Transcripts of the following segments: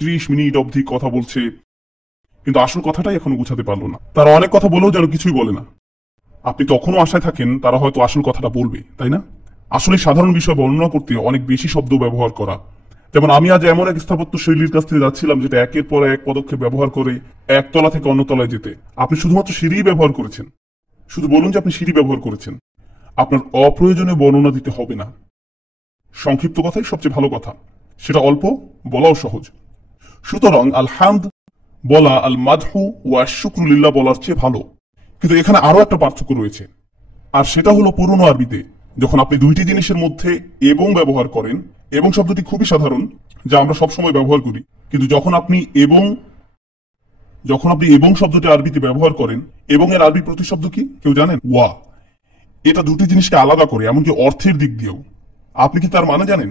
30 minute অবধি কথা বলছে, কিন্তু আসল কথাটাই এখনো গুছাতে পারলো না। তারা অনেক কথা বলেও যেন কিছুই বলে না। আপনি তখনও আশায় থাকেন তারা হয়তো আসল কথাটা বলবে, তাই না? আসলে সাধারণ বিষয় বর্ণনা করতে অনেক বেশি শব্দ ব্যবহার করা। যেমন আমি আজ এমন এক স্থাপত্য শৈলীর কাছ থেকে যাচ্ছিলাম যেটা একের পর এক পদক্ষেপ ব্যবহার করে এক তলা থেকে অন্য তলায় যেতে। আপনি শুধুমাত্র সিঁড়ি ব্যবহার করেছেন। শুধু বলুন যে আপনি সিঁড়ি ব্যবহার করেছেন। আপনার অপ্রয়োজনীয় বর্ণনা দিতে হবে না। সংক্ষিপ্ত কথাই সবচেয়ে ভালো কথা, সেটা অল্প, বলাও সহজ। সুতরাং আল হামদ বলা আল মাদহু ওয়া শুকরুলিল্লাহ বলার চেয়ে ভালো। কিন্তু এখানে আরো একটা পার্থক্য রয়েছে, আর সেটা হলো পুরনো আরবিতে যখন আপনি দুইটি জিনিসের মধ্যে এবং ব্যবহার করেন, এবং শব্দটি খুবই সাধারণ যা আমরা সবসময় ব্যবহার করি, কিন্তু যখন আপনি এবং শব্দটি আরবিতে ব্যবহার করেন, এবং এর আরবি প্রতিশব্দ কি কেউ জানেন? ওয়া। এটা দুটি জিনিসকে আলাদা করে, এমনকি অর্থের দিক দিয়েও। আপনি কি তার মানে জানেন?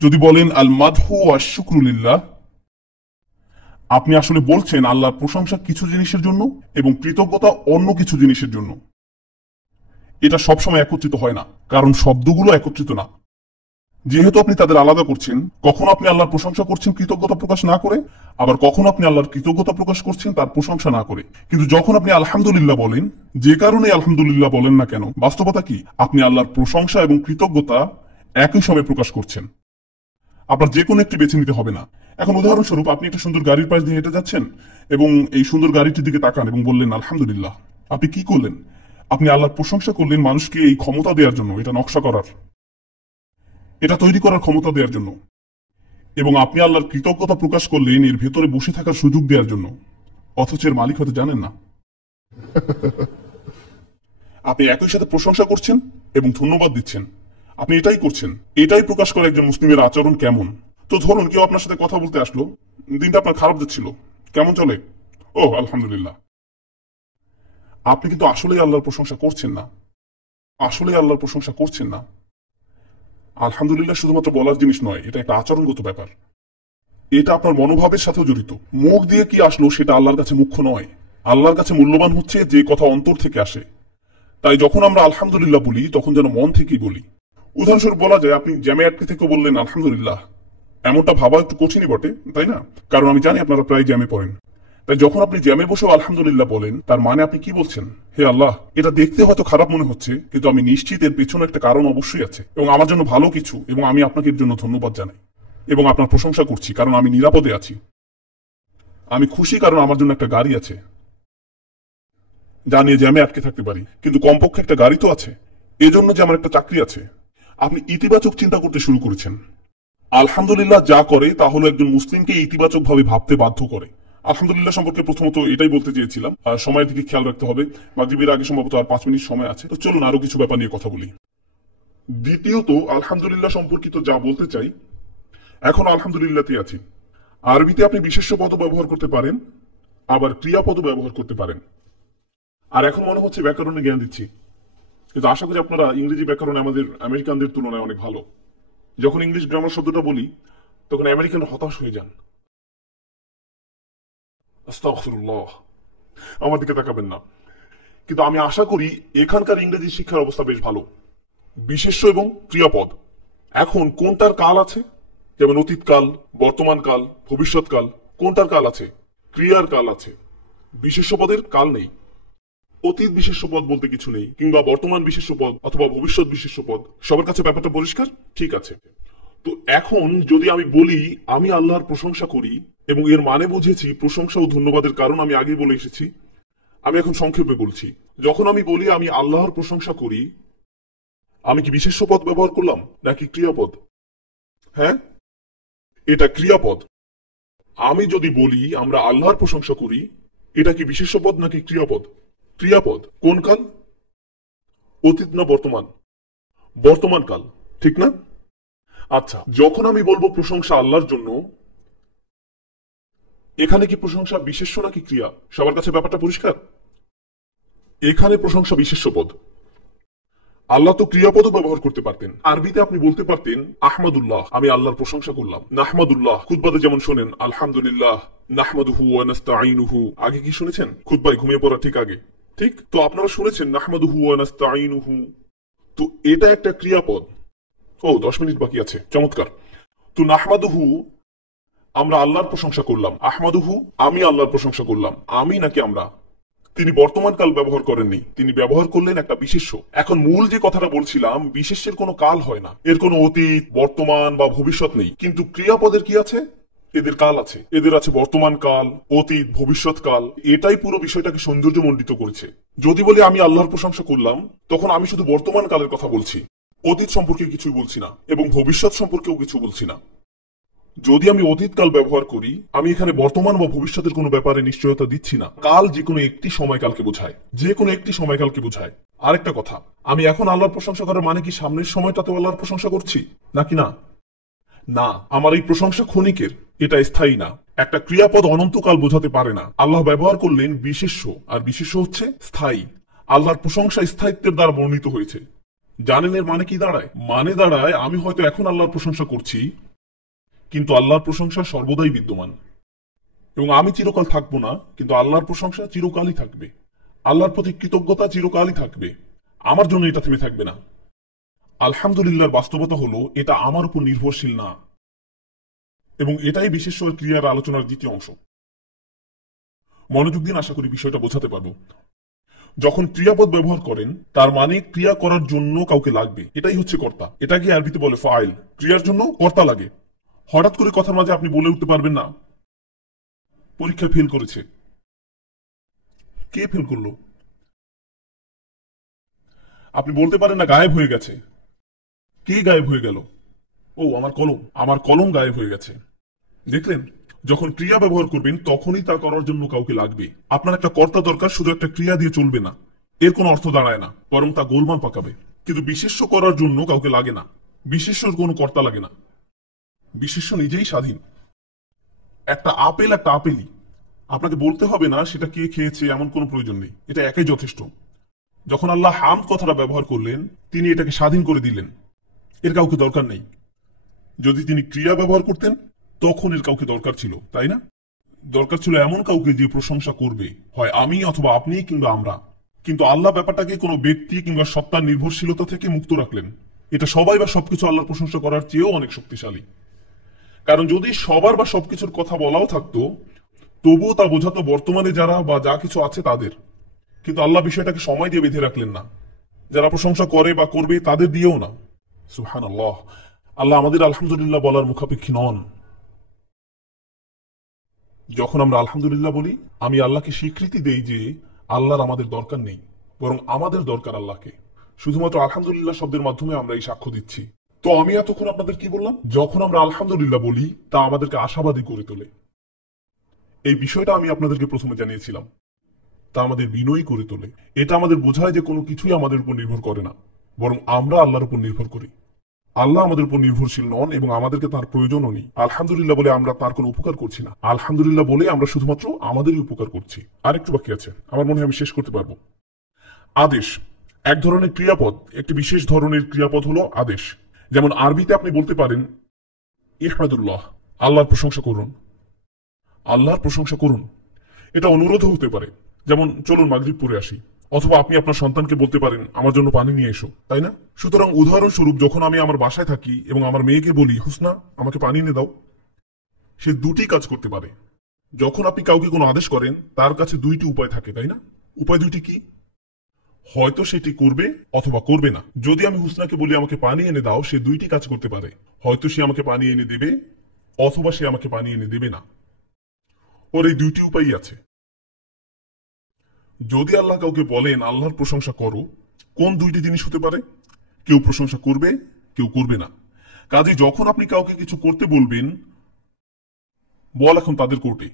যদি বলেন আল মাদহু ওয়া শুকরুলিল্লাহ, আপনি আসলে বলছেন আল্লাহর প্রশংসা কিছু জিনিসের জন্য এবং কৃতজ্ঞতা অন্য কিছু জিনিসের জন্য। এটা সবসময় একত্রিত হয় না, কারণ শব্দগুলো একত্রিত না। যেহেতু আপনি তাদের আলাদা করছেন, কখনো আপনি আল্লাহর প্রশংসা করছেন কৃতজ্ঞতা প্রকাশ না করে, আবার কখনো আপনি আল্লাহর কৃতজ্ঞতা প্রকাশ করছেন তার প্রশংসা না করে। কিন্তু যখন আপনি আলহামদুলিল্লাহ বলেন, যে কারণে আলহামদুলিল্লাহ বলেন না কেন, বাস্তবতা কি আপনি আল্লাহর প্রশংসা এবং কৃতজ্ঞতা একই সময় প্রকাশ করছেন। আপনার যে কোনো একটি বেছে নিতে হবে না। এখন উদাহরণস্বরূপ আপনি একটা সুন্দর গাড়ির পাশ দিয়ে হেঁটে যাচ্ছেন এবং এই সুন্দর গাড়িটির দিকে তাকান এবং বললেন আলহামদুলিল্লাহ। আপনি কি করলেন? আপনি আল্লাহর প্রশংসা করলেন মানুষকে এই ক্ষমতা দেওয়ার জন্য, এটা নকশা করার, এটা তৈরি করার ক্ষমতা দেওয়ার জন্য। এবং আপনি আল্লাহর কৃতজ্ঞতা প্রকাশ করলেন এর ভেতরে বসে থাকার সুযোগ দেওয়ার জন্য, অথচ এর মালিক হয়তো জানেন না। আপনি একই সাথে প্রশংসা করছেন এবং ধন্যবাদ দিচ্ছেন। আপনি এটাই করছেন। এটাই প্রকাশ করে একজন মুসলিমের আচরণ কেমন। তো ধরুন কেউ আপনার সাথে কথা বলতে আসলো, দিনটা আপনার খারাপ যাচ্ছিল, কেমন চলে? ও আলহামদুলিল্লাহ। আপনি কিন্তু আসলেই আল্লাহর প্রশংসা করছেন না। আসলেই আল্লাহর প্রশংসা করছেন না। আলহামদুলিল্লাহ শুধুমাত্র বলার জিনিস নয়, এটা একটা আচরণগত ব্যাপার। এটা আপনার মনোভাবের সাথেও জড়িত। মুখ দিয়ে কি আসলো সেটা আল্লাহর কাছে মুখ্য নয়। আল্লাহর কাছে মূল্যবান হচ্ছে যে কথা অন্তর থেকে আসে। তাই যখন আমরা আলহামদুলিল্লাহ বলি তখন যেন মন থেকেই বলি। উদাহরণস্বরূপ বলা যায় আপনি জ্যামে আটকে থেকে বললেন আলহামদুলিল্লাহ। এমনটা ভাবা একটু কঠিনই বটে, তাই না? কারণ আমি জানি আপনারা প্রায় জ্যামে পড়েন। তাই যখন আপনি জ্যামে বসেও আলহামদুলিল্লাহ বলেন, তার মানে আপনি কি বলছেন? হে আল্লাহ, এটা দেখতে হয়তো খারাপ মনে হচ্ছে, কিন্তু আমি নিশ্চিত এর পেছনে একটা কারণ অবশ্যই আছে এবং আমার জন্য ভালো কিছু, এবং আমি আপনাকে এর জন্য ধন্যবাদ জানাই এবং আপনার প্রশংসা করছি কারণ আমি নিরাপদে আছি। আমি খুশি কারণ আমার জন্য একটা গাড়ি আছে, যা নিয়ে জ্যামে আটকে থাকতে পারি, কিন্তু কমপক্ষে একটা গাড়ি তো আছে। এজন্য যে আমার একটা চাকরি আছে। আপনি ইতিবাচক চিন্তা করতে শুরু করেছেন। আলহামদুলিল্লাহ যা করে তা হলো একজন মুসলিমকে ইতিবাচক ভাবে ভাবতে বাধ্য করে। আলহামদুলিল্লাহ সম্পর্কে প্রথমত এটাই বলতে চেয়েছিলাম। সময়ের দিকে খেয়াল রাখতে হবে। মাগরিবের আগে সম্ভবত আর 5 মিনিট সময় আছে, তো চলুন আরো কিছু ব্যাপার নিয়ে কথা বলি। দ্বিতীয়ত, আলহামদুলিল্লাহ সম্পর্কিত যা বলতে চাই, এখন আলহামদুলিল্লাহতে আছি। আরবিতে আপনি বিশেষ্য পদ ব্যবহার করতে পারেন, আবার ক্রিয়াপদও ব্যবহার করতে পারেন। আর এখন মনে হচ্ছে ব্যাকরণে জ্ঞান দিচ্ছি, কিন্তু আশা করি আপনারা ইংরেজি ব্যাকরণে আমাদের আমেরিকানদের তুলনায় অনেক ভালো। যখন ইংলিশ গ্রামার শব্দটা বলি তখন আমেরিকান হতাশ হয়ে যান। আস্তাগফিরুল্লাহ, আমার দিকে তাকাবেন না। কিন্তু আমি আশা করি এখানকার ইংরেজি শিক্ষার অবস্থা বেশ ভালো। বিশেষ্য এবং ক্রিয়াপদ, এখন কোনটার কাল আছে? যেমন অতীতকাল, বর্তমানকাল, ভবিষ্যৎকাল, কোনটার কাল আছে? ক্রিয়ার কাল আছে, বিশেষ্য পদের কাল নেই। অতীত বিশেষ্য পদ বলতে কিছু নেই, কিংবা বর্তমান বিশেষ্য পদ অথবা ভবিষ্যৎ বিশেষ্য পদ। সবার কাছে ব্যাপারটা পরিষ্কার? ঠিক আছে। তো এখন যদি আমি বলি আমি আল্লাহর প্রশংসা করি, এবং এর মানে বুঝেছি প্রশংসা ও ধন্যবাদের কারণ আমি আগেই বলে এসেছি, আমি এখন সংক্ষেপে বলছি। যখন আমি বলি আমি আল্লাহর প্রশংসা করি, আমি কি বিশেষ্য পদ ব্যবহার করলাম নাকি ক্রিয়াপদ? হ্যাঁ, এটা ক্রিয়াপদ। আমি যদি বলি আমরা আল্লাহর প্রশংসা করি, এটা কি বিশেষ্য পদ নাকি ক্রিয়াপদ? ক্রিয়াপদ। কোন কাল? অতীত না বর্তমান? বর্তমান কাল, ঠিক না? আচ্ছা, যখন আমি বলবো প্রশংসা আল্লাহর জন্য, এখানে কি প্রশংসা বিশেষ্য নাকি ক্রিয়া? সবার কাছে ব্যাপারটা পরিষ্কার? এখানে প্রশংসা বিশেষ্য পদ। আল্লাহ তো ক্রিয়াপদও ব্যবহার করতে পারতেন। আরবিতে আপনি বলতে পারতেন আহমাদুল্লাহ, আমি আল্লাহর প্রশংসা করলাম। নাহমাদুল্লাহ, খুতবাতে যেমন শোনেন আলহামদুলিল্লাহ নাহমাদুহু ওয়া নাস্তাঈনুহু। আগে কি শুনেছেন? খুতবায় ঘুমিয়ে পড়া ঠিক আগে, ঠিক তো আপনারা শুনেছেন নাহমাদুহু ওয়া নাস্তাঈনুহু। তো এটা একটা ক্রিয়াপদ। ও 10 মিনিট বাকি আছে, চমৎকার। তো নাহমাদুহু আমরা আল্লাহর প্রশংসা করলাম, আহমাদুহু, আমি আল্লাহর প্রশংসা করলাম। আমি নাকি আমরা? তিনি বর্তমান কাল ব্যবহার করেননি, তিনি ব্যবহার করলেন একটা বিশেষ্য। এখন মূল যে কথাটা বলছিলাম, বিশেষ্যের কোনো কাল হয় না, এর কোনো অতীত, বর্তমান বা ভবিষ্যৎ নেই। কিন্তু ক্রিয়াপদের কি আছে? এদের কাল আছে, এদের আছে বর্তমান কাল, অতীত, ভবিষ্যৎ কাল। এটাই পুরো বিষয়টাকে সৌন্দর্যমণ্ডিত করেছে। যদি বলি আমি আল্লাহর প্রশংসা করলাম, তখন আমি শুধু বর্তমান কালের কথা বলছি, অতীত সম্পর্কে কিছুই বলছি না এবং ভবিষ্যৎ সম্পর্কেও কিছু বলছি না। যদি আমি অতীতকাল ব্যবহার করি, আমি এখানে বর্তমান বা ভবিষ্যতের কোনো ব্যাপারে নিশ্চয়তা দিচ্ছি না। কাল যে কোনো একটি সময়কালকে বোঝায়, যে কোনো একটি সময়কালকে বোঝায়। আরেকটা কথা, আমি এখন আল্লাহর প্রশংসা করার মানে কি সামনের সময়টাতেও আল্লাহর প্রশংসা করছি নাকি না? না, আমার এই প্রশংসা ক্ষণিকের, এটা স্থায়ী না। একটা ক্রিয়াপদ অনন্তকাল বোঝাতে পারে না। আল্লাহ ব্যবহার করলেন বিশেষ্য, আর বিশেষ্য হচ্ছে স্থায়ী। আল্লাহর প্রশংসা স্থায়িত্বের দ্বারা বর্ণিত হয়েছে। জানেন এর মানে কি দাঁড়ায়? মানে দাঁড়ায় আমি হয়তো এখন আল্লাহর প্রশংসা করছি, কিন্তু আল্লাহর প্রশংসা সর্বদাই বিদ্যমান। এবং আমি চিরকাল থাকবো না, কিন্তু আল্লাহর প্রশংসা চিরকালই থাকবে। আল্লাহর প্রতি কৃতজ্ঞতা চিরকালই থাকবে। আমার জন্য এটা থেমে থাকবে না। আলহামদুলিল্লাহর বাস্তবতা হলো এটা আমার উপর নির্ভরশীল না, এবং এটাই বিশেষ ক্রিয়ার আলোচনার দ্বিতীয় অংশ। মনোযোগ দিন, আশা করি বিষয়টা বোঝাতে পারবো। যখন ক্রিয়াপদ ব্যবহার করেন, তার মানে ক্রিয়া করার জন্য কাউকে লাগবে, এটাই হচ্ছে কর্তা। এটাকে আরবিতে বলে ফাইল। ক্রিয়ার জন্য কর্তা লাগে। হঠাৎ করে কথার মাঝে আপনি বলে উঠতে পারবেন না পরীক্ষায় ফেল করেছে। কে ফেল করলো? আপনি বলতে পারেন না গায়েব হয়ে গেছে। কে গায়েব হয়ে গেল? ও, আমার কলম, আমার কলম গায়েব হয়ে গেছে। দেখলেন, যখন ক্রিয়া ব্যবহার করবেন তখনই তা করার জন্য কাউকে লাগবে। আপনার একটা কর্তা দরকার, শুধু একটা ক্রিয়া দিয়ে চলবে না। এর কোনো অর্থ দাঁড়ায় না, বরং তা গোলমাল পাকাবে। কিন্তু বিশেষ্য করার জন্য কাউকে লাগে না, বিশেষ্যর কোনো কর্তা লাগে না। বিশেষ্য নিজেই স্বাধীন। একটা আপেল একটা আপেলই, আপনাকে বলতে হবে না সেটা কে খেয়েছে, এমন কোনো প্রয়োজন নেই। এটা একাই যথেষ্ট। যখন আল্লাহ হামদ কথাটা ব্যবহার করলেন, তিনি এটাকে স্বাধীন করে দিলেন। এর কাউকে দরকার নেই। যদি তিনি ক্রিয়া ব্যবহার করতেন, তখন এর কাউকে দরকার ছিল, তাই না? দরকার ছিল এমন কাউকে যে প্রশংসা করবে, হয় আমি অথবা আপনি কিংবা আমরা। কিন্তু আল্লাহ ব্যাপারটাকে কোনো ব্যক্তি কিংবা সত্তার নির্ভরশীলতা থেকে মুক্ত রাখলেন। এটা সবাই বা সবকিছু আল্লাহর প্রশংসা করার চেয়েও অনেক শক্তিশালী। কারণ যদি সবার বা সবকিছুর কথা বলাও থাকতো, তবুও তা বোঝাতো বর্তমানে যারা বা যা কিছু আছে তাদের। কিন্তু আল্লাহ বিষয়টাকে সময় দিয়ে বেঁধে রাখলেন না। যারা প্রশংসা করে বা করবে তাদের দিয়েও না। সুবহানাল্লাহ। আল্লাহ আমাদের আলহামদুলিল্লাহ বলার মুখাপেক্ষী নন। যখন আমরা আলহামদুলিল্লাহ বলি, আমি আল্লাহকে স্বীকৃতি দেই যে আল্লাহর আমাদের দরকার নেই, বরং আমাদের দরকার আল্লাহকে। শুধুমাত্র আলহামদুলিল্লাহ শব্দের মাধ্যমে আমরা এই সাক্ষ্য দিচ্ছি। তো আমি এতক্ষণ আপনাদের কি বললাম? যখন আমরা আলহামদুলিল্লাহ বলি, তা আমাদেরকে আশাবাদী করে তোলে। এই বিষয়টা আমি আপনাদেরকে প্রথমে জানিয়েছিলাম। তা আমাদের বিনয়ী করে তোলে। এটা আমাদের বোঝায় যে কোনো কিছুই আমাদের উপর নির্ভর করে না, বরং আমরা আল্লাহর উপর নির্ভর করি। আল্লাহ আমাদের উপর নির্ভরশীল নন এবং আমাদেরকে তার প্রয়োজনও নেই। আলহামদুলিল্লাহ বলে আমরা তার কোনো উপকার করছি না। আলহামদুলিল্লাহ বলে আমরা শুধুমাত্র আমাদেরই উপকার করছি। আরেকটু বাকি আছে, আমার মনে হয় আমি শেষ করতে পারবো। আদেশ এক ধরনের ক্রিয়াপদ। একটি বিশেষ ধরনের ক্রিয়াপদ হলো আদেশ। যেমন আরবিতে আপনি বলতে পারেন ইহমাদুল্লাহ, আল্লাহর প্রশংসা করুন। আল্লাহর প্রশংসা করুন, এটা অনুরোধ হতে পারে। যেমন চলুন মাগরিব পড়ে আসি। অথবা আপনি আপনার সন্তানকে বলতে পারেন আমার জন্য পানি নিয়ে এসো, তাই না? সুতরাং উদাহরণস্বরূপ, যখন আমি আমার বাসায় থাকি এবং আমার মেয়েকে বলি হুসনা আমাকে পানি এনে দাও, সে দুটি কাজ করতে পারে। যখন আপনি কাউকে কোনো আদেশ করেন, তার কাছে দুইটি উপায় থাকে, তাই না? উপায় দুইটি কি? হয়তো সেটি করবে অথবা করবে না। যদি আমি হুসনাকে বলি আমাকে পানি এনে দাও, সে দুইটি কাজ করতে পারে। হয়তো সে আমাকে পানি এনে দেবে অথবা সে আমাকে পানি এনে দেবে না। ওর এই দুইটি উপায়ই আছে। যদি আল্লাহ কাউকে বলেন আল্লাহর প্রশংসা করো, কোন দুইটি জিনিস হতে পারে? কেউ প্রশংসা করবে, কেউ করবে না। কাজে যখন আপনি কাউকে কিছু করতে বলবেন, বল এখন তাদের কোর্টে,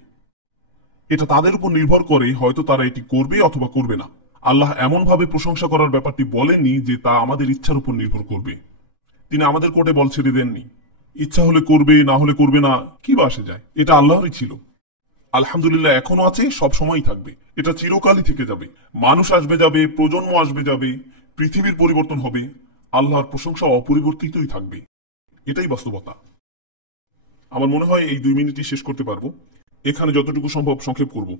এটা তাদের উপর নির্ভর করে, হয়তো তারা এটি করবে অথবা করবে না। আল্লাহ এমন ভাবে প্রশংসা করার ব্যাপারটি বলেননি যে তা আমাদের ইচ্ছার উপর নির্ভর করবে। তিনি আমাদের কোর্টে বল ছেড়ে দেননি। ইচ্ছা হলে করবে, না হলে করবে না, কি বা আসে যায়? এটা আল্লাহরই ছিল। আলহামদুলিল্লাহ এখনো আছে, সব সময়ই থাকবে। এটা চিরকালই থেকে যাবে। মানুষ আসবে যাবে, প্রজন্ম আসবে যাবে, পৃথিবীর পরিবর্তন হবে, আল্লাহর প্রশংসা অপরিবর্তিতই থাকবে। এটাই বাস্তবতা। আমার মনে হয় এই 2 মিনিটই শেষ করতে পারবো। এখানে যতটুকু সম্ভব সংক্ষেপ করব।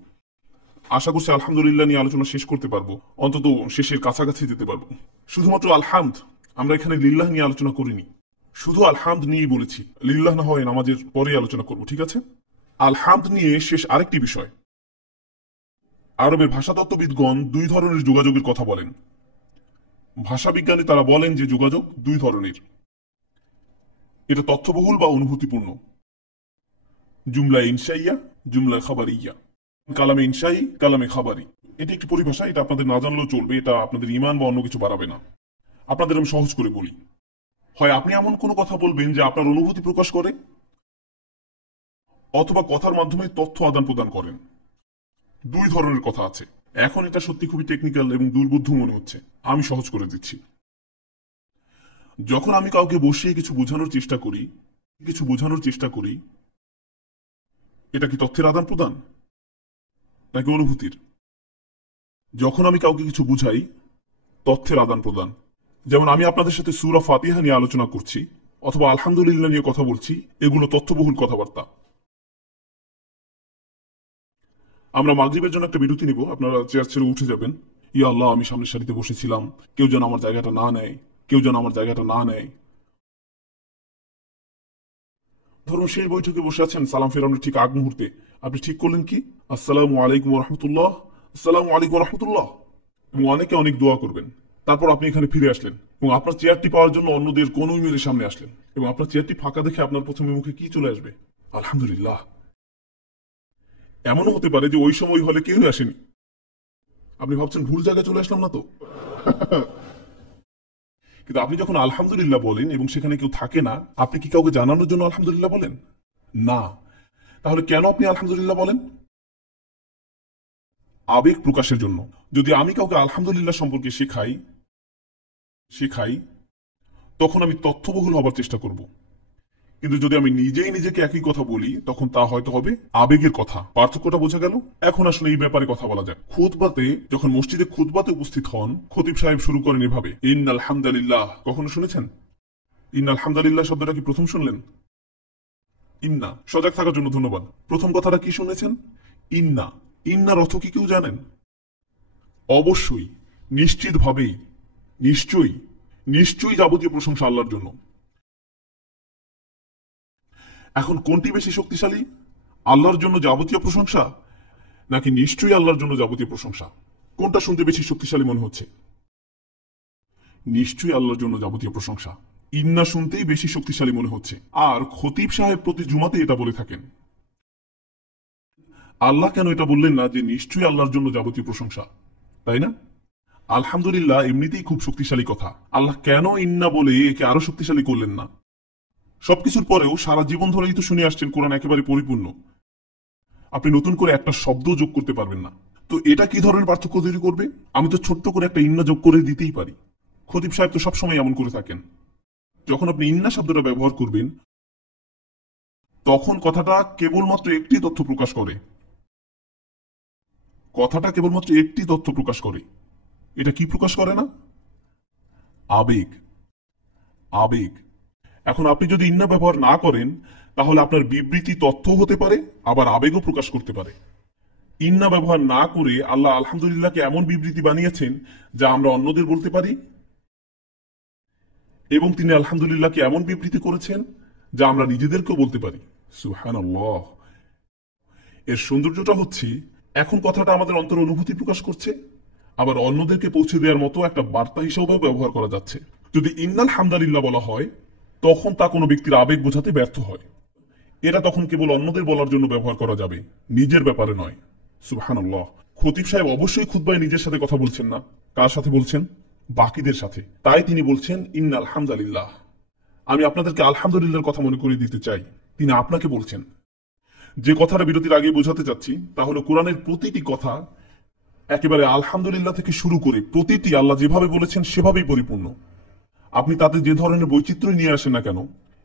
আশা করছি আলহামদুলিল্লাহ নিয়ে আলোচনা শেষ করতে পারবো, অন্তত শেষের কাছাকাছি যেতে পারবো। শুধুমাত্র আলহামদ, আমরা এখানে লিল্লাহ নিয়ে আলোচনা করিনি। শুধু আলহামদ নিয়েই বলেছি, লিল্লাহ না হয় নামাজের পরে আলোচনা করব, ঠিক আছে? আলহামদ নিয়ে শেষ আরেকটি বিষয়। আরবের ভাষাতত্ত্ববিদগণ দুই ধরনের যোগাযোগের কথা বলেন। ভাষাবিজ্ঞানী তারা বলেন যে যোগাযোগ দুই ধরনের, এটা তথ্যবহুল বা অনুভূতিপূর্ণ। জুমলা ইনশাইয়া, জুমলা খাবারিয়া, কালামে ইনশাই, কালামে খাবারি। এটি একটি পরিভাষা, এটা আপনাদের না জানলেও চলবে, এটা আপনাদের ইমান বা অন্য কিছু বাড়াবে না। আপনাদের আমি সহজ করে বলি, হয় আপনি এমন কোনো কথা বলবেন যে আপনার অনুভূতি প্রকাশ করে, অথবা কথার মাধ্যমে তথ্য আদান প্রদান করেন। দুই ধরনের কথা আছে। এখন এটা সত্যি খুবই টেকনিক্যাল এবং দুর্বোধ্য মনে হচ্ছে, আমি সহজ করে দিচ্ছি। যখন আমি কাউকে বসিয়ে কিছু বোঝানোর চেষ্টা করি, এটা কি তথ্যের আদান প্রদান নাকি অনুভূতির? যখন আমি কাউকে কিছু বুঝাই, তথ্যের আদান প্রদান। যেমন আমি আপনাদের সাথে সূরা ফাতিহা নিয়ে আলোচনা করছি, অথবা আলহামদুলিল্লাহ নিয়ে কথা বলছি, এগুলো তথ্যবহুল কথাবার্তা। আমরা মাগরিবের জন্য একটা বিরতি নিব, আপনারা চেয়ার ছেড়ে উঠে যাবেন। ইয়া আল্লাহ, আমি সামনের সারিতে বসেছিলাম, কেউ যেন আমার জায়গাটা না নেয়। ধরুন সেই বৈঠকে বসে আছেন, সালাম ফেরানোর ঠিক আগ মুহূর্তে আপনি ঠিক করলেন কি, আসসালামু আলাইকুম রহমতুল্লাহ, আসসালামু আলাইকুম রহমতুল্লাহ, এবং অনেকে অনেক দোয়া করবেন। তারপর আপনি এখানে ফিরে আসলেন এবং আপনার চেয়ারটি পাওয়ার জন্য অন্যদের কোন ইমেলের সামনে আসলেন, এবং আপনার চেয়ারটি ফাঁকা দেখে আপনার প্রথমে মুখে কি চলে আসবে? আলহামদুলিল্লাহ। এমনও হতে পারে যে ওই সময় হলে কেউই আসেনি, আপনি ভাবছেন ভুল জায়গায় চলে আসলাম না তো? কিন্তু আপনি যখন আলহামদুলিল্লাহ বলেন এবং সেখানে কেউ থাকে না, আপনি কি কাউকে জানানোর জন্য আলহামদুলিল্লাহ বলেন? না। তাহলে কেন আপনি আলহামদুলিল্লাহ বলেন? আবেগ প্রকাশের জন্য। যদি আমি কাউকে আলহামদুলিল্লাহ সম্পর্কে শেখাই, তখন আমি তথ্যবহুল হবার চেষ্টা করব। কিন্তু যদি আমি নিজেই নিজেকে একই কথা বলি, তখন তা হয়তো হবে আবেগের কথা। পার্থক্যটা বোঝা গেল? এখন আসলে এই ব্যাপারে কথা বলা যাক। যখন মসজিদে খুতবাতে উপস্থিত হন, খতিব সাহেব শুরু করেন এভাবে, ইন্নাল হামদালিল্লাহ। কখনো শুনেছেন? ইন্নাল হামদালিল্লাহ শব্দটা কি প্রথম শুনলেন? ইন্না, সজাগ থাকার জন্য ধন্যবাদ। প্রথম কথাটা কি শুনেছেন? ইন্না। ইন্নার অর্থ কি কেউ জানেন? অবশ্যই, নিশ্চিতভাবেই, নিশ্চয়ই যাবতীয় প্রশংসা আল্লাহর জন্য। এখন কোনটি বেশি শক্তিশালী, আল্লাহর জন্য যাবতীয় প্রশংসা নাকি নিশ্চয়ই আল্লাহর জন্য যাবতীয় প্রশংসা? কোনটা শুনতে বেশি শক্তিশালী মনে হচ্ছে? নিশ্চয়ই আল্লাহর জন্য যাবতীয় প্রশংসা। ইন্না শুনতেই বেশি শক্তিশালী মনে হচ্ছে। আর খতিব সাহেব প্রতি জুমাতে এটা বলে থাকেন। আল্লাহ কেন এটা বললেন না যে নিশ্চয়ই আল্লাহর জন্য যাবতীয় প্রশংসা, তাই না? আলহামদুলিল্লাহ এমনিতেই খুব শক্তিশালী কথা, আল্লাহ কেন ইন্না বলে একে আরো শক্তিশালী করলেন না? সবকিছুর পরেও সারা জীবন ধরেই তো শুনে আসছেন কোরআন একেবারে পরিপূর্ণ, আপনি নতুন করে একটা শব্দ যোগ করতে পারবেন না। তো এটা কি ধরনের পার্থক্য তৈরি করবে? আমি তো ছোট্ট করে একটা ইন্না যোগ করে দিতেই পারি। খতিব সাহেব তো সবসময় এমন করে থাকেন। যখন আপনি ইন্না শব্দটা ব্যবহার করবেন, তখন কথাটা কেবলমাত্র একটি তথ্য প্রকাশ করে। এটা কি প্রকাশ করে না? আবেগ। আবেগ। এখন আপনি যদি ইন্না ব্যবহার না করেন, তাহলে আপনার বিবৃতি তথ্য হতে পারে, আবার আবেগও প্রকাশ করতে পারে। ইন্না ব্যবহার না করে আল্লাহ আলহামদুলিল্লাহকে এমন বিবৃতি বানিয়েছেন যা আমরা অন্যদের বলতে পারি, এবং তিনি আলহামদুলিল্লাহকে এমন বিবৃতি করেছেন যা আমরা নিজেদেরকেও বলতে পারি। সুবহানাল্লাহ। এর সৌন্দর্যটা হচ্ছে, এখন কথাটা আমাদের অন্তর অনুভূতি প্রকাশ করছে, আবার অন্যদেরকে পৌঁছে দেওয়ার মতো একটা বার্তা হিসেবেও ব্যবহার করা যাচ্ছে। যদি ইন্নাল হামদালিল্লাহ বলা হয়, তখন তা কোনো ব্যক্তির আবেগ বোঝাতে ব্যর্থ হয়। এটা তখন কেবল অন্যদের বলার জন্য ব্যবহার করা যাবে, নিজের ব্যাপারে নয়। সুবহানাল্লাহ। খতিব সাহেব অবশ্যই খুতবায় নিজের সাথে কথা বলছেন না। কার সাথে বলছেন? বাকিদের সাথে। তাই তিনি বলছেন ইন্নাল হামদালিল্লাহ। আমি আপনাদেরকে আলহামদুলিল্লাহর কথা মনে করিয়ে দিতে চাই, তিনি আপনাকে বলছেন। যে কথাটা বিরতির আগে বোঝাতে চাচ্ছি, তা হলো কোরআনের প্রতিটি কথা একেবারে আলহামদুলিল্লাহ থেকে শুরু করে প্রতিটি আল্লাহ যেভাবে বলেছেন সেভাবেই পরিপূর্ণ। আপনি তাতে যে ধরনের বৈচিত্র্য নিয়ে আসেন না কেন,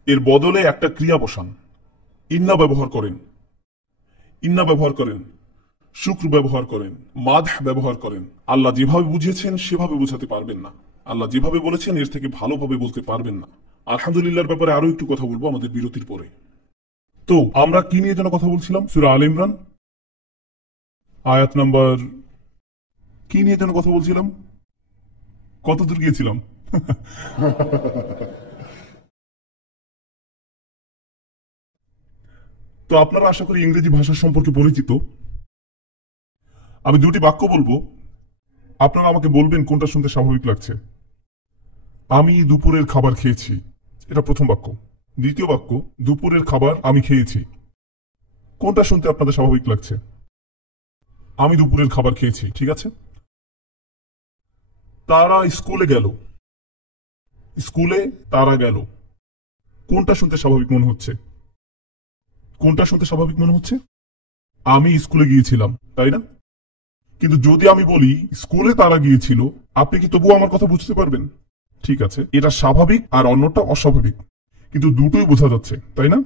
এর বদলে একটা ক্রিয়া বসান। ইন্না ব্যবহার করেন, শুক্র ব্যবহার করেন, মাদহ ব্যবহার করেন। আল্লাহ যেভাবে বুঝিয়েছেন সেভাবে বোঝাতে পারবেন না, আল্লাহ যেভাবে বলেছেন এর থেকে ভালোভাবে বলতে পারবেন না। আলহামদুলিল্লাহর ব্যাপারে আরো একটু কথা বলবো আমাদের বিরতির পরে। তো আমরা কি নিয়ে যেন কথা বলছিলাম? সূরা আল ইমরান আয়াত নাম্বার, কি নিয়ে যেন কথা বলছিলাম? কত দূর গিয়েছিলাম? তো আপনারা আশা করি ইংরেজি ভাষা সম্পর্কে পরিচিত। আমি দুটি বাক্য বলবো, আপনারা আমাকে বলবেন কোনটা শুনতে স্বাভাবিক লাগছে। আমি দুপুরের খাবার খেয়েছি, এটা প্রথম বাক্য। দ্বিতীয় বাক্য, দুপুরের খাবার আমি খেয়েছি। কোনটা শুনতে আপনাদের স্বাভাবিক লাগছে? আমি দুপুরের খাবার খেয়েছি, ঠিক আছে। তারা স্কুলে গেল, স্কুলে তারা গেল। কোনটা শুনতে স্বাভাবিক মনে হচ্ছে? কোনটা শুনতে স্বাভাবিক মনে হচ্ছে? আমি স্কুলে গিয়েছিলাম, তাই না? কিন্তু যদি আমি বলি স্কুলে তারা গিয়েছিল, আপনি কি তবুও আমার কথা বুঝতে পারবেন? ঠিক আছে, এটা স্বাভাবিক আর অন্যটা অস্বাভাবিক, কিন্তু দুটোই বোঝা যাচ্ছে, তাই না?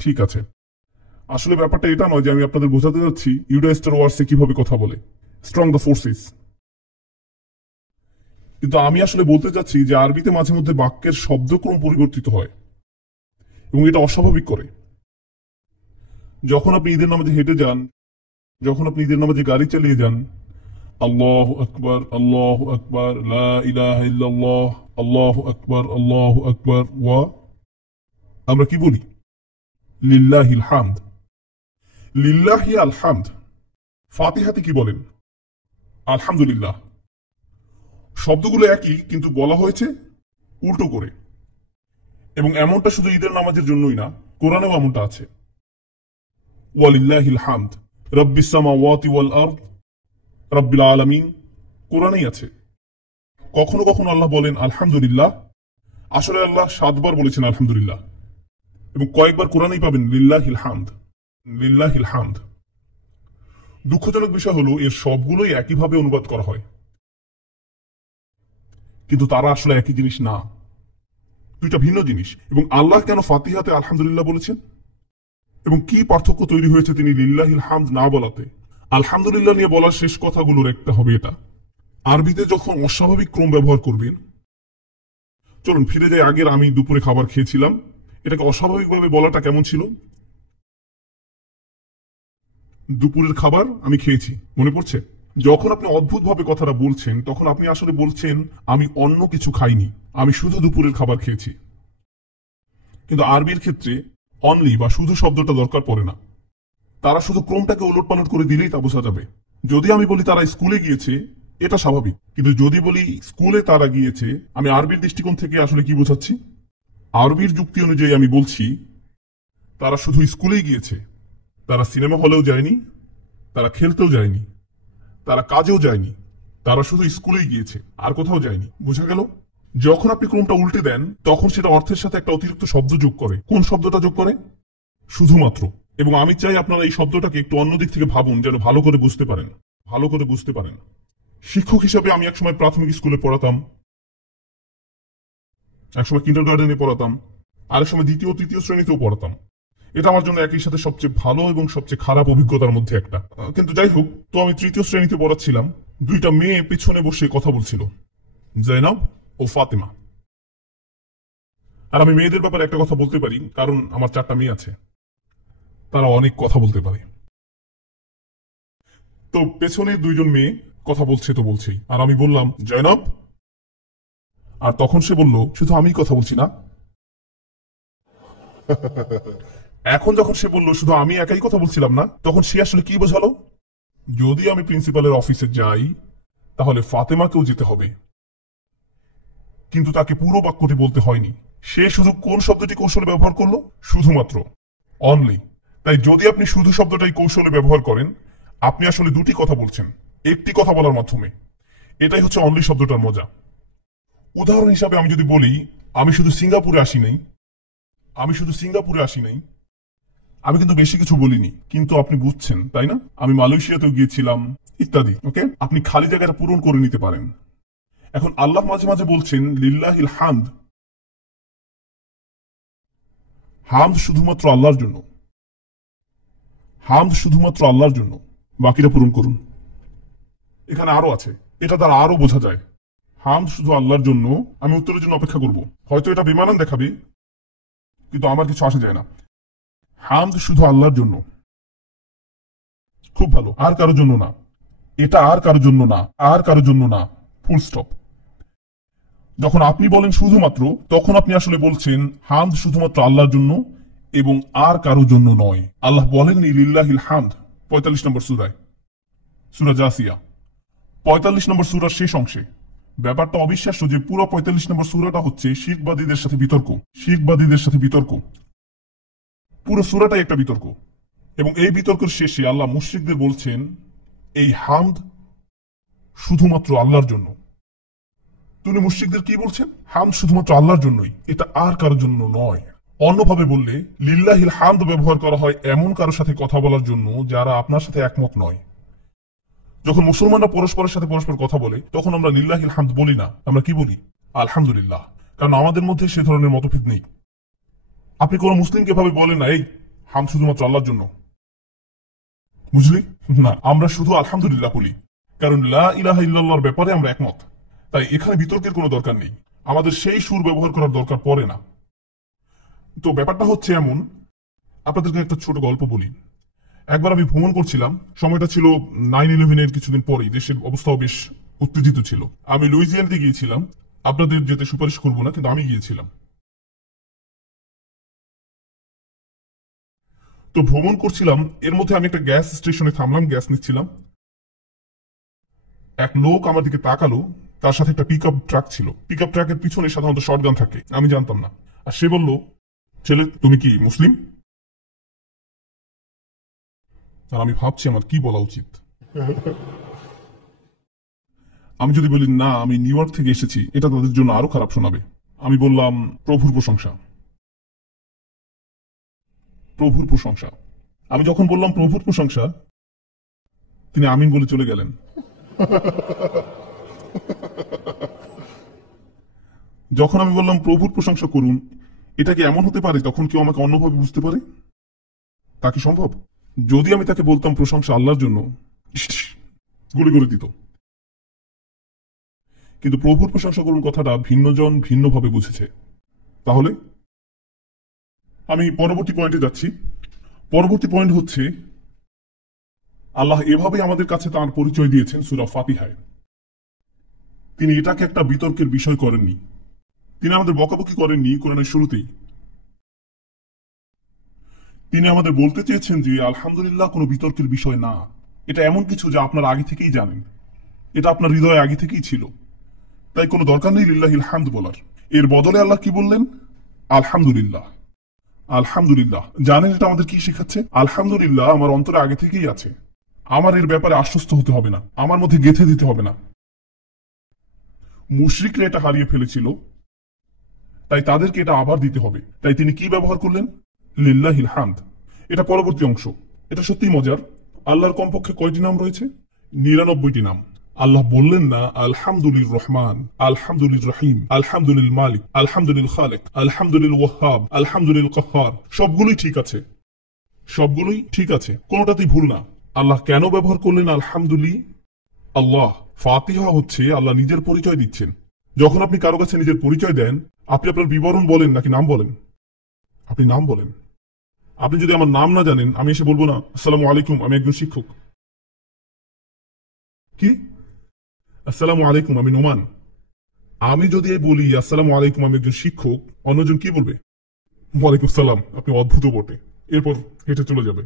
ঠিক আছে, আসলে ব্যাপারটা এটা নয় যে আমি আপনাদের বোঝাতে যাচ্ছি ইউডাইস্টার ওয়ার্সে কিভাবে কথা বলে, স্ট্রং দ্য ফোর্সেস। কিন্তু আমি আসলে বলতে চাচ্ছি যে আরবিতে মাঝে মধ্যে বাক্যের শব্দক্রম পরিবর্তিত হয় এবং এটা অস্বাভাবিক করে। যখন আপনি ঈদের নামাজে হেঁটে যান, যখন আপনি ঈদের নামাজে গাড়ি চালিয়ে যান, আল্লাহু আকবার লা ইলাহা ইল্লাল্লাহ, আল্লাহু আকবার ওয়া, আমরা কি বলি? লিল্লাহিল হামদ, লিল্লাহি আল হামদ। ফাতিহাতে কি বলেন? আলহামদুলিল্লাহ। শব্দগুলো একই, কিন্তু বলা হয়েছে উল্টো করে। এবং এমনটা শুধু ঈদের নামাজের জন্যই না, কোরআনেও এমনটা আছে। ওয়ালিল্লাহিল হামদ রব্বিস সামাওয়াতি ওয়াল আরদ রব্বিল আলামিন, কোরআনেই আছে। কখনো কখনো আল্লাহ বলেন আলহামদুলিল্লাহ, আসলে আল্লাহ 7 বার বলেছেন আলহামদুলিল্লাহ। এবং কয়েকবার কোরআনেই পাবেন লিল্লাহিল হামদ, লিল্লাহিল হামদ। দুঃখজনক বিষয় হলো এর সবগুলোই একইভাবে অনুবাদ করা হয়, কিন্তু তারা আসলে একই জিনিস না, দুইটা ভিন্ন জিনিস। এবং আল্লাহ কেন ফাতিহাতে আলহামদুলিল্লাহ বলেছেন এবং কি পার্থক্য তৈরি হয়েছে তিনি লিল্লাহিল হামদ না বলাতে? আলহামদুলিল্লাহ নিয়ে বলার শেষ কথাগুলোর একটা হবে এটা। আরবিতে যখন অস্বাভাবিক ক্রম ব্যবহার করবেন, চলুন ফিরে যাই আগের আমি দুপুরে খাবার খেয়েছিলাম, এটাকে অস্বাভাবিকভাবে বলাটা কেমন ছিল? দুপুরের খাবার আমি খেয়েছি, মনে পড়ছে? যখন আপনি অদ্ভুতভাবে কথাটা বলছেন, তখন আপনি আসলে বলছেন আমি অন্য কিছু খাইনি, আমি শুধু দুপুরের খাবার খেয়েছি। কিন্তু আরবির ক্ষেত্রে অনলি বা শুধু শব্দটা দরকার পড়ে না, তারা শুধু ক্রমটাকে ওলটপালট করে দিলেই তা বোঝা যাবে। যদি আমি বলি তারা স্কুলে গিয়েছে, এটা স্বাভাবিক, কিন্তু যদি বলি স্কুলে তারা গিয়েছে, আমি আরবির দৃষ্টিকোণ থেকে আসলে কি বোঝাচ্ছি? আরবির যুক্তি অনুযায়ী আমি বলছি তারা শুধু স্কুলেই গিয়েছে, তারা সিনেমা হলেও যায়নি, তারা খেলতেও যায়নি, তারা কাজেও যায়নি, তারা শুধু স্কুলেই গিয়েছে, আর কোথাও যায়নি। বোঝা গেল? যখন আপনি ক্রমটা উল্টে দেন, তখন সেটা অর্থের সাথে একটা অতিরিক্ত শব্দ যোগ করে। কোন শব্দটা যোগ করে? শুধুমাত্র। এবং আমি চাই আপনারা এই শব্দটাকে একটু অন্য দিক থেকে ভাবুন, যেন ভালো করে বুঝতে পারেন, ভালো করে বুঝতে পারেন। শিক্ষক হিসাবে আমি একসময় প্রাথমিক স্কুলে পড়াতাম, একসময় কিন্ডারগার্টেনে পড়াতাম, আরেক সময় দ্বিতীয় তৃতীয় শ্রেণীতেও পড়াতাম। এটা আমার জন্য একই সাথে সবচেয়ে ভালো এবং সবচেয়ে খারাপ অভিজ্ঞতার মধ্যে একটা। কিন্তু যাই হোক, তো আমি তৃতীয় শ্রেণীতে পড়াচ্ছিলাম, দুইটা মেয়ে পেছনে বসে কথা বলছিল, জয়নাব ও ফাতেমা। আর আমি মেয়েদের ব্যাপারে একটা কথা বলতে পারি, কারণ আমার 4টা মেয়ে আছে, তারা অনেক কথা বলতে পারে। তো পেছনে দুইজন মেয়ে কথা বলছে তো বলছেই, আর আমি বললাম জয়নাব, আর তখন সে বলল শুধু আমি কথা বলছি না। এখন যখন সে বলল শুধু আমি একাই কথা বলছিলাম না, তখন সে আসলে কি বোঝালো? যদি আমি প্রিন্সিপালের অফিসে যাই, তাহলে ফাতেমাকেও যেতে হবে। কিন্তু তাকে পুরো বাক্যটি বলতে হয়নি, সে শুধু কোন শব্দটি কৌশলে ব্যবহার করলো? শুধুমাত্র, অনলি। তাই যদি আপনি শুধু শব্দটাই কৌশলে ব্যবহার করেন, আপনি আসলে দুটি কথা বলছেন একটি কথা বলার মাধ্যমে। এটাই হচ্ছে অনলি শব্দটার মজা। উদাহরণ হিসাবে আমি যদি বলি আমি শুধু সিঙ্গাপুরে আসি নাই, আমি শুধু সিঙ্গাপুরে আসি নাই, আমি কিন্তু বেশি কিছু বলিনি, কিন্তু আপনি বুঝছেন, তাই না? আমি মালয়েশিয়াতেও গিয়েছিলাম, ইত্যাদি। ওকে, আপনি খালি জায়গাটা পূরণ করে নিতে পারেন। এখন আল্লাহ মাঝে মাঝে বলছেন লিল্লাহিল হামদ, হামদ শুধুমাত্র আল্লাহর জন্য, হামদ শুধুমাত্র আল্লাহর জন্য, বাকিটা পূরণ করুন। এখানে আরো আছে, এটা দ্বারা আরো বোঝা যায় হামদ শুধু আল্লাহর জন্য। আমি উত্তরের জন্য অপেক্ষা করব, হয়তো এটা বেমানান দেখাবে, কিন্তু আমার কিছু আসে যায় না। হামদ শুধু আল্লাহর জন্য, খুব ভালো, আর কারোর জন্য না, এটা আর কারোর জন্য না, আর কারোর জন্য না, ফুল স্টপ। যখন আপনি বলেন শুধুমাত্র, তখন আপনি আসলে বলছেন হামদ শুধুমাত্র আল্লাহর জন্য এবং আর কারো জন্য নয়। আল্লাহ বলেননি লিল্লাহিল হামদ ৪৫ নম্বর সূরায়, সূরা জাসিয়া ৪৫ নম্বর সূরার শেষ অংশে। ব্যাপারটা অবিশ্বাস্য যে পুরো ৪৫ নম্বর সূরাটা হচ্ছে শিরকবাদীদের সাথে বিতর্ক। শিরকবাদীদের সাথে বিতর্ক, পুরো সূরাটাই একটা বিতর্ক। এবং এই বিতর্কের শেষে আল্লাহ মুশরিকদের বলছেন এই হামদ শুধুমাত্র আল্লাহর জন্য। তুমি মুশরিকদের কি বলছেন? হামদ শুধুমাত্র আল্লাহর জন্যই, এটা আর কারোর জন্য নয়। অন্যভাবে বললে লিল্লাহিল হামদ ব্যবহার করা হয় এমন কারোর সাথে কথা বলার জন্য যারা আপনার সাথে একমত নয়। যখন মুসলমানরা পরস্পরের সাথে পরস্পর কথা বলে তখন আমরা লিল্লাহিল হামদ বলি না, আমরা কি বলি? আলহামদুলিল্লাহ। কারণ আমাদের মধ্যে সে ধরনের মতভেদ নেই। আপনি কোন মুসলিমকে ভাবে বলেন না এই হামদ শুধুমাত্র আল্লাহর জন্য, বুঝলি? না, আমরা শুধু আলহামদুলিল্লাহ বলি, কারণ লা ইলাহা ইল্লাল্লাহর ব্যাপারে আমরা একমত। তাই এখানে বিতর্কের কোনো দরকার নেই, আমাদের সেই সুর ব্যবহার করার দরকার পড়ে না। তো ব্যাপারটা হচ্ছে এমন, আপনাদেরকে একটা ছোট গল্প বলি। একবার আমি ভ্রমণ করছিলাম, সময়টা ছিল 9/11-এর কিছুদিন পরেই, দেশের অবস্থাও বেশ উত্তেজিত ছিল। আমি লুইজিয়ানাতে গিয়েছিলাম, আপনাদের যেতে সুপারিশ করবো না, কিন্তু আমি গিয়েছিলাম। তো ভ্রমণ করছিলাম, এর মধ্যে আমি একটা গ্যাস স্টেশনে থামলাম, গ্যাস নিচ্ছিলাম। এক লোক আমার দিকে তাকালো, তার সাথে একটা পিক আপ ট্রাক ছিল। পিক আপ ট্রাকের পিছনে সাধারণত শটগান থাকে, আমি জানতাম না। আর সে বলল, ছেলে তুমি কি মুসলিম? আর আমি ভাবছি আমার কি বলা উচিত। আমি যদি বলি না আমি নিউ ইয়র্ক থেকে এসেছি, এটা তাদের জন্য আরো খারাপ শোনাবে। আমি বললাম প্রভুর প্রশংসা, প্রভুর প্রশংসা। আমি যখন বললাম প্রভুর প্রশংসা, তিনি আমিন বলে চলে গেলেন। যখন আমি বললাম প্রভুর প্রশংসা করুন, এটা কি এমন হতে পারে তখন কেউ আমাকে অন্যভাবে বুঝতে পারে? তা কি সম্ভব? যদি আমি তাকে বলতাম প্রশংসা আল্লাহর জন্য, গুলি করে দিত। কিন্তু প্রভুর প্রশংসা করুন কথাটা ভিন্নজন ভিন্নভাবে বুঝেছে। তাহলে আমি পরবর্তী পয়েন্টে যাচ্ছি। পরবর্তী পয়েন্ট হচ্ছে, আল্লাহ এভাবে আমাদের কাছে তাঁর পরিচয় দিয়েছেন সূরা ফাতিহায়। তিনি এটাকে একটা বিতর্কের বিষয় করেননি, তিনি আমাদের বকাবকি করেননি কোরআনের শুরুতেই। তিনি আমাদের বলতে চেয়েছেন যে আলহামদুলিল্লাহ কোনো বিতর্কের বিষয় না, এটা এমন কিছু যা আপনারা আগে থেকেই জানেন, এটা আপনার হৃদয়ে আগে থেকেই ছিল, তাই কোনো দরকার নেই লিল্লাহিল হামদ বলার। এর বদলে আল্লাহ কি বললেন? আলহামদুলিল্লাহ। আলহামদুলিল্লাহ, জানেন এটা আমাদের কি শেখাচ্ছে? আলহামদুলিল্লাহ আমার অন্তরে আগে থেকেই আছে, আমার এর ব্যাপারে আশ্বস্ত হতে হবে না, আমার মধ্যে গেঁথে দিতে হবে না। মুশরিকরা এটা হারিয়ে ফেলেছিল, তাই তাদেরকে এটা আবার দিতে হবে। তাই তিনি কি ব্যবহার করলেন? লিল্লাহিল হামদ। এটা পরবর্তী অংশ, এটা সত্যিই মজার। আল্লাহর কমপক্ষে কয়টি নাম রয়েছে? 99টি নাম। আল্লাহ বললেন না আলহামদুলিল রহমান, আলহামদুলিল রহিম, আলহামদুলিল মালিক, আলহামদুলিল খালেক, আলহামদুলিল ওয়াহাব, আলহামদুলিল কহ্হার। সবগুলোই ঠিক আছে, সবগুলোই ঠিক আছে, কোনোটাতেই ভুল না। আল্লাহ কেন ব্যবহার করলেন আলহামদুলিল্লাহ? আল্লাহ, ফাতিহা হচ্ছে আল্লাহ নিজের পরিচয় দিচ্ছেন। যখন আপনি কারো কাছে নিজের পরিচয় দেন, আপনি আপনার বিবরণ বলেন নাকি নাম বলেন? আপনি নাম বলেন। আপনি যদি আমার নাম না জানেন, আমি এসে বলবো না আসসালামু আলাইকুম আমি একজন শিক্ষক। কি? আসসালামু আলাইকুম আমি নোমান। আমি যদি বলি আসসালামু আলাইকুম আমি একজন শিক্ষক, অন্যজন কি বলবে? ওয়ালাইকুম সালাম, আপনি অদ্ভুত বটে, এরপর হেঁটে চলে যাবে।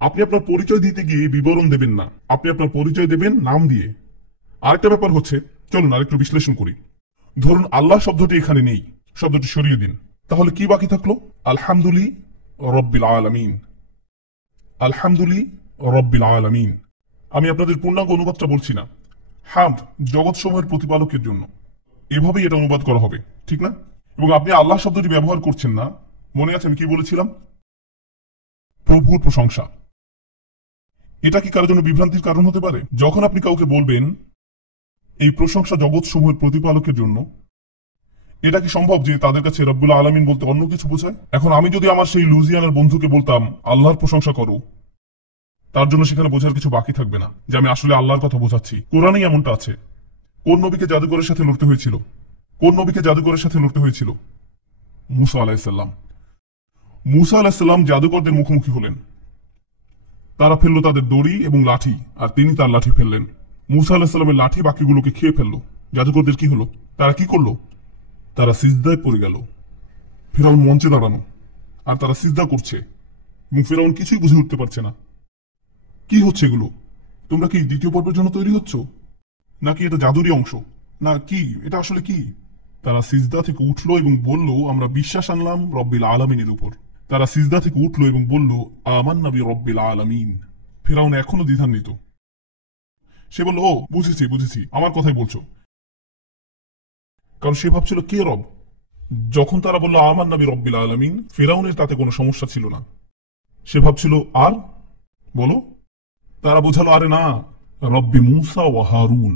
আপনি আপনার পরিচয় দিতে গিয়ে বিবরণ দেবেন না, আপনি আপনার পরিচয় দেবেন নাম দিয়ে। আরেকটা ব্যাপার হচ্ছে, চলুন আরেকটু বিশ্লেষণ করি। ধরুন আল্লাহ শব্দটি এখানে নেই, শব্দটি সরিয়ে দিন, তাহলে কি বাকি থাকলো? আলহামদুলিল্লাহ রব্বিল আলামিন। আলহামদুলিল্লাহ রব্বিল আলামিন। আমি আপনাদের পূর্ণাঙ্গ অনুবাদটা বলছি না। হামদ জগৎসমূহের প্রতিপালকের জন্য, এভাবেই এটা অনুবাদ করা হবে, ঠিক না? এবং আপনি আল্লাহ শব্দটি ব্যবহার করছেন না, মনে আছে আমি কি বলেছিলাম? প্রভুর প্রশংসা। এটা কি কারোর জন্য বিভ্রান্তির কারণ হতে পারে? যখন আপনি কাউকে বলবেন এই প্রশংসা জগৎসমূহের প্রতিপালকের জন্য, এটা কি সম্ভব যে তাদের কাছে রব্বুল আলামিন বলতে অন্য কিছু বোঝায়? এখন আমি যদি আমার সেই লুজিয়ানার বন্ধুকে বলতাম আল্লাহর প্রশংসা করো, তার জন্য সেখানে বোঝার কিছু বাকি থাকবে না যে আমি আসলে আল্লাহর কথা বোঝাচ্ছি। কোরআনেই এমনটা আছে। কোন নবীকে জাদুকরের সাথে লড়তে হয়েছিল? কোন নবীকে জাদুকরের সাথে লড়তে হয়েছিল? মুসা আলাইহিসসালাম। মুসা আলাইহিসসালাম জাদুকরদের মুখোমুখি হলেন, তারা ফেললো তাদের দড়ি এবং লাঠি, আর তিনি তার লাঠি ফেললেন। মুসা আলাইহিসসালামের লাঠি বাকিগুলোকে খেয়ে ফেললো। জাদুকরদের কি হলো? তারা কি করলো? তারা সিজদায় পড়ে গেল। ফিরআউন মঞ্চে দাঁড়ানো, আর তারা সিজদা করছে এবং ফেরাউন কিছুই বুঝে উঠতে পারছে না। কি হচ্ছে এগুলো? তোমরা কি দ্বিতীয় পর্বের জন্য তৈরি হচ্ছ, নাকি এটা জাদুরই অংশ, না কি এটা আসলে কি? তারা সিজদা থেকে উঠলো এবং বলল, আমরা বিশ্বাস আনলাম রব্বিল আলামিনের উপর। তারা সিজদা থেকে উঠলো এবং বলল, আমান্না বিরব্বিল আলামিন। ফেরাউন এখনো দ্বিধান্বিত। সে বলল, ও বুঝেছি বুঝেছি, আমার কথাই বলছো। কারণ সে ভাবছিল কে রব। যখন তারা বলল আমান্না বিরব্বিল আলামিন, ফেরাউনের তাতে কোনো সমস্যা ছিল না। সে ভাবছিল আর বলো। তারা বোঝালো, আরে না, রব্বি মুসা ও হারুন।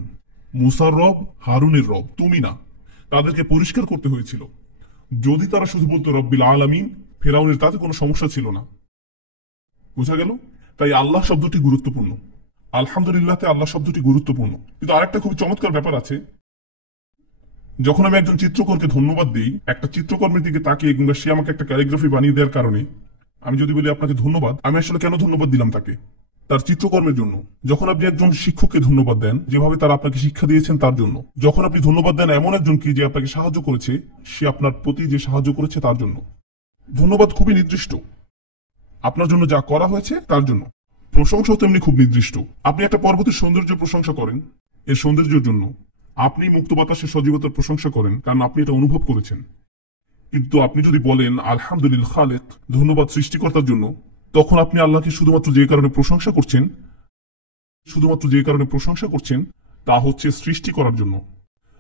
মুসার রব, হারুনের রব, তুমি না। তাদেরকে পরিষ্কার করতে হয়েছিল। যদি তারা শুধু বলতো রব্বিল আলামিন, ফেরাউনের তাতে কোনো সমস্যা ছিল না। বোঝা গেল? তাই আল্লাহ শব্দটি গুরুত্বপূর্ণ। আলহামদুলিল্লাহতে আল্লাহ শব্দটি গুরুত্বপূর্ণ। কিন্তু আরেকটা খুবই চমৎকার ব্যাপার আছে। যখন আমি একজন চিত্রকরকে ধন্যবাদ দিই, একটা চিত্রকর্মের দিকে তাকিয়ে কিংবা সে আমাকে একটা ক্যালিগ্রাফি বানিয়ে দেওয়ার কারণে, আমি যদি বলি আপনাকে ধন্যবাদ, আমি আসলে কেন ধন্যবাদ দিলাম তাকে? তার চিত্রকর্মের জন্য। যখন আপনি একজন শিক্ষককে ধন্যবাদ দেন, যেভাবে তারা আপনাকে শিক্ষা দিয়েছেন তার জন্য। যখন আপনি ধন্যবাদ দেন এমন একজনকে যে আপনাকে সাহায্য করেছে, সে আপনার প্রতি যে সাহায্য করেছে তার জন্য। ধন্যবাদ খুবই নির্দিষ্ট, আপনার জন্য যা করা হয়েছে তার জন্য। প্রশংসাও তেমনি খুব নির্দিষ্ট। আপনি একটা পর্বতের সৌন্দর্য প্রশংসা করেন এর সৌন্দর্যের জন্য। আপনি মুক্ত বাতাসের সজীবতার প্রশংসা করেন কারণ আপনি এটা অনুভব করেছেন। কিন্তু আপনি যদি বলেন আলহামদুলিল্লাহ খালেক, ধন্যবাদ সৃষ্টিকর্তার জন্য, তখন আপনি আল্লাহকে শুধুমাত্র যে কারণে প্রশংসা করছেন তা হচ্ছে সৃষ্টি করার জন্য।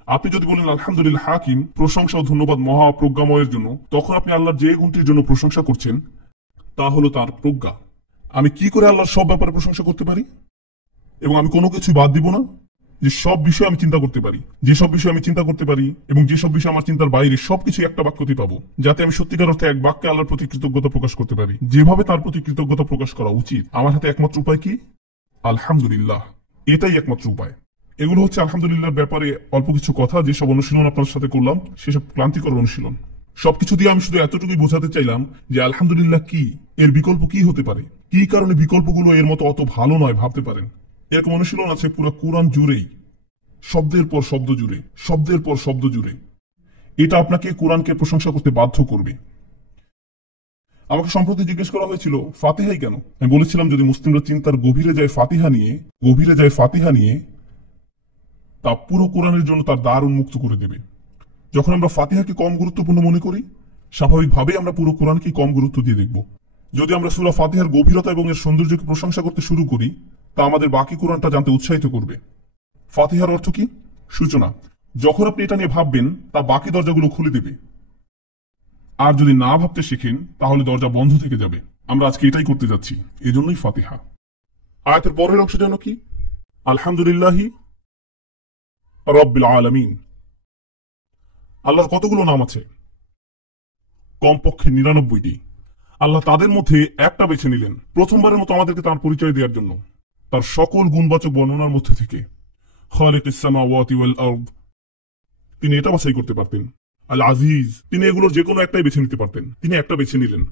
আপনি যদি বলেন আলহামদুলিল্লাহ হাকিম, প্রশংসা ও ধন্যবাদ মহাপ্রজ্ঞাময়ের জন্য, তখন আপনি আল্লাহর যে গুণটির জন্য প্রশংসা করছেন তা হলো তার প্রজ্ঞা। আমি কি করে আল্লাহর সব ব্যাপারে প্রশংসা করতে পারি এবং আমি কোনো কিছু বাদ দিব না? যে সব বিষয়ে আমি চিন্তা করতে পারি, যেসব বিষয়ে আমি চিন্তা করতে পারি এবং যেসব বিষয় আমার চিন্তার বাইরে, সবকিছু একটা বাক্যতে পাবো, যাতে আমি সত্যিকার অর্থে এক বাক্যে আল্লাহর প্রতি কৃতজ্ঞতা প্রকাশ করতে পারি, যেভাবে তার প্রতি কৃতজ্ঞতা প্রকাশ করা উচিত। আমার হাতে একমাত্র উপায় কি? আলহামদুলিল্লাহ। এটাই একমাত্র উপায়। এগুলো হচ্ছে আলহামদুলিল্লাহর ব্যাপারে অল্প কিছু কথা, যেসব অনুশীলন আপনার সাথে করলাম সেসব ক্লান্তিকর অনুশীলন। সবকিছু দিয়ে আমি শুধু এতটুকুই বোঝাতে চাইলাম যে আলহামদুলিল্লাহ কি, এর বিকল্প কি হতে পারে, কি কারণে বিকল্পগুলো এর মতো অত ভালো নয় ভাবতে পারেন। এরকম অনুশীলন আছে পুরো কোরআন জুড়েই, শব্দের পর শব্দ জুড়ে, শব্দের পর শব্দ জুড়ে। এটা আপনাকে কোরআনকে প্রশংসা করতে বাধ্য করবে। আমাকে সম্প্রতি জিজ্ঞেস করা হয়েছিল ফাতিহাই কেন। আমি বলেছিলাম যদি মুসলিমরা চিন্তার গভীরে যায় ফাতিহা নিয়ে, তা পুরো কোরআনের জন্য তার দ্বার উন্মুক্ত করে দেবে। যখন আমরা ফাতিহাকে কম গুরুত্বপূর্ণ মনে করি, স্বাভাবিকভাবেই আমরা পুরো কোরআনকে কম গুরুত্ব দিয়ে দেখব। যদি আমরা সূরা ফাতিহার গভীরতা এবং এর সৌন্দর্যকে প্রশংসা করতে শুরু করি, তা আমাদের বাকি কোরআনটা জানতে উৎসাহিত করবে। ফাতিহার অর্থ কি? সূচনা। যখন আপনি এটা নিয়ে ভাববেন, তা বাকি দরজাগুলো খুলে দেবে। আর যদি না ভাবতে শিখেন, তাহলে দরজা বন্ধ থেকে যাবে। আমরা আজকে এটাই করতে যাচ্ছি, এজন্যই ফাতিহা। আয়াতের পরের অংশ যেন কি? আলহামদুলিল্লাহি রব্বিল আলামিন। আল্লাহর কতগুলো নাম আছে? কমপক্ষে ৯৯টি। আল্লাহ তাদের মধ্যে একটা বেছে নিলেন প্রথমবারের মতো আমাদেরকে তার পরিচয় দেওয়ার জন্য, তার সকল গুণবাচক বর্ণনার মধ্যে থেকে। খালিকুস সামাওয়াতি ওয়াল আরদ, তিনি এটা বাছাই করতে পারতেন। আল আজিজ, তিনি এগুলোর যে কোনো একটাই বেছে নিতে পারতেন, তিনি একটা বেছে নিলেন।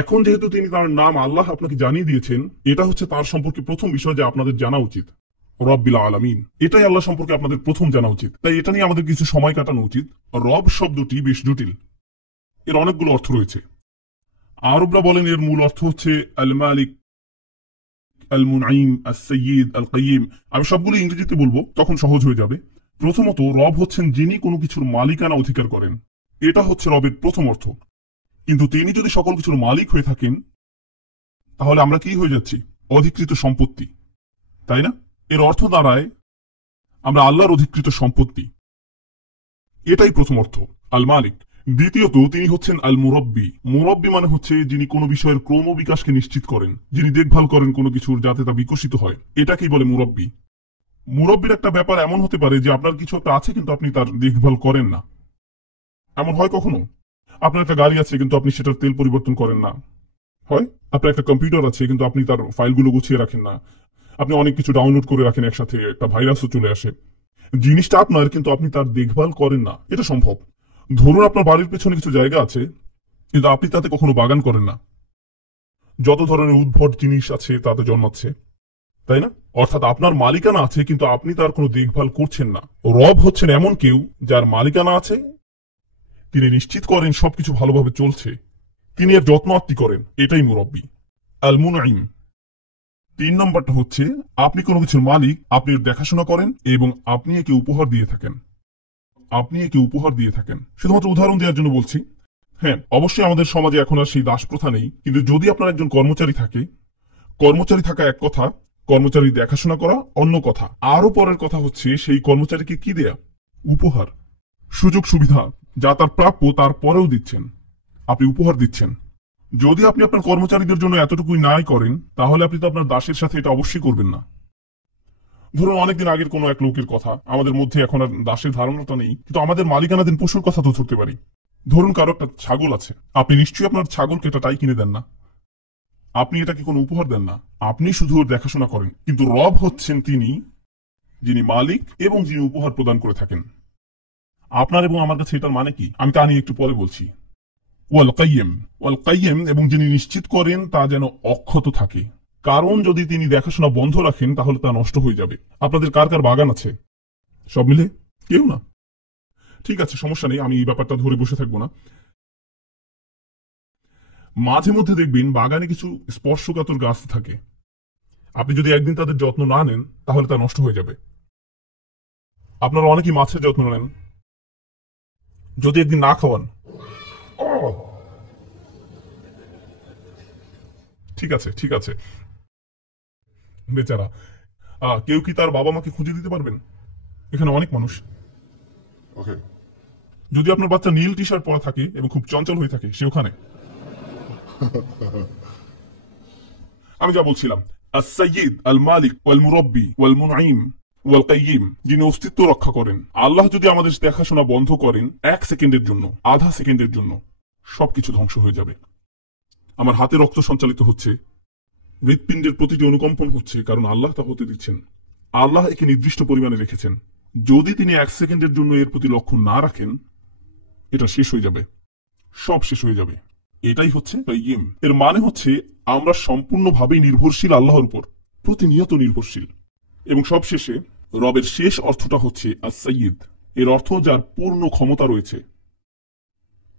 এখন যেহেতু তিনি তার নাম আল্লাহ আপনাকে জানিয়ে দিয়েছেন, এটা হচ্ছে তার সম্পর্কে প্রথম বিষয় যা আপনাদের জানা উচিত। রব্বিল আলামিন, এটাই আল্লাহ সম্পর্কে আপনাদের প্রথম জানা উচিত। তাই এটা নিয়ে আমাদের কিছু সময় কাটানো উচিত। রব শব্দটি বেশ জটিল, এর অনেকগুলো অর্থ রয়েছে। আরবরা বলেন এর মূল অর্থ হচ্ছে আল মালিক, আল মুনঈম, আস সাইয়্যিদ, আল কাইয়্যিম। আমি সবগুলো ইংরেজিতে বলবো, তখন সহজ হয়ে যাবে। প্রথমত, রব হচ্ছেন যিনি কোনো কিছুর মালিকানা অধিকার করেন, এটা হচ্ছে রবের প্রথম অর্থ। কিন্তু তিনি যদি সকল কিছুর মালিক হয়ে থাকেন, তাহলে আমরা কি হয়ে যাচ্ছি? অধিকৃত সম্পত্তি, তাই না? এর অর্থ দাঁড়ায় আমরা আল্লাহর অধিকৃত সম্পত্তি। এটাই প্রথম অর্থ, আল মালিক। দ্বিতীয়ত, তিনি হচ্ছেন আল মুরব্বি। মুরব্বি মানে হচ্ছে যিনি কোনো বিষয়ের ক্রম বিকাশকে নিশ্চিত করেন, যিনি দেখভাল করেন কোনো কিছুর যাতে তা বিকশিত হয়, এটাকেই বলে মুরব্বি। মুরব্বির একটা ব্যাপার এমন হতে পারে যে আপনার কিছু একটা আছে কিন্তু আপনি তার দেখভাল করেন না। এমন হয় কখনো? আপনার একটা গাড়ি আছে কিন্তু আপনি সেটার তেল পরিবর্তন করেন না, হয়? আপনার একটা কম্পিউটার আছে কিন্তু আপনি তার ফাইলগুলো গুছিয়ে রাখেন না। আপনি অনেক কিছু ডাউনলোড করে রাখেন একসাথে, একটা ভাইরাসও চলে আসে। জিনিসটা আপনার কিন্তু আপনি তার দেখভাল করেন না, এটা সম্ভব। ধরুন আপনার বাড়ির পেছনে কিছু জায়গা আছে কিন্তু আপনি তাতে কখনো বাগান করেন না। যত ধরনের উদ্ভট জিনিস আছে তাতে জন্মাচ্ছে, তাই না? অর্থাৎ আপনার মালিকানা আছে কিন্তু আপনি তার কোনো দেখভাল করছেন না। রব হচ্ছেন এমন কেউ যার মালিকানা আছে, তিনি নিশ্চিত করেন সবকিছু ভালোভাবে চলছে, তিনি এর যত্ন আত্তি করেন, এটাই মুরব্বী। আল মুনঈম। 3 নম্বরটা হচ্ছে আপনি কোনো কিছুর মালিক, আপনি এর দেখাশোনা করেন এবং আপনি একে উপহার দিয়ে থাকেন। শুধুমাত্র উদাহরণ দেওয়ার জন্য বলছি। হ্যাঁ, অবশ্যই আমাদের সমাজে এখন আর সেই দাস প্রথা নেই, কিন্তু যদি আপনার একজন কর্মচারী থাকে, কর্মচারী থাকা এক কথা, কর্মচারী দেখাশোনা করা অন্য কথা। আরো পরের কথা হচ্ছে সেই কর্মচারীকে কি দেয়া? উপহার, সুযোগ সুবিধা যা তার প্রাপ্য তারপরেও দিচ্ছেন, আপনি উপহার দিচ্ছেন। যদি আপনি আপনার কর্মচারীদের জন্য এতটুকুই নাই করেন, তাহলে আপনি তো আপনার দাসের সাথে এটা অবশ্যই করবেন না। ধরুন অনেকদিন আগের কোনো এক লোকের কথা, আমাদের মধ্যে এখন আর দাসের ধারণাটা নেই, কিন্তু আমাদের মালিকানাধীন পশুর কথা তো ধরতে পারি। ধরুন কারো একটা ছাগল আছে, আপনি নিশ্চয়ই আপনার ছাগলকে এটা তাই কিনে দেন না, আপনি এটাকে কোনো উপহার দেন না, আপনি শুধু ওর দেখাশোনা করেন। কিন্তু রব হচ্ছেন তিনি যিনি মালিক এবং যিনি উপহার প্রদান করে থাকেন। আপনার এবং আমার কাছে এটার মানে কি, আমি তা নিয়ে একটু পরে বলছি। ওয়াল কাইয়্যিম, এবং যিনি নিশ্চিত করেন তা যেন অক্ষত থাকে, কারণ যদি তিনি দেখাশোনা বন্ধ রাখেন তাহলে তা নষ্ট হয়ে যাবে। আপনাদের কার কার বাগান আছে? সব মিলে? কেউ না? ঠিক আছে, সমস্যা নেই, আমি এই ব্যাপারটা ধরে বসে থাকবো না। মাঝে মধ্যে দেখবেন বাগানে কিছু স্পর্শকাতর গাছ থাকে, আপনি যদি একদিন তাদের যত্ন না নেন তাহলে তা নষ্ট হয়ে যাবে। আপনারা অনেকেই মাছের যত্ন নেন, যদি একদিন না খাওয়ান, ঠিক আছে, বেচারা। কেউ কি তার বাবা মাকে খুঁজে দিতে পারবেন? এখানে অনেক মানুষ। যদি আপনার বাচ্চা নীল টি শার্ট পরা থাকে এবং খুব চঞ্চল হয়ে থাকে, সে ওখানে। আমি যা বলছিলাম, আস-সাইয়্যিদ আল মালিক ওয়াল মুরাব্বি ওয়াল মুনঈম ওয়াল কাইয়্যিম, যিনি অস্তিত্ব রক্ষা করেন। আল্লাহ যদি আমাদের দেখাশোনা বন্ধ করেন 1 সেকেন্ডের জন্য, আধা সেকেন্ডের জন্য, সবকিছু ধ্বংস হয়ে যাবে। আমার হাতে রক্ত সঞ্চালিত হচ্ছে, হৃৎপিণ্ডের প্রতিটি অনুকম্পন হচ্ছে, কারণ আল্লাহ তা হতে দিচ্ছেন। আল্লাহ একে নির্দিষ্ট পরিমাণে রেখেছেন। যদি তিনি 1 সেকেন্ডের জন্য এর প্রতি লক্ষ্য না রাখেন, এটা শেষ হয়ে যাবে, সব শেষ হয়ে যাবে। এটাই হচ্ছে কাইয়্যিম। এর মানে হচ্ছে আমরা সম্পূর্ণভাবেই নির্ভরশীল আল্লাহর উপর, প্রতিনিয়ত নির্ভরশীল। এবং সবশেষে রবের শেষ অর্থটা হচ্ছে আস-সাইয়্যিদ। এর অর্থ যার পূর্ণ ক্ষমতা রয়েছে,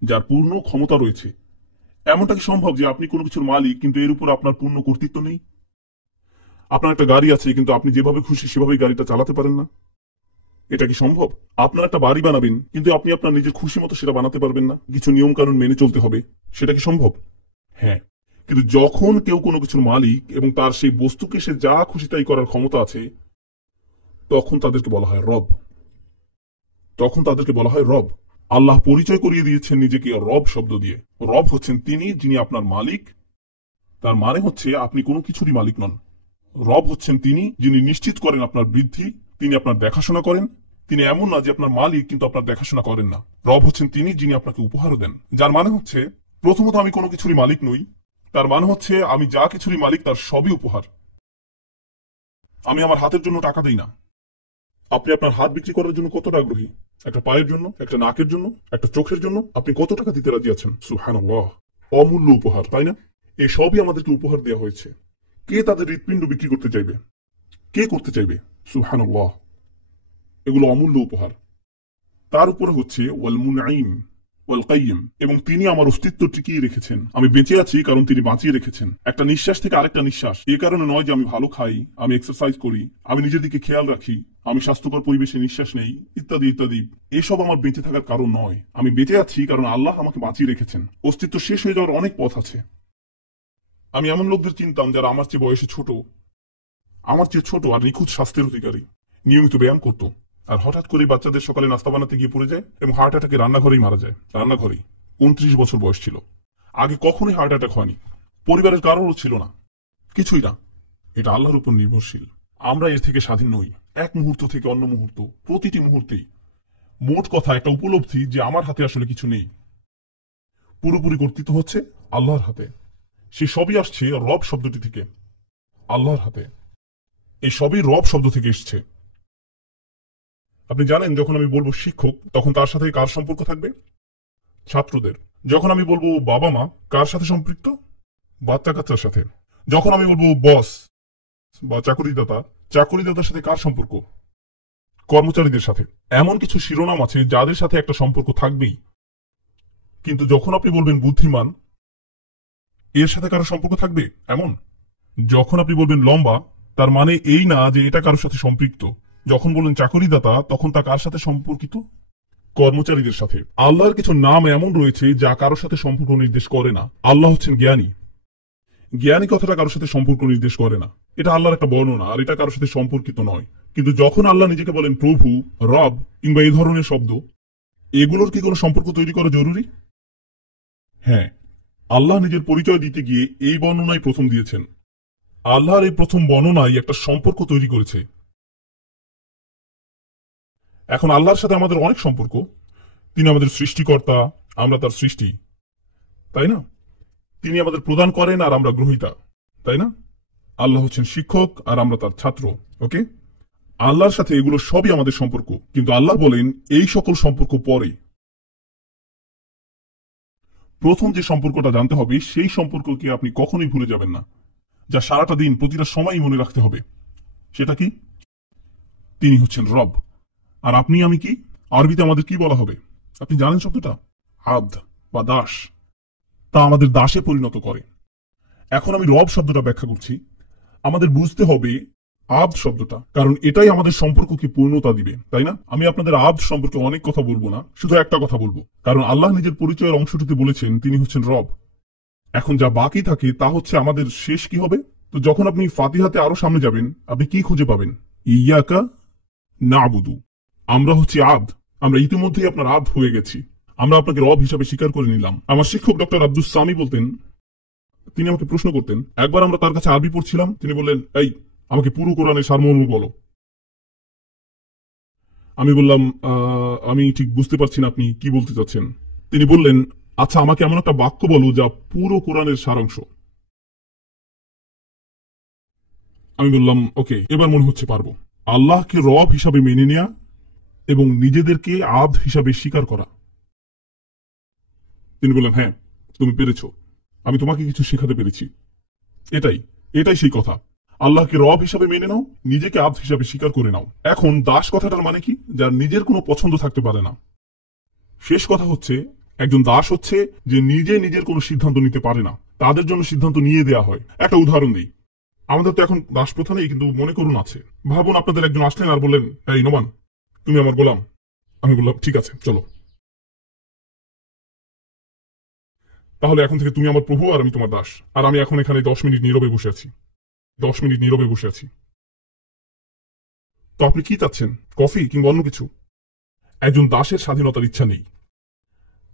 যার পূর্ণ ক্ষমতা রয়েছে। এমনটা কি সম্ভব যে আপনি কোনো কিছুর মালিক কিন্তু এর উপর আপনার পূর্ণ কর্তৃত্ব নেই? আপনার একটা গাড়ি আছে কিন্তু আপনি যেভাবে খুশি সেভাবেই গাড়িটা চালাতে পারেন না? এটা কি সম্ভব? আপনার একটা বাড়ি বানাবেন কিন্তু আপনি আপনার নিজের খুশি মতো সেটা বানাতে পারবেন না, কিছু নিয়ম কানুন মেনে চলতে হবে। সেটা কি সম্ভব? হ্যাঁ। কিন্তু যখন কেউ কোনো কিছুর মালিক এবং তার সেই বস্তুকে সে যা খুশি তাই করার ক্ষমতা আছে, তখন তাদেরকে বলা হয় রব। আল্লাহ পরিচয় করিয়ে দিয়েছেন নিজেকে রব শব্দ দিয়ে। রব হচ্ছেন তিনি যিনি আপনার মালিক, তার মানে হচ্ছে আপনি কোনো কিছুরই মালিক নন। রব হচ্ছেন তিনি যিনি নিশ্চিত করেন আপনার বৃদ্ধি, তিনি আপনার দেখাশোনা করেন। তিনি এমন না যে আপনার মালিক কিন্তু আপনার দেখাশোনা করেন না। রব হচ্ছেন তিনি যিনি আপনাকে উপহারও দেন, যার মানে হচ্ছে প্রথমত আমি কোনো কিছুরই মালিক নই, তার মানে হচ্ছে আমি যা কিছুরই মালিক তার সবই উপহার। আমি আমার হাতের জন্য টাকা দেই না। আপনি আপনার হাত বিক্রি করার জন্য কতটা আগ্রহী? একটা পায়ের জন্য, একটা নাকের জন্য, একটা চোখের জন্য আপনি কত টাকা দিতে রাজি আছেন? সুবহানাল্লাহ, অমূল্য উপহার, তাই না? এই সবই আমাদেরকে উপহার দেওয়া হয়েছে। কে তাদের হৃৎপিণ্ড বিক্রি করতে চাইবে? কে করতে চাইবে? সুবহানাল্লাহ, এগুলো অমূল্য উপহার। তার উপরে হচ্ছে ওয়াল মুনঈম ওয়াল কাইয়্যিম, এবং তিনি আমার অস্তিত্ব টিকিয়ে রেখেছেন। আমি বেঁচে আছি কারণ তিনি বাঁচিয়ে রেখেছেন। একটা নিঃশ্বাস থেকে আরেকটা নিঃশ্বাস, এই কারণে নয় যে আমি ভালো খাই, আমি এক্সারসাইজ করি, আমি নিজের দিকে খেয়াল রাখি, আমি স্বাস্থ্যকর পরিবেশে নিঃশ্বাস নেই, ইত্যাদি ইত্যাদি। এসব আমার বেঁচে থাকার কারণ নয়। আমি বেঁচে আছি কারণ আল্লাহ আমাকে বাঁচিয়ে রেখেছেন। অস্তিত্ব শেষ হয়ে যাওয়ার অনেক পথ আছে। আমি এমন লোকদের চিনতাম যারা আমার চেয়ে বয়সে ছোট, আর নিখুঁত স্বাস্থ্যের অধিকারী, নিয়মিত ব্যায়াম করত, আর হঠাৎ করে বাচ্চাদের সকালে নাস্তা বানাতে গিয়ে পড়ে যায় এবং হার্ট অ্যাটাকে রান্নাঘরেই মারা যায়। রান্নাঘরেই। 29 বছর বয়স ছিল। আগে কখনোই হার্ট অ্যাটাক হয়নি, পরিবারের কারোরও ছিল না, কিছুই না। এটা আল্লাহর উপর নির্ভরশীল। আমরা এর থেকে স্বাধীন নই, এক মুহূর্ত থেকে অন্য মুহূর্ত, প্রতিটি মুহূর্তেই। মোট কথা একটা উপলব্ধি যে আমার হাতে আসলে কিছু নেই, পুরোপুরি কর্তৃত্ব হচ্ছে আল্লাহর হাতে। সে সবই আসছে রব শব্দটি থেকে, আল্লাহর হাতে। এই সবই রব শব্দ থেকে এসছে। আপনি জানেন যখন আমি বলবো শিক্ষক, তখন তার সাথে কার সম্পর্ক থাকবে? ছাত্রদের। যখন আমি বলবো বাবা মা, কার সাথে সম্পৃক্ত? বাচ্চা কাচ্চার সাথে। যখন আমি বলবো বস বা চাকুরিদাতার সাথে কার সম্পর্ক? কর্মচারীদের সাথে। এমন কিছু শিরোনাম আছে যাদের সাথে একটা সম্পর্ক থাকবেই। কিন্তু যখন আপনি বলবেন বুদ্ধিমান, এর সাথে কারো সম্পর্ক থাকবে এমন? যখন আপনি বলবেন লম্বা, তার মানে এই না যে এটা কারোর সাথে সম্পৃক্ত। যখন বলেন চাকরিদাতা, তখন তা কার সাথে সম্পর্কিত? কর্মচারীদের সাথে। আল্লাহর কিছু নাম এমন রয়েছে যা কারোর সাথে সম্পর্ক নির্দেশ করে না। আল্লাহ হচ্ছেন জ্ঞানী। জ্ঞানী কথাটা কারোর সাথে সম্পর্ক নির্দেশ করে না। এটা আল্লাহর একটা বর্ণনা, আর এটা কারোর সাথে সম্পর্কিত নয়। কিন্তু যখন আল্লাহ নিজেকে বলেন প্রভু, রব কিংবা এই ধরনের শব্দ, এগুলোর কি কোনো সম্পর্ক তৈরি করা জরুরি? হ্যাঁ, আল্লাহ নিজের পরিচয় দিতে গিয়ে এই বর্ণনাই প্রথম দিয়েছেন। আল্লাহর এই প্রথম বর্ণনাই একটা সম্পর্ক তৈরি করেছে। এখন আল্লাহর সাথে আমাদের অনেক সম্পর্ক। তিনি আমাদের সৃষ্টিকর্তা, আমরা তার সৃষ্টি, তাই না? তিনি আমাদের প্রদান করেন আর আমরা গ্রহীতা, তাই না? আল্লাহ হচ্ছেন শিক্ষক আর আমরা তার ছাত্র। ওকে, আল্লাহর সাথে এগুলো সবই আমাদের সম্পর্ক, কিন্তু আল্লাহ বলেন এই সকল সম্পর্ক পরে। প্রথম যে সম্পর্কটা জানতে হবে, সেই সম্পর্ককে আপনি কখনোই ভুলে যাবেন না, যা সারাটা দিন প্রতিটা সময়ই মনে রাখতে হবে। সেটা কি? তিনি হচ্ছেন রব। আর আপনি আমি কি? আরবিতে আমাদের কি বলা হবে? আপনি জানেন শব্দটা? আব্দ বা দাস। তা আমাদের দাসে পরিণত করে। এখন আমি রব শব্দটা ব্যাখ্যা করছি। আমাদের বুঝতে হবে আব্দ শব্দটা, কারণ এটাই আমাদের সম্পর্ককে পূর্ণতা দিবে, তাই না? আমি আপনাদের আব্দ সম্পর্কে অনেক কথা বলবো না, শুধু একটা কথা বলবো, কারণ আল্লাহ নিজের পরিচয়ের অংশটিতে বলেছেন তিনি হচ্ছেন রব। এখন যা বাকি থাকে তা হচ্ছে আমাদের শেষ কি হবে। তো যখন আপনি ফাতিহাতে আরো সামনে যাবেন, আপনি কি খুঁজে পাবেন? ইয়াকা নাবুদু। আমরা হচ্ছি আব্দ। আমরা ইতিমধ্যেই আপনার আব্দ হয়ে গেছি। আমরা আপনাকে রব হিসাবে স্বীকার করে নিলাম। আমার শিক্ষক ডক্টর আব্দুস সামি বলতেন, তিনি আমাকে প্রশ্ন করতেন। একবার আমরা তার কাছে আরবি পড়ছিলাম, তিনি বললেন, এই আমাকে পুরো কোরআনের সারমর্ম বলো। আমি বললাম, আমি ঠিক বুঝতে পারছি না আপনি কি বলতে চাচ্ছেন। তিনি বললেন, আচ্ছা আমাকে এমন একটা বাক্য বলো যা পুরো কোরআনের সারাংশ। আমি বললাম, ওকে, এবার মনে হচ্ছে পারবো। আল্লাহকে রব হিসাবে মেনে নেয়া এবং নিজেদেরকে আব্দ হিসাবে স্বীকার করা। তিনি বললেন, হ্যাঁ তুমি পেরেছ, আমি তোমাকে কিছু শেখাতে পেরেছি। এটাই এটাই সেই কথা। আল্লাহকে রব হিসাবে মেনে নাও, নিজেকে আব্দ হিসাবে স্বীকার করে নাও। এখন দাস কথাটার মানে কি? যার নিজের কোনো পছন্দ থাকতে পারে না। শেষ কথা হচ্ছে, একজন দাস হচ্ছে যে নিজে নিজের কোনো সিদ্ধান্ত নিতে পারে না, তাদের জন্য সিদ্ধান্ত নিয়ে দেয়া হয়। একটা উদাহরণ দিই, আমাদের তো এখন দাস প্রথা নেই, কিন্তু মনে করুন আছে। ভাবুন আপনাদের একজন আসলেন আর বললেন, এই নোমান, তুমি আমার গোলাম। আমি বললাম, ঠিক আছে চলো, তাহলে এখন থেকে তুমি আমার প্রভু আর আমি তোমার দাস। আর আমি এখন এখানে 10 মিনিট নীরবে বসে আছি। 10 মিনিট নীরবে বসে আছি। তো আপনি কি চাচ্ছেন? কফি কিংবা অন্য কিছু? একজন দাসের স্বাধীনতার ইচ্ছা নেই,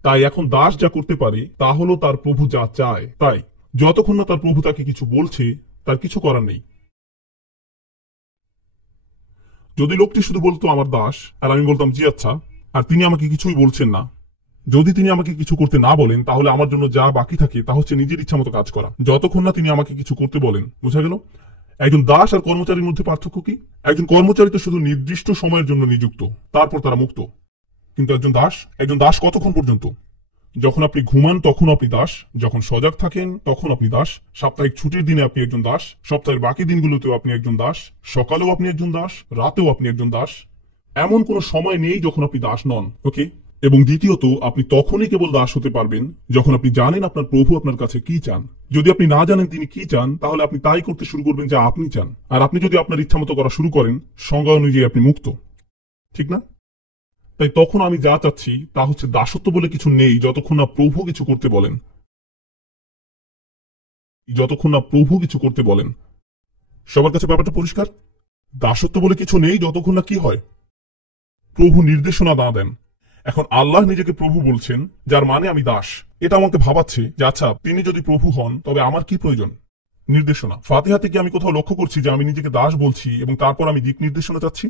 তাই এখন দাস যা করতে পারে তা হলো তার প্রভু যা চায় তাই। যতক্ষণ না তার প্রভু তাকে কিছু বলছে, তার কিছু করার নেই। যদি লোকটি শুধু বলতো আমার দাস, আর আমি বলতাম জি আচ্ছা, আর তিনি আমাকে কিছুই বলছেন না, যদি তিনি আমাকে কিছু করতে না বলেন, তাহলে আমার জন্য যা বাকি থাকে তা হচ্ছে নিজের ইচ্ছা মতো কাজ করা, যতক্ষণ না তিনি আমাকে কিছু করতে বলেন। বোঝা গেল? একজন দাস আর কর্মচারীর মধ্যে পার্থক্য কি? একজন কর্মচারী তো শুধু নির্দিষ্ট সময়ের জন্য নিযুক্ত, তারপর তারা মুক্ত। কিন্তু একজন দাস কতক্ষণ পর্যন্ত? যখন আপনি ঘুমান তখন আপনি দাস, যখন সজাগ থাকেন তখন আপনি দাস, সাপ্তাহিক ছুটির দিনে আপনি একজন দাস, সপ্তাহের বাকি দিনগুলোতেও আপনি একজন দাস, সকালেও আপনি একজন দাস, রাতেও আপনি একজন দাস। এমন কোনো সময় নেই যখন আপনি দাস নন। ওকে? এবং দ্বিতীয়ত, আপনি তখনই কেবল দাস হতে পারবেন যখন আপনি জানেন আপনার প্রভু আপনার কাছে কি চান। যদি আপনি না জানেন তিনি কি চান, তাহলে আপনি তাই করতে শুরু করবেন যা আপনি চান। আর আপনি যদি আপনার ইচ্ছা মতো করা শুরু করেন, সংজ্ঞা অনুযায়ী আপনি মুক্ত, ঠিক না? তাই তখন আমি যা চাচ্ছি তা হচ্ছে দাসত্ব বলে কিছু নেই যতক্ষণ না প্রভু কিছু করতে বলেন। সবার কাছে ব্যাপারটা পরিষ্কার? দাসত্ব বলে কিছু নেই যতক্ষণ না কি হয়, প্রভু নির্দেশনা না দেন। এখন আল্লাহ নিজেকে প্রভু বলছেন, যার মানে আমি দাস। এটা আমাকে ভাবাচ্ছে যে আচ্ছা, তিনি যদি প্রভু হন তবে আমার কি প্রয়োজন? নির্দেশনা। ফাতিহাতে কি আমি কোথাও লক্ষ্য করছি যে আমি নিজেকে দাস বলছি এবং তারপর আমি দিক নির্দেশনা চাচ্ছি?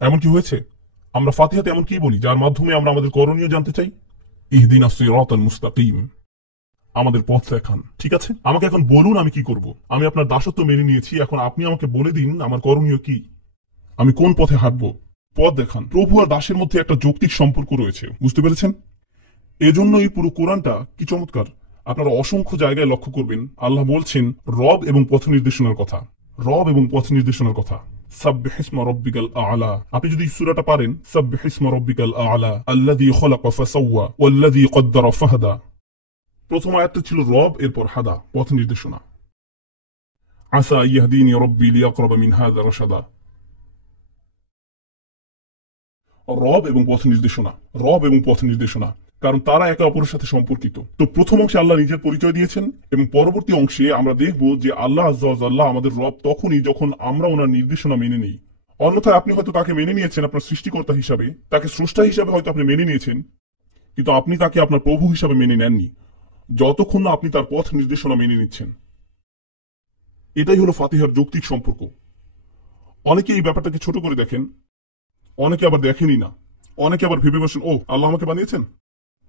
এমন কি হয়েছে? আমরা ফাতিহাতে এমন কি বলি যার মাধ্যমে আমরা আমাদের করণীয় জানতে চাই? ইহদিনাস সিরাতাল মুস্তাকিম, আমাদের পথ দেখান। ঠিক আছে, আমাকে এখন বলুন আমি কি করব। আমি আপনার দাসত্ব মেনে নিয়েছি, এখন আপনি আমাকে বলে দিন আমার করণীয় কি, আমি কোন পথে হাঁটবো। পথ দেখান। প্রভু আর দাসের মধ্যে একটা যৌক্তিক সম্পর্ক রয়েছে, বুঝতে পেরেছেন? এজন্য এই পুরো কোরআনটা কি চমৎকার। আপনারা অসংখ্য জায়গায় লক্ষ্য করবেন আল্লাহ বলছেন রব এবং পথ নির্দেশনার কথা। সাব্বিহ ইসমা রাব্বিকাল আ'লা। আপনি যদি সূরাটা পারেন, সাব্বিহ ইসমা রাব্বিকাল আ'লা আল্লাযী খালাকা ফাসাওয়া ওয়াল্লাযী কদ্দারা ফাহাদা। প্রথম আয়াতটা ছিল রব, এরপর হাদা, পথ নির্দেশনা। আসা ইয়াহদিনি রব্বি লিয়াকরাবা মিন হাযা রাশাদা। রব এবং পথ নির্দেশনা, রব এবং পথ নির্দেশনা, কারণ তারা একে অপরের সাথে সম্পর্কিত। তো প্রথম অংশে আল্লাহ নিজের পরিচয় দিয়েছেন এবং পরবর্তী অংশে আমরা দেখব যে আল্লাহ আযযা ওয়া জাল্লা আমাদের রব তখনই যখন আমরা ওনার নির্দেশনা মেনে নিই। অন্যথায় আপনি হয়তো তাকে মেনে নিয়েছেন আপনার সৃষ্টিকর্তা হিসাবে, তাকে স্রষ্টা হিসাবে হয়তো আপনি মেনে নিয়েছেন, কিন্তু আপনি তাকে আপনার প্রভু হিসাবে মেনে নেননি যতক্ষণ না আপনি তার পথ নির্দেশনা মেনে নিচ্ছেন। এটাই হলো ফাতিহার যৌক্তিক সম্পর্ক। অনেকে এই ব্যাপারটাকে ছোট করে দেখেন, অনেকে আবার দেখেনই না। অনেকে আবার ভেবে বসেন, ও আল্লাহ আমাকে বানিয়েছেন,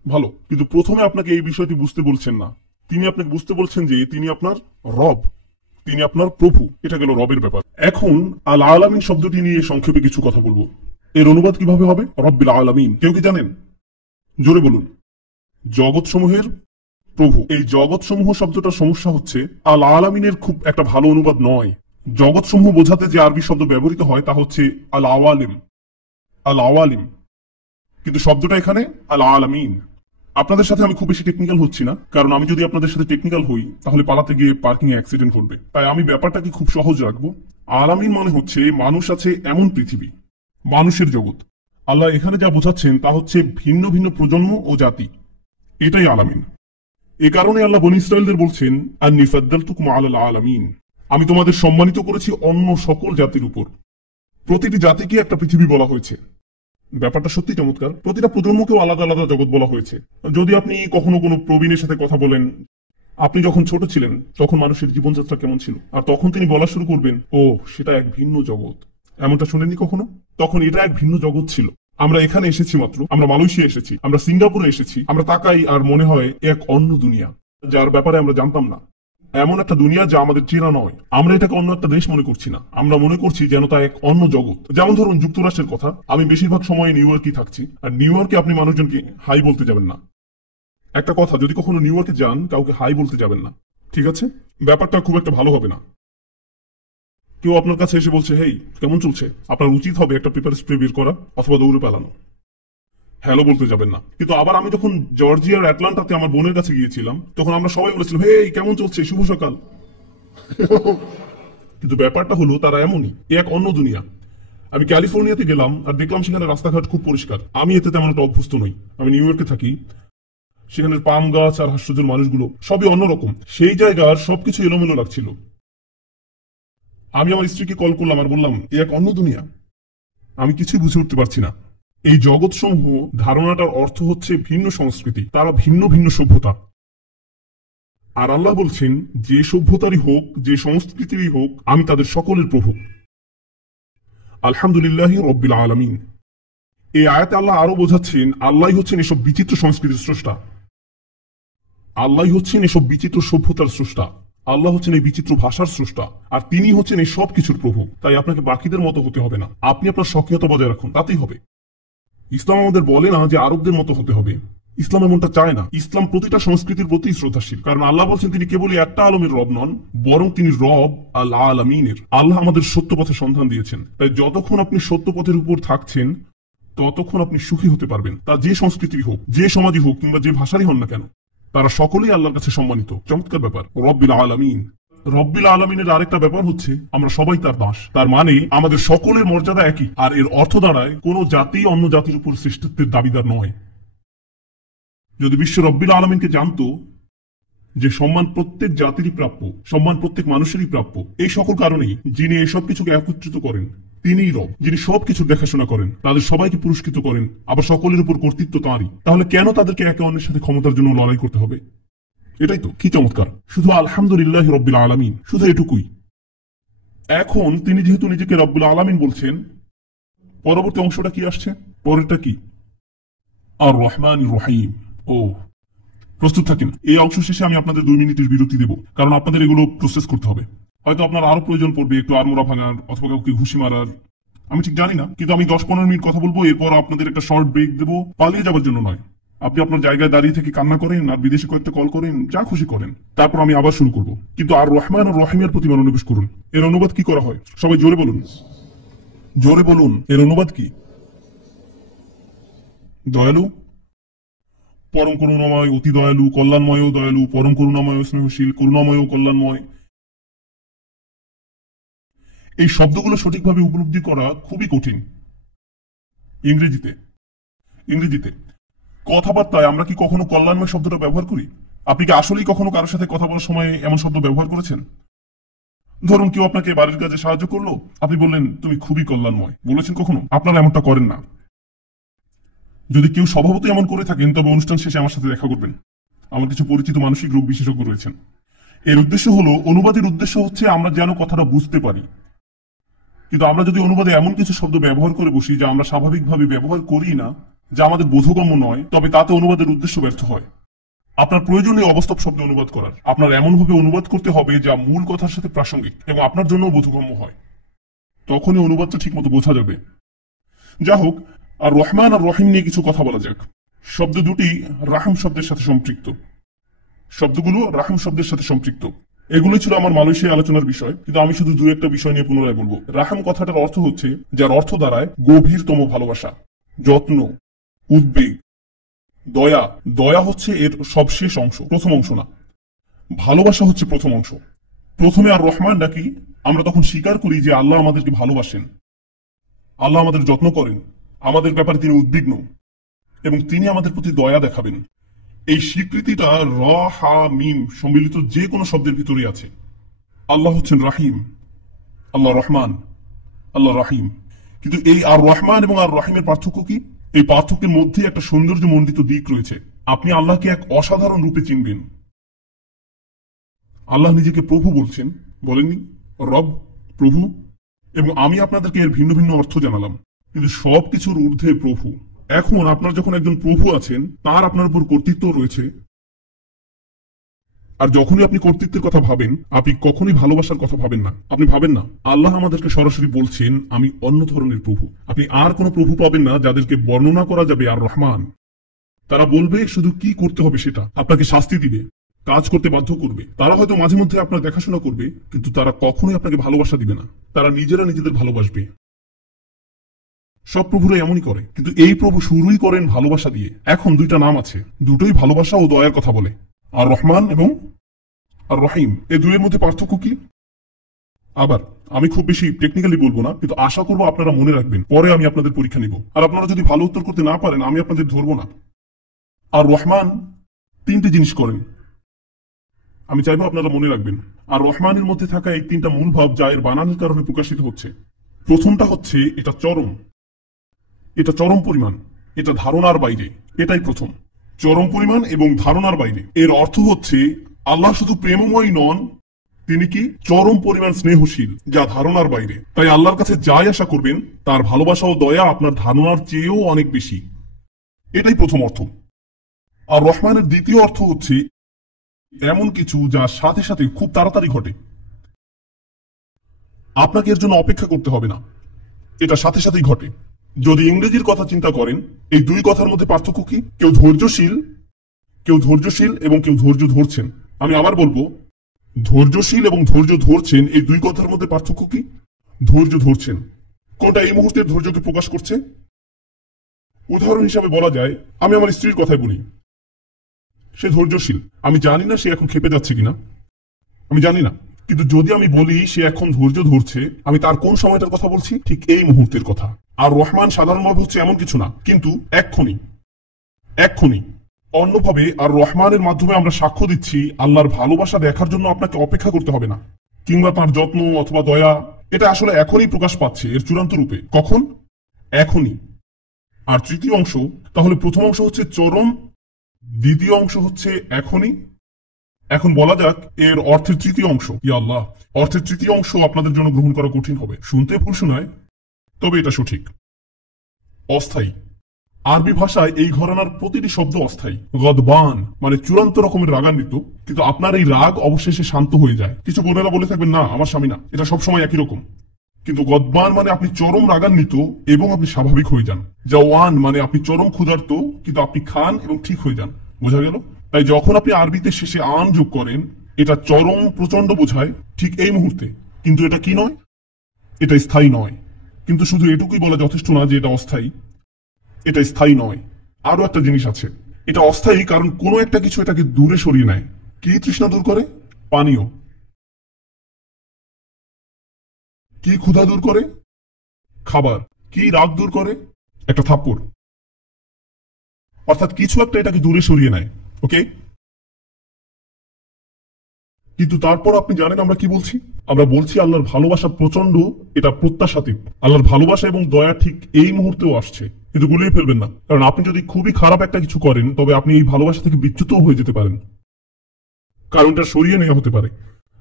ভালো, কিন্তু প্রথমে আপনাকে এই বিষয়টি বুঝতে বলছেন না। তিনি আপনাকে বুঝতে বলছেন যে তিনি আপনার রব, তিনি আপনার প্রভু। এটা গেল রবের ব্যাপার। এখন আল আলামিন শব্দটি নিয়ে সংক্ষেপে কিছু কথা বলবো। এর অনুবাদ কিভাবে হবে? রব্বিল আলামিন। কেউ কি জানেন? জোরে বলুন। জগৎ সমূহের প্রভু। এই জগৎ সমূহ শব্দটার সমস্যা হচ্ছে আল আলামিনের খুব একটা ভালো অনুবাদ নয়। জগৎ সমূহ বোঝাতে যে আরবি শব্দ ব্যবহৃত হয় তা হচ্ছে আল আওয়ালিম, আল আওয়ালিম, কিন্তু শব্দটা এখানে আল আলামিন। আপনাদের সাথে আমি খুব বেশি টেকনিক্যাল হচ্ছি না, কারণ আমি যদি আপনাদের সাথে টেকনিক্যাল হই তাহলে পালাতে গিয়ে পার্কিং এ অ্যাক্সিডেন্ট ঘটবে। তাই আমি ব্যাপারটাকে খুব সহজ রাখবো। আলামিন মানে হচ্ছে মানুষ আছে এমন পৃথিবী, মানুষের জগৎ। আল্লাহ এখানে যা বোঝাচ্ছেন তা হচ্ছে ভিন্ন ভিন্ন প্রজন্ম ও জাতি, এটাই আলামিন। এ কারণে আল্লাহ বনী ইসরাঈলদের বলছেন আন্নী ফাদ্দালতুকুম আলাল আলামিন, আমি তোমাদের সম্মানিত করেছি অন্য সকল জাতির উপর। প্রতিটি জাতিকে একটা পৃথিবী বলা হয়েছে। ব্যাপারটা সত্যি চমৎকার। প্রতিটা প্রজন্মকেও আলাদা আলাদা জগৎ বলা হয়েছে। যদি আপনি কখনো কোনো প্রবীণের সাথে কথা বলেন, আপনি যখন ছোট ছিলেন তখন মানুষের জীবনযাত্রা কেমন ছিল, আর তখন তিনি বলা শুরু করবেন, ও সেটা এক ভিন্ন জগৎ। এমনটা শুনেননি কখনো? তখন এটা এক ভিন্ন জগৎ ছিল। আমরা এখানে এসেছি মাত্র, আমরা মালয়েশিয়া এসেছি, আমরা সিঙ্গাপুরে এসেছি, আমরা তাকাই আর মনে হয় এক অন্য দুনিয়া, যার ব্যাপারে আমরা জানতাম না। এমন একটা দুনিয়া যা আমাদের চেনা নয়। আমরা এটাকে অন্য একটা দেশ মনে করছি না, আমরা মনে করছি যেন তা এক অন্য জগৎ। যেমন ধরুন যুক্তরাষ্ট্রের কথা, আমি বেশিরভাগ সময় নিউ ইয়র্কই থাকছি, আর নিউ ইয়র্কে আপনি মানুষজনকে হাই বলতে যাবেন না। একটা কথা, যদি কখনো নিউ ইয়র্কে যান কাউকে হাই বলতে যাবেন না, ঠিক আছে? ব্যাপারটা খুব একটা ভালো হবে না। কেউ আপনার কাছে এসে বলছে, হেই কেমন চলছে, আপনার উচিত হবে একটা পেপার স্প্রে বের করা অথবা দৌড়ে পালানো, হ্যালো বলতে যাবেন না। কিন্তু আবার আমি যখন জর্জিয়ার অ্যাটলান্টাতে আমার বোনের কাছে গিয়েছিলাম তখন আমরা সবাই বলেছিলাম, হেই কেমন চলছে, শুভ সকাল। কিন্তু ব্যাপারটা হলো তারা এমনই, এক অন্য দুনিয়া। আমি ক্যালিফোর্নিয়াতে গেলাম আর দেখলাম সেখানে রাস্তাঘাট খুব পরিষ্কার। আমি এতে তেমন একটা অভ্যস্ত নই। আমি নিউ ইয়র্কে থাকি, সেখানের পাম গাছ আর হাস্যজল মানুষগুলো সবই অন্যরকম। সেই জায়গার সবকিছু এলোমেলো লাগছিল। আমি আমার স্ত্রীকে কল করলাম আর বললাম, এ এক অন্য দুনিয়া, আমি কিছুই বুঝে উঠতে পারছি না। এই জগৎ সমূহ ধারণাটার অর্থ হচ্ছে ভিন্ন সংস্কৃতি, তারা ভিন্ন ভিন্ন সভ্যতা। আর আল্লাহ বলছেন, যে সভ্যতারই হোক, যে সংস্কৃতিরই হোক, আমি তাদের সকলের প্রভু। আলহামদুলিল্লাহি রব্বিল আলামিন। এই আয়াতে আল্লাহ আরো বোঝাচ্ছেন, আল্লাহ হচ্ছেন এসব বিচিত্র সংস্কৃতির স্রষ্টা, আল্লাহ হচ্ছেন এসব বিচিত্র সভ্যতার স্রষ্টা, আল্লাহ হচ্ছেন এই বিচিত্র ভাষার স্রষ্টা, আর তিনি হচ্ছেন এই সব কিছুর প্রভু। তাই আপনাকে বাকিদের মতো হতে হবে না, আপনি আপনার স্বকীয়তা বজায় রাখুন, তাতেই হবে। ইসলাম আমাদের বলে না যে আরবদের মতো হতে হবে। ইসলাম এমনটা চায় না। ইসলাম প্রতিটা সংস্কৃতির প্রতি শ্রদ্ধাশীল, কারণ আল্লাহ বলছেন তিনি কেবলই একটা আলমের রব নন, বরং তিনি রব আল আলামিনের। আল্লাহ আমাদের সত্য পথে সন্ধান দিয়েছেন। তাই যতক্ষণ আপনি সত্য পথের উপর থাকছেন ততক্ষণ আপনি সুখী হতে পারবেন। তা যে সংস্কৃতির হোক, যে সমাজই হোক, কিংবা যে ভাষারই হন না কেন, তারা সকলেই আল্লাহর কাছে সম্মানিত। চমৎকার ব্যাপার, রব্বিল আলামিন। রব্বিল আলামিনের আরেকটা ব্যাপার হচ্ছে আমরা সবাই তার দাস। তার মানে আমাদের সকলের মর্যাদা একই, আর এর অর্থ দাঁড়ায় কোনো জাতি অন্য জাতির উপর শ্রেষ্ঠত্বের দাবিদার নয়। যদি বিশ্ব রব্বিল আলামিনকে জানতো যে সম্মান প্রত্যেক জাতিরই প্রাপ্য, সম্মান প্রত্যেক মানুষেরই প্রাপ্য, এই সকল কারণেই যিনি এই সব কিছুকে একত্রিত করেন তিনিই রব, যিনি সবকিছু দেখাশোনা করেন, তাদের সবাইকে পুরস্কৃত করেন, আবার সকলের উপর কর্তৃত্ব তাঁরই। তাহলে কেন তাদেরকে একে অন্যের সাথে ক্ষমতার জন্য লড়াই করতে হবে? এটাই তো, কি চমৎকার। শুধু আলহামদুলিল্লাহ রব্বিল আলামিন, শুধু এটুকুই। এখন তিনি যেহেতু নিজেকে রব্বুল আলামিন বলছেন, পরবর্তী অংশটা কি আসছে? পরেরটা কি? আর রহমান রহিম। ও, প্রস্তুত থাকেন। এই অংশ শেষে আমি আপনাদের 2 মিনিটের বিরতি দেব, কারণ আপনাদের এগুলো প্রসেস করতে হবে। হয়তো আপনার আরো প্রয়োজন পড়বে একটু আড়মোড়া ভাঙার অথবা কাউকে ঘুষি মারার, আমি ঠিক জানি না, কিন্তু আমি 10-15 মিনিট কথা বলবো, এরপর আপনাদের একটা শর্ট ব্রেক দেবো। পালিয়ে যাবার জন্য নয়, আপনি আপনার জায়গায় দাঁড়িয়ে থেকে কান্না করেন আর বিদেশে কয়েকটা কল করেন, যা খুশি করেন, তারপর আমি আবার শুরু করব। কিন্তু আর রহমান আর রহিমের প্রতি মনোনিবেশ করুন। এর অনুবাদ কি করা হয়? সবাই জোরে বলুন, জোরে বলুন, এর অনুবাদ কি? দয়ালু, পরম করুণাময়, অতি দয়ালু, কল্যাণময় ও দয়ালু, পরম করুণাময় ও স্নেহশীল, করুণাময় ও কল্যাণময়। এই শব্দগুলো সঠিকভাবে উপলব্ধি করা খুবই কঠিন। ইংরেজিতে ইংরেজিতে কথাবার্তায় আমরা কি কখনো কল্যাণময় শব্দটা ব্যবহার করি? আপনি কি আসলেই কখনো কারোর সাথে কথা বলার সময় এমন শব্দ ব্যবহার করেছেন? ধরুন কেউ আপনাকে বাড়ির কাজে সাহায্য করলো, আপনি বললেন তুমি খুবই কল্যাণময়, বলেছেন কখনো? আপনারা এমনটা করেন না। যদি কেউ স্বভাবতই এমন করে থাকেন তবে অনুষ্ঠান শেষে আমার সাথে দেখা করবেন। আমার কিছু পরিচিত মানসিক রোগ বিশেষজ্ঞ রয়েছেন। এর উদ্দেশ্য হলো, অনুবাদের উদ্দেশ্য হচ্ছে আমরা যেন কথাটা বুঝতে পারি। কিন্তু আমরা যদি অনুবাদে এমন কিছু শব্দ ব্যবহার করে বসি যা আমরা স্বাভাবিকভাবে ব্যবহার করি না, যা আমাদের বোধগম্য নয়, তবে তাতে অনুবাদের উদ্দেশ্য ব্যর্থ হয়। আপনার প্রয়োজন নেই অবাস্তব শব্দ অনুবাদ করার। আপনার এমনভাবে অনুবাদ করতে হবে যা মূল কথার সাথে প্রাসঙ্গিক এবং আপনার জন্য বোধগম্য হয়। তখনই অনুবাদটা ঠিকমতো বোঝা যাবে। যা হোক, আর রহমান আর রহিম নিয়ে কিছু কথা বলা যাক। শব্দ দুটি রাহম শব্দের সাথে সম্পৃক্ত। শব্দগুলো রাহম শব্দের সাথে সম্পৃক্ত। এগুলোই ছিল আমার মালয়েশিয়া আলোচনার বিষয়, কিন্তু আমি শুধু দু একটা বিষয় নিয়ে পুনরায় বলবো। রাহম কথাটার অর্থ হচ্ছে, যার অর্থ দাঁড়ায় গভীরতম ভালোবাসা, যত্ন, উদ্বেগ, দয়া। দয়া হচ্ছে এর সবশেষ অংশ, প্রথম অংশ না। ভালোবাসা হচ্ছে প্রথম অংশ। প্রথমে আর রহমান ডাকি আমরা তখন স্বীকার করি যে আল্লাহ আমাদেরকে ভালোবাসেন, আল্লাহ আমাদের যত্ন করেন, আমাদের ব্যাপারে তিনি উদ্বিগ্ন এবং তিনি আমাদের প্রতি দয়া দেখাবেন। এই স্বীকৃতিটা র হা মিম সম্মিলিত যে কোনো শব্দের ভিতরে আছে। আল্লাহ হচ্ছেন রাহিম, আল্লাহ রহমান, আল্লাহ রাহিম। কিন্তু এই আর রহমান এবং আর রহিমের পার্থক্য কি? এই পার্থক্যের মধ্যে একটা সৌন্দর্যমণ্ডিত দিক রয়েছে। আপনি আল্লাহকে এক অসাধারণ রূপে চিনবেন। আল্লাহ নিজেকে প্রভু বলছেন, বলেননি? রব, প্রভু। এবং আমি আপনাদেরকে এর ভিন্ন ভিন্ন অর্থ জানালাম, কিন্তু সবকিছুর ঊর্ধ্বে প্রভু। এখন আপনার যখন একজন প্রভু আছেন, তার আপনার উপর কর্তৃত্ব রয়েছে। আর যখনই আপনি কর্তৃত্বের কথা ভাবেন, আপনি কখনোই ভালোবাসার কথা ভাবেন না। আপনি ভাবেন না আল্লাহ আমাদেরকে সরাসরি বলছেন আমি অন্য ধরনের প্রভু। আপনি আর কোনো প্রভু পাবেন না যাদেরকে বর্ণনা করা যাবে আর রহমান। তারা বলবে শুধু কি করতে হবে সেটা, আপনাকে শাস্তি দিবে, কাজ করতে বাধ্য করবে। তারা হয়তো মাঝে মধ্যে আপনার দেখাশোনা করবে, কিন্তু তারা কখনোই আপনাকে ভালোবাসা দিবে না। তারা নিজেরা নিজেদের ভালোবাসবে। সব প্রভুরা এমনই করে, কিন্তু এই প্রভু শুরুই করেন ভালোবাসা দিয়ে। এখন দুইটা নাম আছে, দুটোই ভালোবাসা ও দয়ার কথা বলে, আর রহমান এবং আর রহিম। এই দুইয়ের মধ্যে পার্থক্য কি? আবার আমি খুব বেশি টেকনিক্যালি বলবো না, কিন্তু আশা করবো আপনারা মনে রাখবেন। পরে আমি আপনাদের পরীক্ষা নিব, আর আপনারা যদি ভালো উত্তর করতে না পারেন আমি আপনাদের ধরবো না। আর রহমান তিনটি জিনিস করেন, আমি চাইবো আপনারা মনে রাখবেন। আর রহমানের মধ্যে থাকা এই তিনটা মূল ভাব যা এর বানানের কারণে প্রকাশিত হচ্ছে। প্রথমটা হচ্ছে এটা চরম, এটা চরম পরিমাণ, এটা ধারণার বাইরে। এটাই প্রথম, চরম পরিমাণ এবং ধারণার বাইরে। এর অর্থ হচ্ছে আল্লাহ শুধু প্রেমময় নন, তিনি কি চরম পরিমাণ স্নেহশীল, যা ধারণার বাইরে। তাই আল্লাহর কাছে যাই আশা করবেন তার ভালোবাসা ও দয়া আপনার ধারণার চেয়েও অনেক বেশি। এটাই প্রথম অর্থ। আর রহমানের দ্বিতীয় অর্থ হচ্ছে এমন কিছু যা সাথে সাথে খুব তাড়াতাড়ি ঘটে। আপনাকে এর জন্য অপেক্ষা করতে হবে না, এটা সাথে সাথেই ঘটে। যদি ইংরেজির কথা চিন্তা করেন, এই দুই কথার মধ্যে পার্থক্য কি? কেউ ধৈর্যশীল, কেউ ধৈর্যশীল এবং কেউ ধৈর্য ধরছেন। আমি আবার বলবো, ধৈর্যশীল এবং ধৈর্য ধরছেন, এই দুই কথার মধ্যে পার্থক্য কি? ধৈর্য ধরছেন কোনটা এই মুহূর্তের ধৈর্যকে প্রকাশ করছে? উদাহরণ হিসাবে বলা যায়, আমি আমার স্ত্রীর কথাই বলি। সে ধৈর্যশীল। আমি জানি না সে এখন খেপে যাচ্ছে কিনা, আমি জানি না, কিন্তু যদি আমি বলি সে এখন ধৈর্য ধরছে, আমি তার কোন সময়টার কথা বলছি? ঠিক এই মুহূর্তের কথা। আর রহমান সাধারণভাবে হচ্ছে এমন কিছু না, কিন্তু এক্ষুনি, এক্ষুনি। অন্যভাবে আর রহমানের মাধ্যমে আমরা সাক্ষ্য দিচ্ছি আল্লাহর ভালোবাসা দেখার জন্য আপনাকে অপেক্ষা করতে হবে না, কিংবা তার যত্ন অথবা দয়া। এটা আসলে এখনই প্রকাশ পাচ্ছে এর চূড়ান্ত রূপে। কখন? এখনই। আর তৃতীয় অংশ, তাহলে প্রথম অংশ হচ্ছে চরম, দ্বিতীয় অংশ হচ্ছে এখনই। এখন বলা যাক এর অর্থের তৃতীয় অংশ। ইয়া আল্লাহ, অর্থের তৃতীয় অংশ আপনাদের জন্য গ্রহণ করা কঠিন হবে, শুনতে ভুল শোনায়, তবে এটা সঠিক। অস্থায়ী। আরবি ভাষায় এই ঘরানার প্রতিটি শব্দ অস্থায়ী। গদবান মানে চূড়ান্ত রকমের রাগান্বিত, কিন্তু আপনার এই রাগ অবশেষে শান্ত হয়ে যায়। কিছু বোনেরা বলে থাকবেন, না আমার স্বামী না, এটা সবসময় একই রকম। কিন্তু গদবান মানে আপনি চরম রাগান্বিত এবং আপনি স্বাভাবিক হয়ে যান। জাওয়ান মানে আপনি চরম ক্ষুধার্ত, কিন্তু আপনি খান এবং ঠিক হয়ে যান। বোঝা গেল? তাই যখন আপনি আরবিতে শেষে আন যোগ করেন, এটা চরম প্রচন্ড বোঝায় ঠিক এই মুহূর্তে। কিন্তু এটা কি নয়? এটা স্থায়ী নয়। কিন্তু শুধু এটুকুই বলা যথেষ্ট না যে এটা অস্থায়ী, এটা স্থায়ী নয়। আরো একটা জিনিস আছে, এটা অস্থায়ী, কারণ কোনো একটা কিছু এটাকে দূরে সরিয়ে নেয়। কি তৃষ্ণা দূর করে? পানীয়। কি ক্ষুধা দূর করে? খাবার। কি রাগ দূর করে? একটা থাপ্পড়। অর্থাৎ কিছু একটা এটাকে দূরে সরিয়ে নেয়। ওকে, কিন্তু তারপর আপনি জানেন আমরা কি বলছি? আমরা বলছি আল্লাহর ভালোবাসা প্রচন্ড, এটা প্রত্যাশাতীত। আল্লাহর ভালোবাসা এবং দয়া ঠিক এই মুহূর্তেও আসছে, কিন্তু গুলিয়ে ফেলবেন না, কারণ আপনি যদি খুবই খারাপ একটা কিছু করেন তবে আপনি এই ভালোবাসা থেকে বিচ্যুতও হয়ে যেতে পারেন, কারণ এটা সরিয়ে নেওয়া হতে পারে।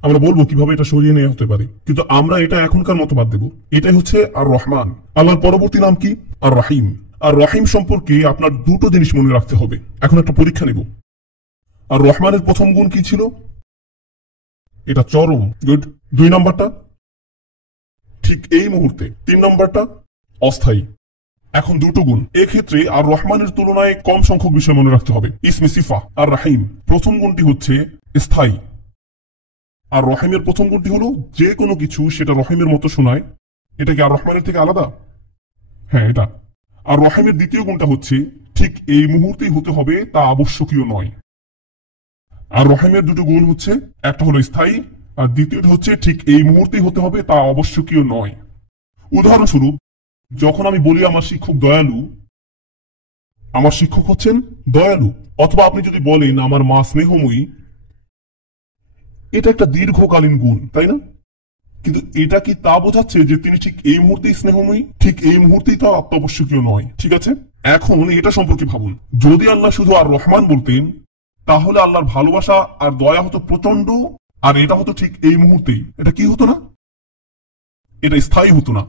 আমরা বলবো কিভাবে এটা সরিয়ে নেওয়া হতে পারে, কিন্তু আমরা এটা এখনকার মতো বাদ দেব। এটাই হচ্ছে আর রহমান। আল্লাহর পরবর্তী নাম কি? আর রহিম। আর রহিম সম্পর্কে আপনার দুটো জিনিস মনে রাখতে হবে। এখন একটা পরীক্ষা নেব। আর রহমানের প্রথম গুণ কি ছিল? এটা চরম। গুড। 2 নম্বরটা? ঠিক এই মুহূর্তে। 3 নম্বরটা? অস্থায়ী। এখন দুটো গুণ এক্ষেত্রে আর রহমানের তুলনায় কম সংখ্যক বিষয় মনে রাখতে হবে। ইসমে সিফা আর রাহিম। প্রথম গুণটি হচ্ছে স্থায়ী, আর রহিমের প্রথম গুণটি হলো যে কোনো কিছু সেটা রহিমের মতো শোনায়। এটা কি আর রহমানের থেকে আলাদা? হ্যাঁ, এটা। আর রহিমের দ্বিতীয় গুণটা হচ্ছে ঠিক এই মুহূর্তেই হতে হবে, তা আবশ্যকীয় নয়। আর রহিমের দুটো গুণ হচ্ছে, একটা হলো স্থায়ী, আর দ্বিতীয়টা হচ্ছে ঠিক এই মুহূর্তেই হতে হবে, তা আবশ্যকীয় নয়। উদাহরণস্বরূপ, যখন আমি বলি আমার শিক্ষক দয়ালু, আমার শিক্ষক হচ্ছেন দয়ালু। অথবা আপনি যদি বলেন আমার মা স্নেহময়ী, এটা একটা দীর্ঘকালীন গুণ, তাই না? কিন্তু এটা কি তা বোঝাচ্ছে যে তিনি ঠিক এই মুহূর্তেই স্নেহময়ী? ঠিক এই মুহূর্তেই তা অত্যাবশ্যকীয় নয়। ঠিক আছে, এখন এটা সম্পর্কে ভাবুন। যদি আল্লাহ শুধু আর রহমান বলতেন, তাহলে আল্লাহর ভালোবাসা আর দয়া হতো প্রচন্ড, আর এটা হতো ঠিক এই মুহূর্তেই। এটা কি হতো না? এটা স্থায়ী হতো না।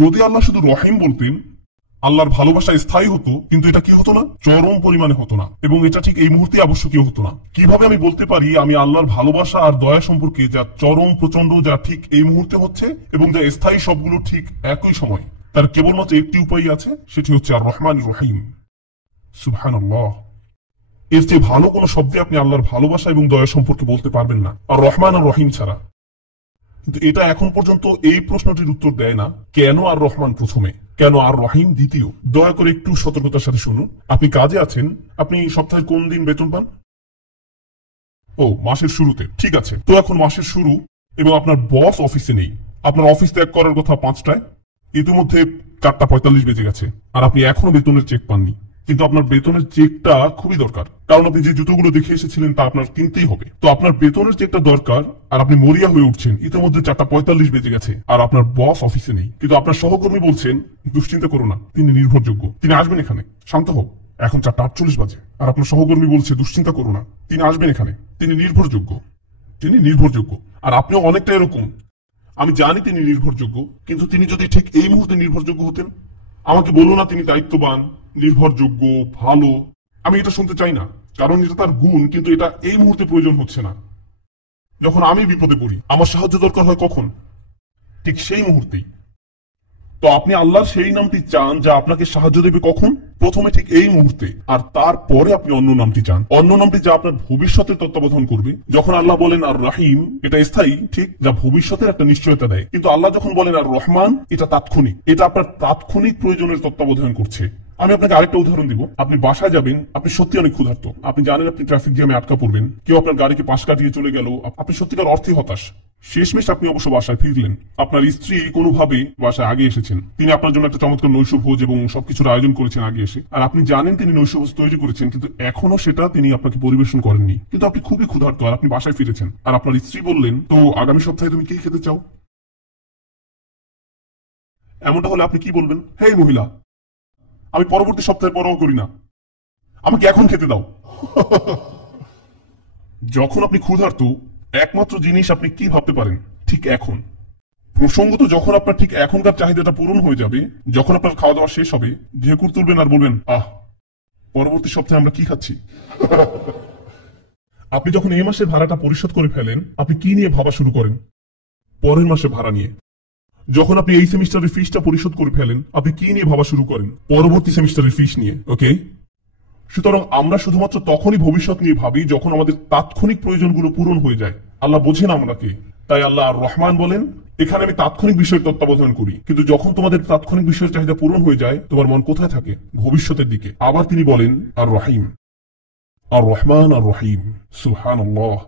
যদি আল্লাহ শুধু রহিম বলতেন, আল্লাহর ভালোবাসা স্থায়ী হতো, কিন্তু এটা কি হতো না? চরম পরিমাণে হতো না, এবং এটা ঠিক এই মুহূর্তে আবশ্যকীয় হতো না। কিভাবে আমি বলতে পারি আমি আল্লাহর ভালোবাসা আর দয়া সম্পর্কে, যা চরম প্রচন্ড, যা ঠিক এই মুহূর্তে হচ্ছে, এবং যা স্থায়ী, সবগুলো ঠিক একই সময়? তার কেবলমাত্র একটি উপায় আছে, সেটি হচ্ছে আর রহমান রহিম। সুবহানাল্লাহ। এর চেয়ে ভালো কোনো শব্দে আপনি আল্লাহর ভালোবাসা এবং দয়া সম্পর্কে বলতে পারবেন না, আর রহমান আর রহিম ছাড়া। কিন্তু এটা এখন পর্যন্ত এই প্রশ্নটির উত্তর দেয় না, কেন আর রহমান প্রথমে, কেন আর রহিম দ্বিতীয়? দয়া করে একটু সতর্কতার সাথে শুনুন। আপনি কাজে আছেন, আপনি সপ্তাহের কোন দিন বেতন পান? ও, মাসের শুরুতে। ঠিক আছে, তো এখন মাসের শুরু, এবং আপনার বস অফিসে নেই। আপনার অফিস ত্যাগ করার কথা 5টায়, ইতিমধ্যে 4:45 বেজে গেছে, আর আপনি এখনো বেতনের চেক পাননি। কিন্তু আপনার বেতনের চেকটা খুবই দরকার, কারণ আপনি যে জুতোগুলো দেখে এসেছিলেন তা আপনার কিনতেই হবে। তো আপনার বেতনের চেকটা দরকার, আর আপনি মরিয়া হয়ে উঠছেন। ইতিমধ্যে 4:45 বেজে গেছে, আর আপনার বস অফিসে নেই। কিন্তু আপনার সহকর্মী বলছেন, দুশ্চিন্তা করো না, তিনি নির্ভরযোগ্য, তিনি আসবেন এখানে, শান্ত হোক। এখন 4:48 বাজে, আর আপনার সহকর্মী বলছে, দুশ্চিন্তা করো না, তিনি আসবেন এখানে, তিনি নির্ভরযোগ্য, তিনি নির্ভরযোগ্য। আর আপনিও অনেকটা এরকম। আমি জানি তিনি নির্ভরযোগ্য, কিন্তু তিনি যদি ঠিক এই মুহূর্তে নির্ভরযোগ্য হতেন, আমাকে বলুন না তিনি দায়িত্ববান, নির্ভরযোগ্য, ভালো। আমি এটা শুনতে চাই না, কারণ এটা তার গুণ, কিন্তু এটা এই মুহূর্তে প্রয়োজন হচ্ছে না। যখন আমি বিপদে পড়ি, আমার সাহায্য দরকার হয় কখন? ঠিক সেই মুহূর্তেই। তো আপনি আল্লাহর সেই নামটি চান যা আপনাকে সাহায্য দেবে কখন? প্রথমে ঠিক এই মুহূর্তে, আর তারপরে আপনি অন্য নামটি চান, অন্য নামটি যা আপনার ভবিষ্যতের তত্ত্বাবধান করবে। যখন আল্লাহ বলেন আর রহিম, এটা স্থায়ী, ঠিক, যা ভবিষ্যতের একটা নিশ্চয়তা দেয়। কিন্তু আল্লাহ যখন বলেন আর রহমান, এটা তাৎক্ষণিক, এটা আপনার তাৎক্ষণিক প্রয়োজনের তত্ত্বাবধান করছে। আমি আপনাকে আরেকটা উদাহরণ দিব। আপনি বাসায় যাবেন, আপনি সত্যি অনেক ক্ষুধার্ত, আপনি জানেন আপনি ট্রাফিক জ্যামে আটকা পড়বেন, কেউ আপনার গাড়িকে পাশ কাটিয়ে চলে গেল, আপনি সত্যিকার অর্থে হতাশ। শেষমেশ আপনি অবশ্য বাসায় ফিরলেন। আপনার স্ত্রী কোনোভাবে বাসায় আগে এসেছেন, তিনি আপনার জন্য একটা চমৎকার নৈশভোজ এবং সবকিছুর আয়োজন করেছেন আগে এসে, আর আপনি জানেন তিনি নৈশভোজ তৈরি করেছেন, কিন্তু এখনো সেটা তিনি আপনাকে পরিবেশন করেননি। কিন্তু আপনি খুবই ক্ষুধার্ত, আর আপনি বাসায় ফিরেছেন, আর আপনার স্ত্রী বললেন, তো আগামী সপ্তাহে তুমি কি খেতে চাও? এমনটা হলে আপনি কি বলবেন? হেই মহিলা, আমি পরবর্তী সপ্তাহে পরোয়া করি না, আমাকে এখন খেতে দাও। যখন আপনি ক্ষুধার্ত, একমাত্র জিনিস আপনি কি ভাবতে পারেন? ঠিক এখন। প্রসঙ্গত যখন আপনার ঠিক এখনকার চাহিদাটা পূরণ হয়ে যাবে, যখন আপনার খাওয়া দাওয়া শেষ হবে, ঢেকুর তুলবেন আর বলবেন, আহ, পরবর্তী সপ্তাহে আমরা কি খাচ্ছি? আপনি যখন এই মাসের ভাড়াটা পরিশোধ করে ফেলেন, আপনি কি নিয়ে ভাবা শুরু করেন? পরের মাসে ভাড়া নিয়ে। যখন আপনি এই সেমিস্টারের ফিসটা পরিশোধ করে ফেলেন, আপনি কি নিয়ে ভাবা শুরু করেন? পরবর্তী সেমিস্টারের ফিস নিয়ে। ওকে, সুতরাং আমরা শুধুমাত্র তখনই ভবিষ্যৎ নিয়ে ভাবি যখন আমাদের তাৎক্ষণিক প্রয়োজনগুলো পূরণ হয়ে যায়। আল্লাহ বোঝেন আমরাকে, তাই আল্লাহ আর রহমান বলেন, এখানে আমি তাৎক্ষণিক বিষয়ের তত্ত্বাবধান করি, কিন্তু যখন তোমাদের তাৎক্ষণিক বিষয়ের চাহিদা পূরণ হয়ে যায়, তোমার মন কোথায় থাকে? ভবিষ্যতের দিকে। আবার তিনি বলেন আর রহিম। আর রহমান আর রহিম, সুবহানাল্লাহ।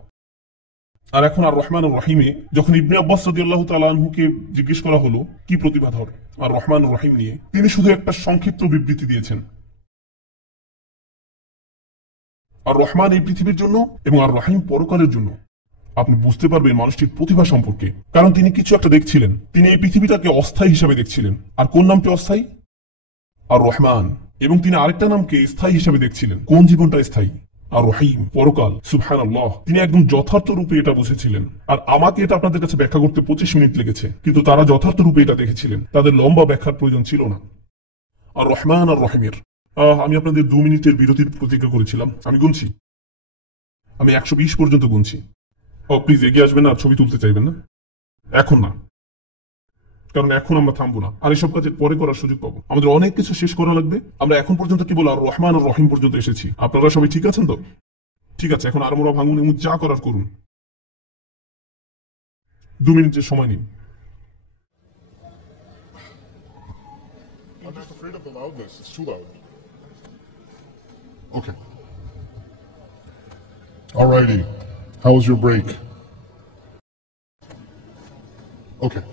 আর এখন আর রহমান আর রহিমে যখন ইবনে আব্বাস রাদিয়াল্লাহু তাআলা আনহুকে জিজ্ঞেস করা হলো কি প্রতিভাধর আর রহমান আর রহিম নিয়ে, তিনি শুধু একটা সংক্ষিপ্ত বিবৃতি দিয়েছেন, আর রহমান এই পৃথিবীর জন্য এবং আর রহিম পরকালের জন্য। আপনি বুঝতে পারবেন মানুষটির প্রতিভা সম্পর্কে, কারণ তিনি কিছু একটা দেখছিলেন। তিনি এই পৃথিবীটাকে অস্থায়ী হিসাবে দেখছিলেন। আর কোন নামটি অস্থায়ী? আর রহমান। এবং তিনি আরেকটা নামকে স্থায়ী হিসাবে দেখছিলেন। কোন জীবনটা স্থায়ী? আর রহিম, পরকাল। সুবহানাল্লাহ, তিনি একদম যথার্থ রূপে এটা বুঝেছিলেন। আর আমাকে এটা আপনাদের কাছে ব্যাখ্যা করতে 25 মিনিট লেগেছে, কিন্তু তারা যথার্থ রূপে এটা দেখেছিলেন। তাদের লম্বা ব্যাখ্যার প্রয়োজন ছিল না। আর রহমান আর রহিমের আমি আপনাদের 2 মিনিটের বিরতির প্রতিজ্ঞা করেছিলাম। আমি গুনছি, আমি 120 পর্যন্ত গুনছি। প্লিজ এগিয়ে আসবেন না, আর ছবি তুলতে চাইবেন না এখন না, কারণ এখন আমরা থামবো না, আর এসব কাজের পরে করার সুযোগ পাবো। আমাদের অনেক কিছু শেষ করা লাগবে। আমরা এখন পর্যন্ত কেবল আর রহমান আর রহিম পর্যন্ত এসেছি। আপনারা সবাই ঠিক আছেন তো? ঠিক আছে, এখন আরমোরা ভাঙুন এবং যা করার করুন। 2 মিনিটের সময় নিন। I'm just afraid of the loudness. It's too loud. Okay. Alrighty. How was your break? Okay.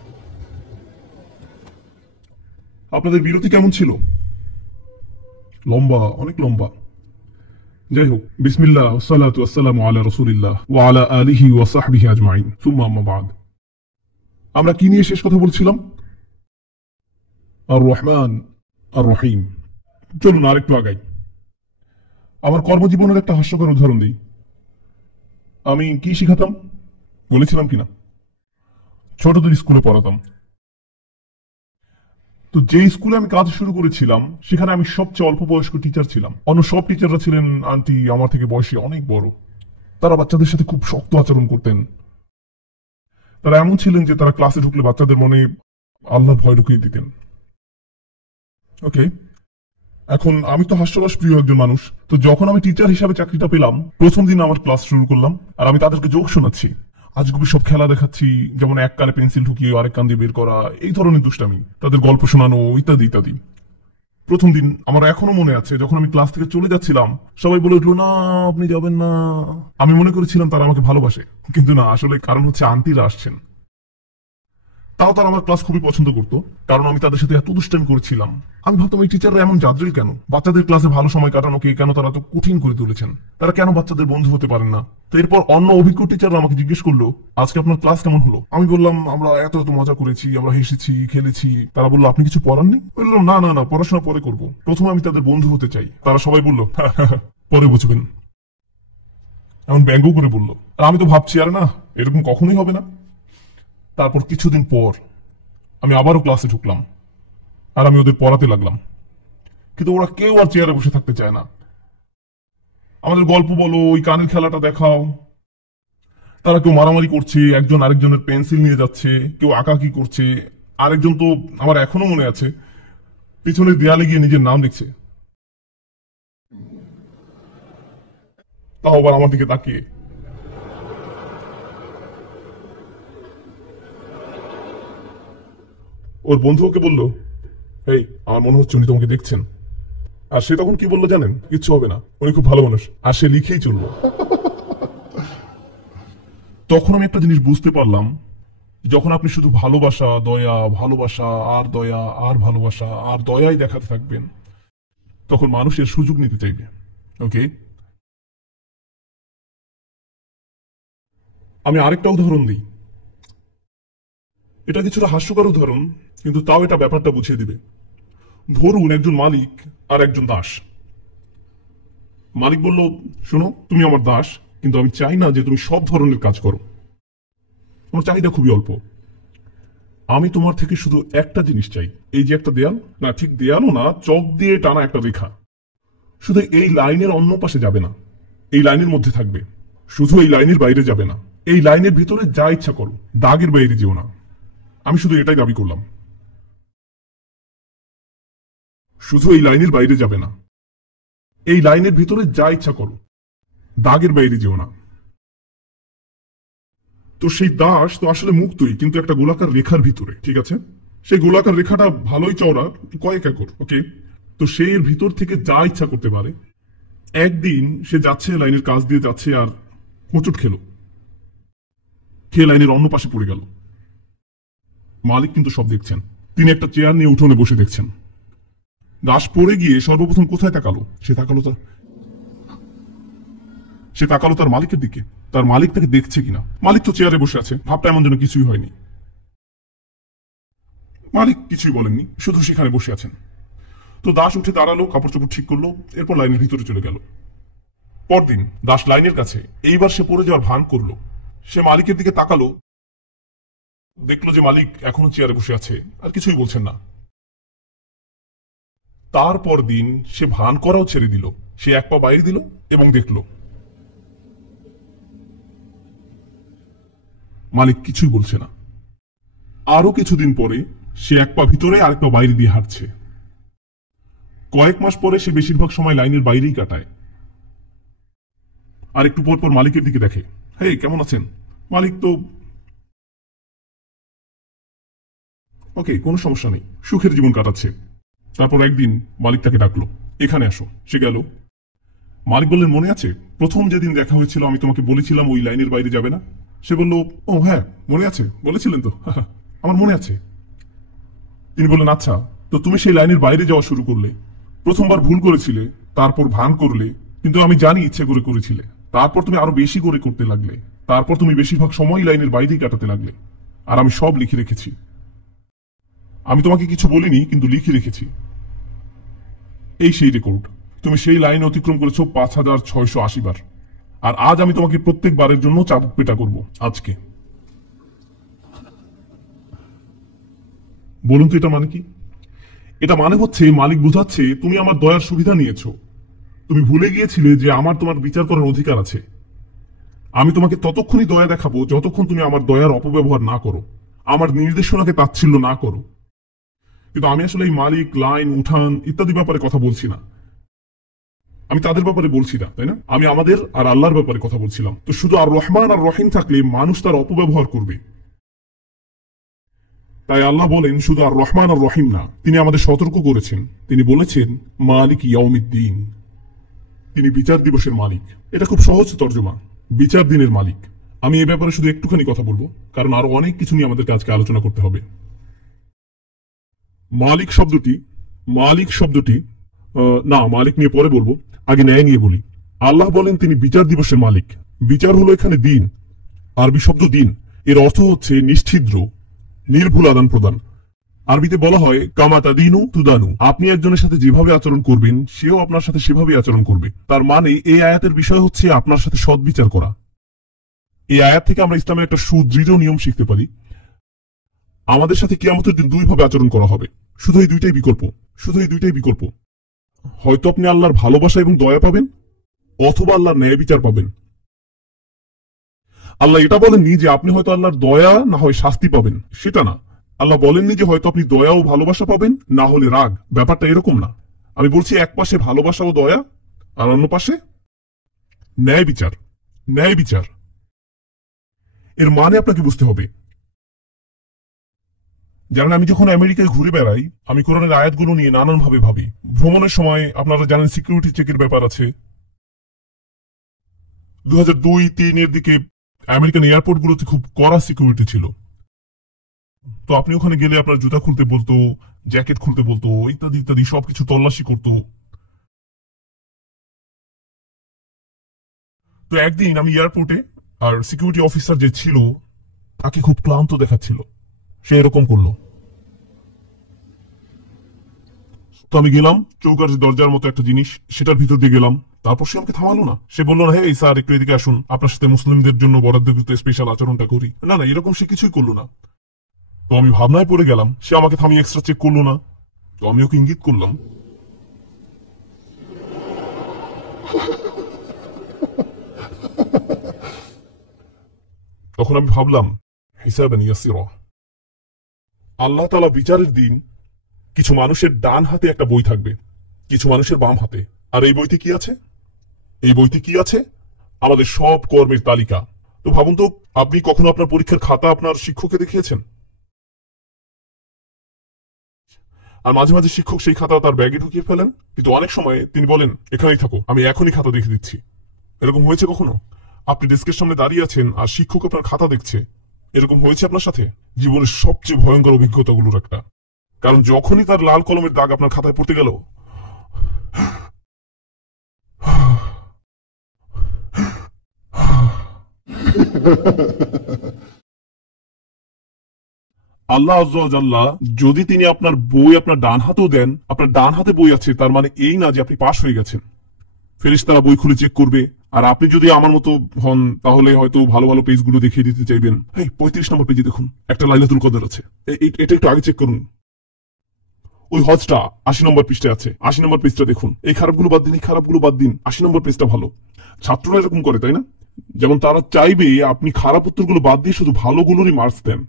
আপনাদের বিরতি কেমন ছিল? লম্বা, অনেক লম্বা। যাই হোক, বিসমিল্লাহ ওয়াসসালাতু ওয়াসসালামু আলা রাসূলিল্লাহ ওয়া আলা আলিহি ওয়া সাহবিহি আজমাইন, সুম্মা আম্মা বাদ। আমরা কি নিয়ে শেষ কথা বলছিলাম? আর রহমান আর রহিম। চলুন আরেকটু আগাই। আমার কর্মজীবনের একটা হাস্যকর উদাহরণ দিই। আমি কি শিখাতাম বলেছিলাম কিনা? ছোটদের স্কুলে পড়াতাম। তো যে স্কুলে আমি কাজ শুরু করেছিলাম, সেখানে আমি সবচেয়ে অল্প বয়স্ক টিচার ছিলাম। অন্য সব টিচাররা ছিলেন আন্টি, আমার থেকে বয়সে অনেক বড়। তারা বাচ্চাদের সাথে খুব শক্ত আচরণ করতেন। তারা এমন ছিলেন যে তারা ক্লাসে ঢুকলে বাচ্চাদের মনে আল্লাহর ভয় ঢুকিয়ে দিতেন। ওকে, এখন আমি তো হাস্যরস প্রিয় একজন মানুষ। তো যখন আমি টিচার হিসাবে চাকরিটা পেলাম, প্রথম দিন আমার ক্লাস শুরু করলাম, আর আমি তাদেরকে জোক শোনাচ্ছি, আজগুবি সব খেলা দেখাচ্ছি, যেমন এক কানে পেন্সিল ঢুকিয়ে আরেক কান দিয়ে বের করা, এই ধরনের দুষ্টামি, তাদের গল্প শোনানো, ইত্যাদি ইত্যাদি। প্রথম দিন আমার এখনো মনে আছে, যখন আমি ক্লাস থেকে চলে যাচ্ছিলাম, সবাই বলে উঠলো, না আপনি যাবেন না। আমি মনে করেছিলাম তারা আমাকে ভালোবাসে, কিন্তু না, আসলে কারণ হচ্ছে আন্টিরা আসছেন। তাও তারা আমার ক্লাস খুবই পছন্দ করতো, কারণ আমি তাদের সাথে এত দুষ্টামি করেছিলাম। আমি ভাবতাম এই টিচাররা এমন জাদ্রিল কেন? বাচ্চাদের ক্লাসে ভালো সময় কাটানোকে কেন তারা তো কঠিন করে তুলেছেন? তারা কেন বাচ্চাদের বন্ধু হতে পারেন না? তো এরপর অন্য অভিজ্ঞ টিচাররা আমাকে জিজ্ঞেস করলো, আজকে আপনার ক্লাস কেমন হলো? আমি বললাম, আমরা এত এত মজা করেছি, আমরা হেসেছি, খেলেছি। তারা বললো, আপনি কিছু পড়াননি? বললাম, না না না, পড়াশোনা পরে করবো, প্রথমে আমি তাদের বন্ধু হতে চাই। তারা সবাই বললো, পরে বুঝবেন। এমন ব্যঙ্গ করে বললো। আর আমি তো ভাবছি, আরে না, এরকম কখনোই হবে না। তারপর কিছুদিন পর আমি আবারও ক্লাসে ঢুকলাম, আর আমি ওদের পড়াতে লাগলাম। কিন্তু ওরা কেউ আর চেয়ারে বসে থাকতে চায় না। আমাদের গল্প বলো, ওই কানের খেলাটা দেখাও। তারা কেউ মারামারি করছে, একজন আরেকজনের পেন্সিল নিয়ে যাচ্ছে, কেউ আঁকাকি করছে। আরেকজন তো, আমার এখনো মনে আছে, পিছনের দেয়ালে গিয়ে নিজের নাম লিখছে, তাও আবার আমার দিকে তাকিয়ে। ওর বন্ধু ওকে বলল, এই, আমার মনে হচ্ছে উনি তোমাকে দেখছেন। আর সে তখন কি বললো জানেন? কিচ্ছু হবে না, উনি খুব ভালো মানুষ। আর সে লিখেই চললো। তখন আমি একটা জিনিস বুঝতে পারলাম, যখন আপনি শুধু ভালোবাসা, দয়া, ভালোবাসা আর দয়া আর ভালোবাসা আর দয়াই দেখাতে থাকবেন, তখন মানুষের সুযোগ নিতে চাইবে। ওকে, আমি আরেকটা উদাহরণ দিই। এটা কিছুটা হাস্যকর উদাহরণ, কিন্তু তাও এটা ব্যাপারটা বুঝিয়ে দিবে। ধরুন একজন মালিক আর একজন দাস। মালিক বলল, শোনো, তুমি আমার দাস, কিন্তু আমি চাই না যে তুমি সব ধরনের কাজ করো। আমার চাহিদা খুবই অল্প। আমি তোমার থেকে শুধু একটা জিনিস চাই, এই যে একটা দেয়াল, না ঠিক দেয়ালও না, চক দিয়ে টানা একটা রেখা, শুধু এই লাইনের অন্য পাশে যাবে না, এই লাইনের মধ্যে থাকবে। শুধু এই লাইনের বাইরে যাবে না, এই লাইনের ভিতরে যা ইচ্ছা করো, দাগের বাইরে যেও না। আমি শুধু এটাই দাবি করলাম। শুধু এই লাইনের বাইরে যাবে না, এই লাইনের ভিতরে যা ইচ্ছা করো, দাগের বাইরে যেও না। তো সেই দাস তো আসলে মুক্তই, কিন্তু একটা গোলাকার রেখার ভিতরে, ঠিক আছে? সেই গোলাকার রেখাটা ভালোই চওড়া, কয়েক একর। ওকে, তো সে এর ভিতর থেকে যা ইচ্ছা করতে পারে, একদিন সে যাচ্ছে, লাইনের কাজ দিয়ে যাচ্ছে, আর হোঁচট খেয়ে লাইনের অন্য পাশে পড়ে গেল। মালিক কিন্তু সব দেখছেন। তিনি একটা চেয়ার নিয়ে উঠোনে বসে দেখছেন। দাস পড়ে গিয়ে সর্বপ্রথম কোথায় তাকালো? সে তাকালো তার মালিকের দিকে। তার মালিক তাকে দেখছে কিনা। মালিক তো চেয়ারে বসে আছে, ভাবটা এমন যেন কিছুই হয়নি। মালিক কিছুই বলেননি, শুধু সেখানে বসে আছেন। তো দাস উঠে দাঁড়ালো, কাপড় চোপড় ঠিক করলো, এরপর লাইনের ভিতরে চলে গেল। পরদিন দাস লাইনের কাছে, এইবার সে পড়ে যাওয়ার ভান করলো। সে মালিকের দিকে তাকালো, দেখলো যে মালিক এখনো চেয়ারে বসে আছে, আর কিছুই বলছেন না। তারপর দিন সে ভান করাও ছেড়ে দিল। সে এক পা বাইরে দিল এবং দেখলো মালিক কিছুই বলছে না। আরো কিছুদিন পরে সে এক পা ভিতরে আর এক পা বাইরে দিয়ে হাঁটছে। কয়েক মাস পরে সে বেশিরভাগ সময় লাইনের বাইরেই কাটায়। আর একটু পর পর মালিকের দিকে দেখে, হেই কেমন আছেন? মালিক তো ওকে, কোনো সমস্যা নেই, সুখের জীবন কাটাচ্ছে। তারপর একদিন মালিক তাকে ডাকলো, এখানে আসো। সে গেল। মালিক বললেন, মনে আছে প্রথম যেদিন দেখা হয়েছিল আমি তোমাকে বলেছিলাম ওই লাইনের বাইরে যাবে না? সে বলল, ও হ্যাঁ মনে আছে, বলেছিলেন তো। আমার মনে আছে। তিনি বললেন, আচ্ছা, তো তুমি সেই লাইনের বাইরে যাওয়া শুরু করলে। প্রথমবার ভুল করেছিলে, তারপর ভান করলে, কিন্তু আমি জানি ইচ্ছে করে করেছিলে। তারপর তুমি আরো বেশি করে করতে লাগলে। তারপর তুমি বেশিরভাগ সময় লাইনের বাইরেই কাটাতে লাগলে। আর আমি সব লিখে রেখেছি। আমি তোমাকে কিছু বলিনি, কিন্তু লিখে রেখেছি। এই সেই রেকর্ড। তুমি সেই লাইন অতিক্রম করেছো 5680 বার। আর আজ আমি তোমাকে প্রত্যেকবারের জন্য চাবুক পেটা করব। আজকে বলুন তো এটা মানে কি? এটা মানে হচ্ছে মালিক বোঝাচ্ছে তুমি আমার দয়ার সুবিধা নিয়েছো। তুমি ভুলে গিয়েছিলে যে আমার তোমার বিচার করার অধিকার আছে। আমি তোমাকে ততক্ষণই দয়া দেখাবো যতক্ষণ তুমি আমার দয়ার অপব্যবহার না করো, আমার নির্দেশনাকে তাচ্ছিল্য না করো। কিন্তু আমি আসলে এই মালিক, লাইন, উঠান ইত্যাদি ব্যাপারে কথা বলছি না। আমি তাদের ব্যাপারে বলছি না, তাই না? আমি আমাদের আর আল্লাহর ব্যাপারে কথা বলছিলাম। তো শুধু আর রহমান আর রহিম থাকলে মানুষ তার অপব্যবহার করবে। তাই আল্লাহ বলেন শুধু আর রহমান আর রহিম না, তিনি আমাদের সতর্ক করেছেন। তিনি বলেছেন মালিক ইয়াউমিদ্দিন, তিনি বিচার দিবসের মালিক। এটা খুব সহজ তর্জমা, বিচার দিনের মালিক। আমি এ ব্যাপারে শুধু একটুখানি কথা বলবো, কারণ আরো অনেক কিছু নিয়ে আমাদেরকে আজকে আলোচনা করতে হবে। মালিক শব্দটি না, মালিক নিয়ে পরে বলবো, আগে ন্যায় নিয়ে বলি। আল্লাহ বলেন তিনি বিচার দিবসের মালিক। বিচার হলো এখানে দিন, আরবি শব্দ দিন, এর অর্থ হচ্ছে নিশ্ছিদ্র, নির্ভুল আদান প্রদান। আরবিতে বলা হয় কামা তাদিনু তুদানু, আপনি একজনের সাথে যেভাবে আচরণ করবেন সেও আপনার সাথে সেভাবে আচরণ করবে। তার মানে এই আয়াতের বিষয় হচ্ছে আপনার সাথে সৎ বিচার করা। এই আয়াত থেকে আমরা ইসলামের একটা সুদৃঢ় নিয়ম শিখতে পারি। আমাদের সাথে কিয়ামতের দিন দুইভাবে আচরণ করা হবে। শুধু এই দুইটাই বিকল্প। হয়তো আপনি আল্লাহর ভালোবাসা এবং দয়া পাবেন, অথবা আল্লাহর ন্যায় বিচার পাবেন। আল্লাহ এটা বলেননি যে আপনি হয়তো আল্লাহর দয়া না হয় শাস্তি পাবেন, সেটা না। আল্লাহ বলেননি যে হয়তো আপনি দয়া ও ভালোবাসা পাবেন, না হলে রাগ। ব্যাপারটা এরকম না। আমি বলছি এক পাশে ভালোবাসা ও দয়া, আর অন্য পাশে ন্যায় বিচার। এর মানে আপনাকে বুঝতে হবে। জানেন, আমি যখন আমেরিকায় ঘুরে বেড়াই, আমি কোরআনের আয়াতগুলো নিয়ে নানানভাবে ভাবি। ভ্রমণের সময় আপনারা জানেন সিকিউরিটি চেকের ব্যাপার আছে। 2002-03 এর দিকে আমেরিকান এয়ারপোর্টগুলোতে খুব কড়া সিকিউরিটি ছিল। তো আপনি ওখানে গেলে আপনার জুতা খুলতে বলতো, জ্যাকেট খুলতে বলতো, ইত্যাদি ইত্যাদি সবকিছু তল্লাশি করতো। তো একদিন আমি এয়ারপোর্টে, আর সিকিউরিটি অফিসার যে ছিল তাকে খুব ক্লান্ত দেখাচ্ছিল। সে এরকম করলো। তো আমি গেলাম চৌকার দরজার মতো একটা জিনিস, সেটার ভিতর দিয়ে গেলাম। তারপর সে আমাকে থামালো না। সে বললো না, হে স্যার একটু এদিকে আসুন, আপনার সাথে মুসলিমদের জন্য বরাদ্দকৃত স্পেশাল আচরণটা করি। না, এরকম সে কিছুই করলো না। তো আমি ভাবনায় পড়ে গেলাম, সে আমাকে থামিয়ে এক্সট্রা চেক করলো না। তো আমি ওকে ইঙ্গিত করলাম। তখন আমি ভাবলাম হিসাবান ইয়াসিরা, আল্লাহ তাআলা বিচারের দিন কিছু মানুষের ডান হাতে একটা বই থাকবে, কিছু মানুষের বাম হাতে। আর এই বইতে কি আছে? আমাদের সব কর্মের তালিকা। তো ভাবুন তো, আপনি কখনো আপনার পরীক্ষার খাতা আপনার শিক্ষককে দেখিয়েছেন? আর মাঝে মাঝে শিক্ষক সেই খাতা তার ব্যাগে ঢুকিয়ে ফেলেন, কিন্তু অনেক সময় তিনি বলেন এখানেই থাকো, আমি এখনই খাতা দেখে দিচ্ছি। এরকম হয়েছে কখনো? আপনি ডেস্কের সামনে দাঁড়িয়ে আছেন আর শিক্ষক আপনার খাতা দেখছে, এরকম হয়েছে আপনার সাথে? জীবনের সবচেয়ে ভয়ঙ্কর অভিজ্ঞতাগুলোর একটা, কারণ যখনই তার লাল কলমের দাগ আপনার খাতায় পড়তে গেল, আল্লাহ আজ্জা ওয়া জাল্লা যদি তিনি আপনার বই আপনার ডান হাতেও দেন, আপনার ডান হাতে বই আছে, তার মানে এই না যে আপনি পাশ হয়ে গেছেন। ফেরেশতারা বই খুলে চেক করবে, আর আপনি যদি আমার মতো হন তাহলে হয়তো ভালো ভালো পেজগুলো দেখিয়ে দিতে চাইবেন। এই 35 নম্বর পেজে দেখুন একটা লাইলাতুল কদর আছে, এটা একটু আগে চেক করুন। ওই হজটা 80 নম্বর পৃষ্ঠায় আছে, 80 নম্বর পেজটা দেখুন। এই খারাপগুলো বাদ দিন, এই খারাপগুলো বাদ দিন, 80 নম্বর পেজটা ভালো। ছাত্ররা এরকম করে, তাই না? যেমন তারা চাইবে আপনি খারাপ উত্তরগুলো বাদ দিয়ে শুধু ভালোগুলোরই মার্কস দেন।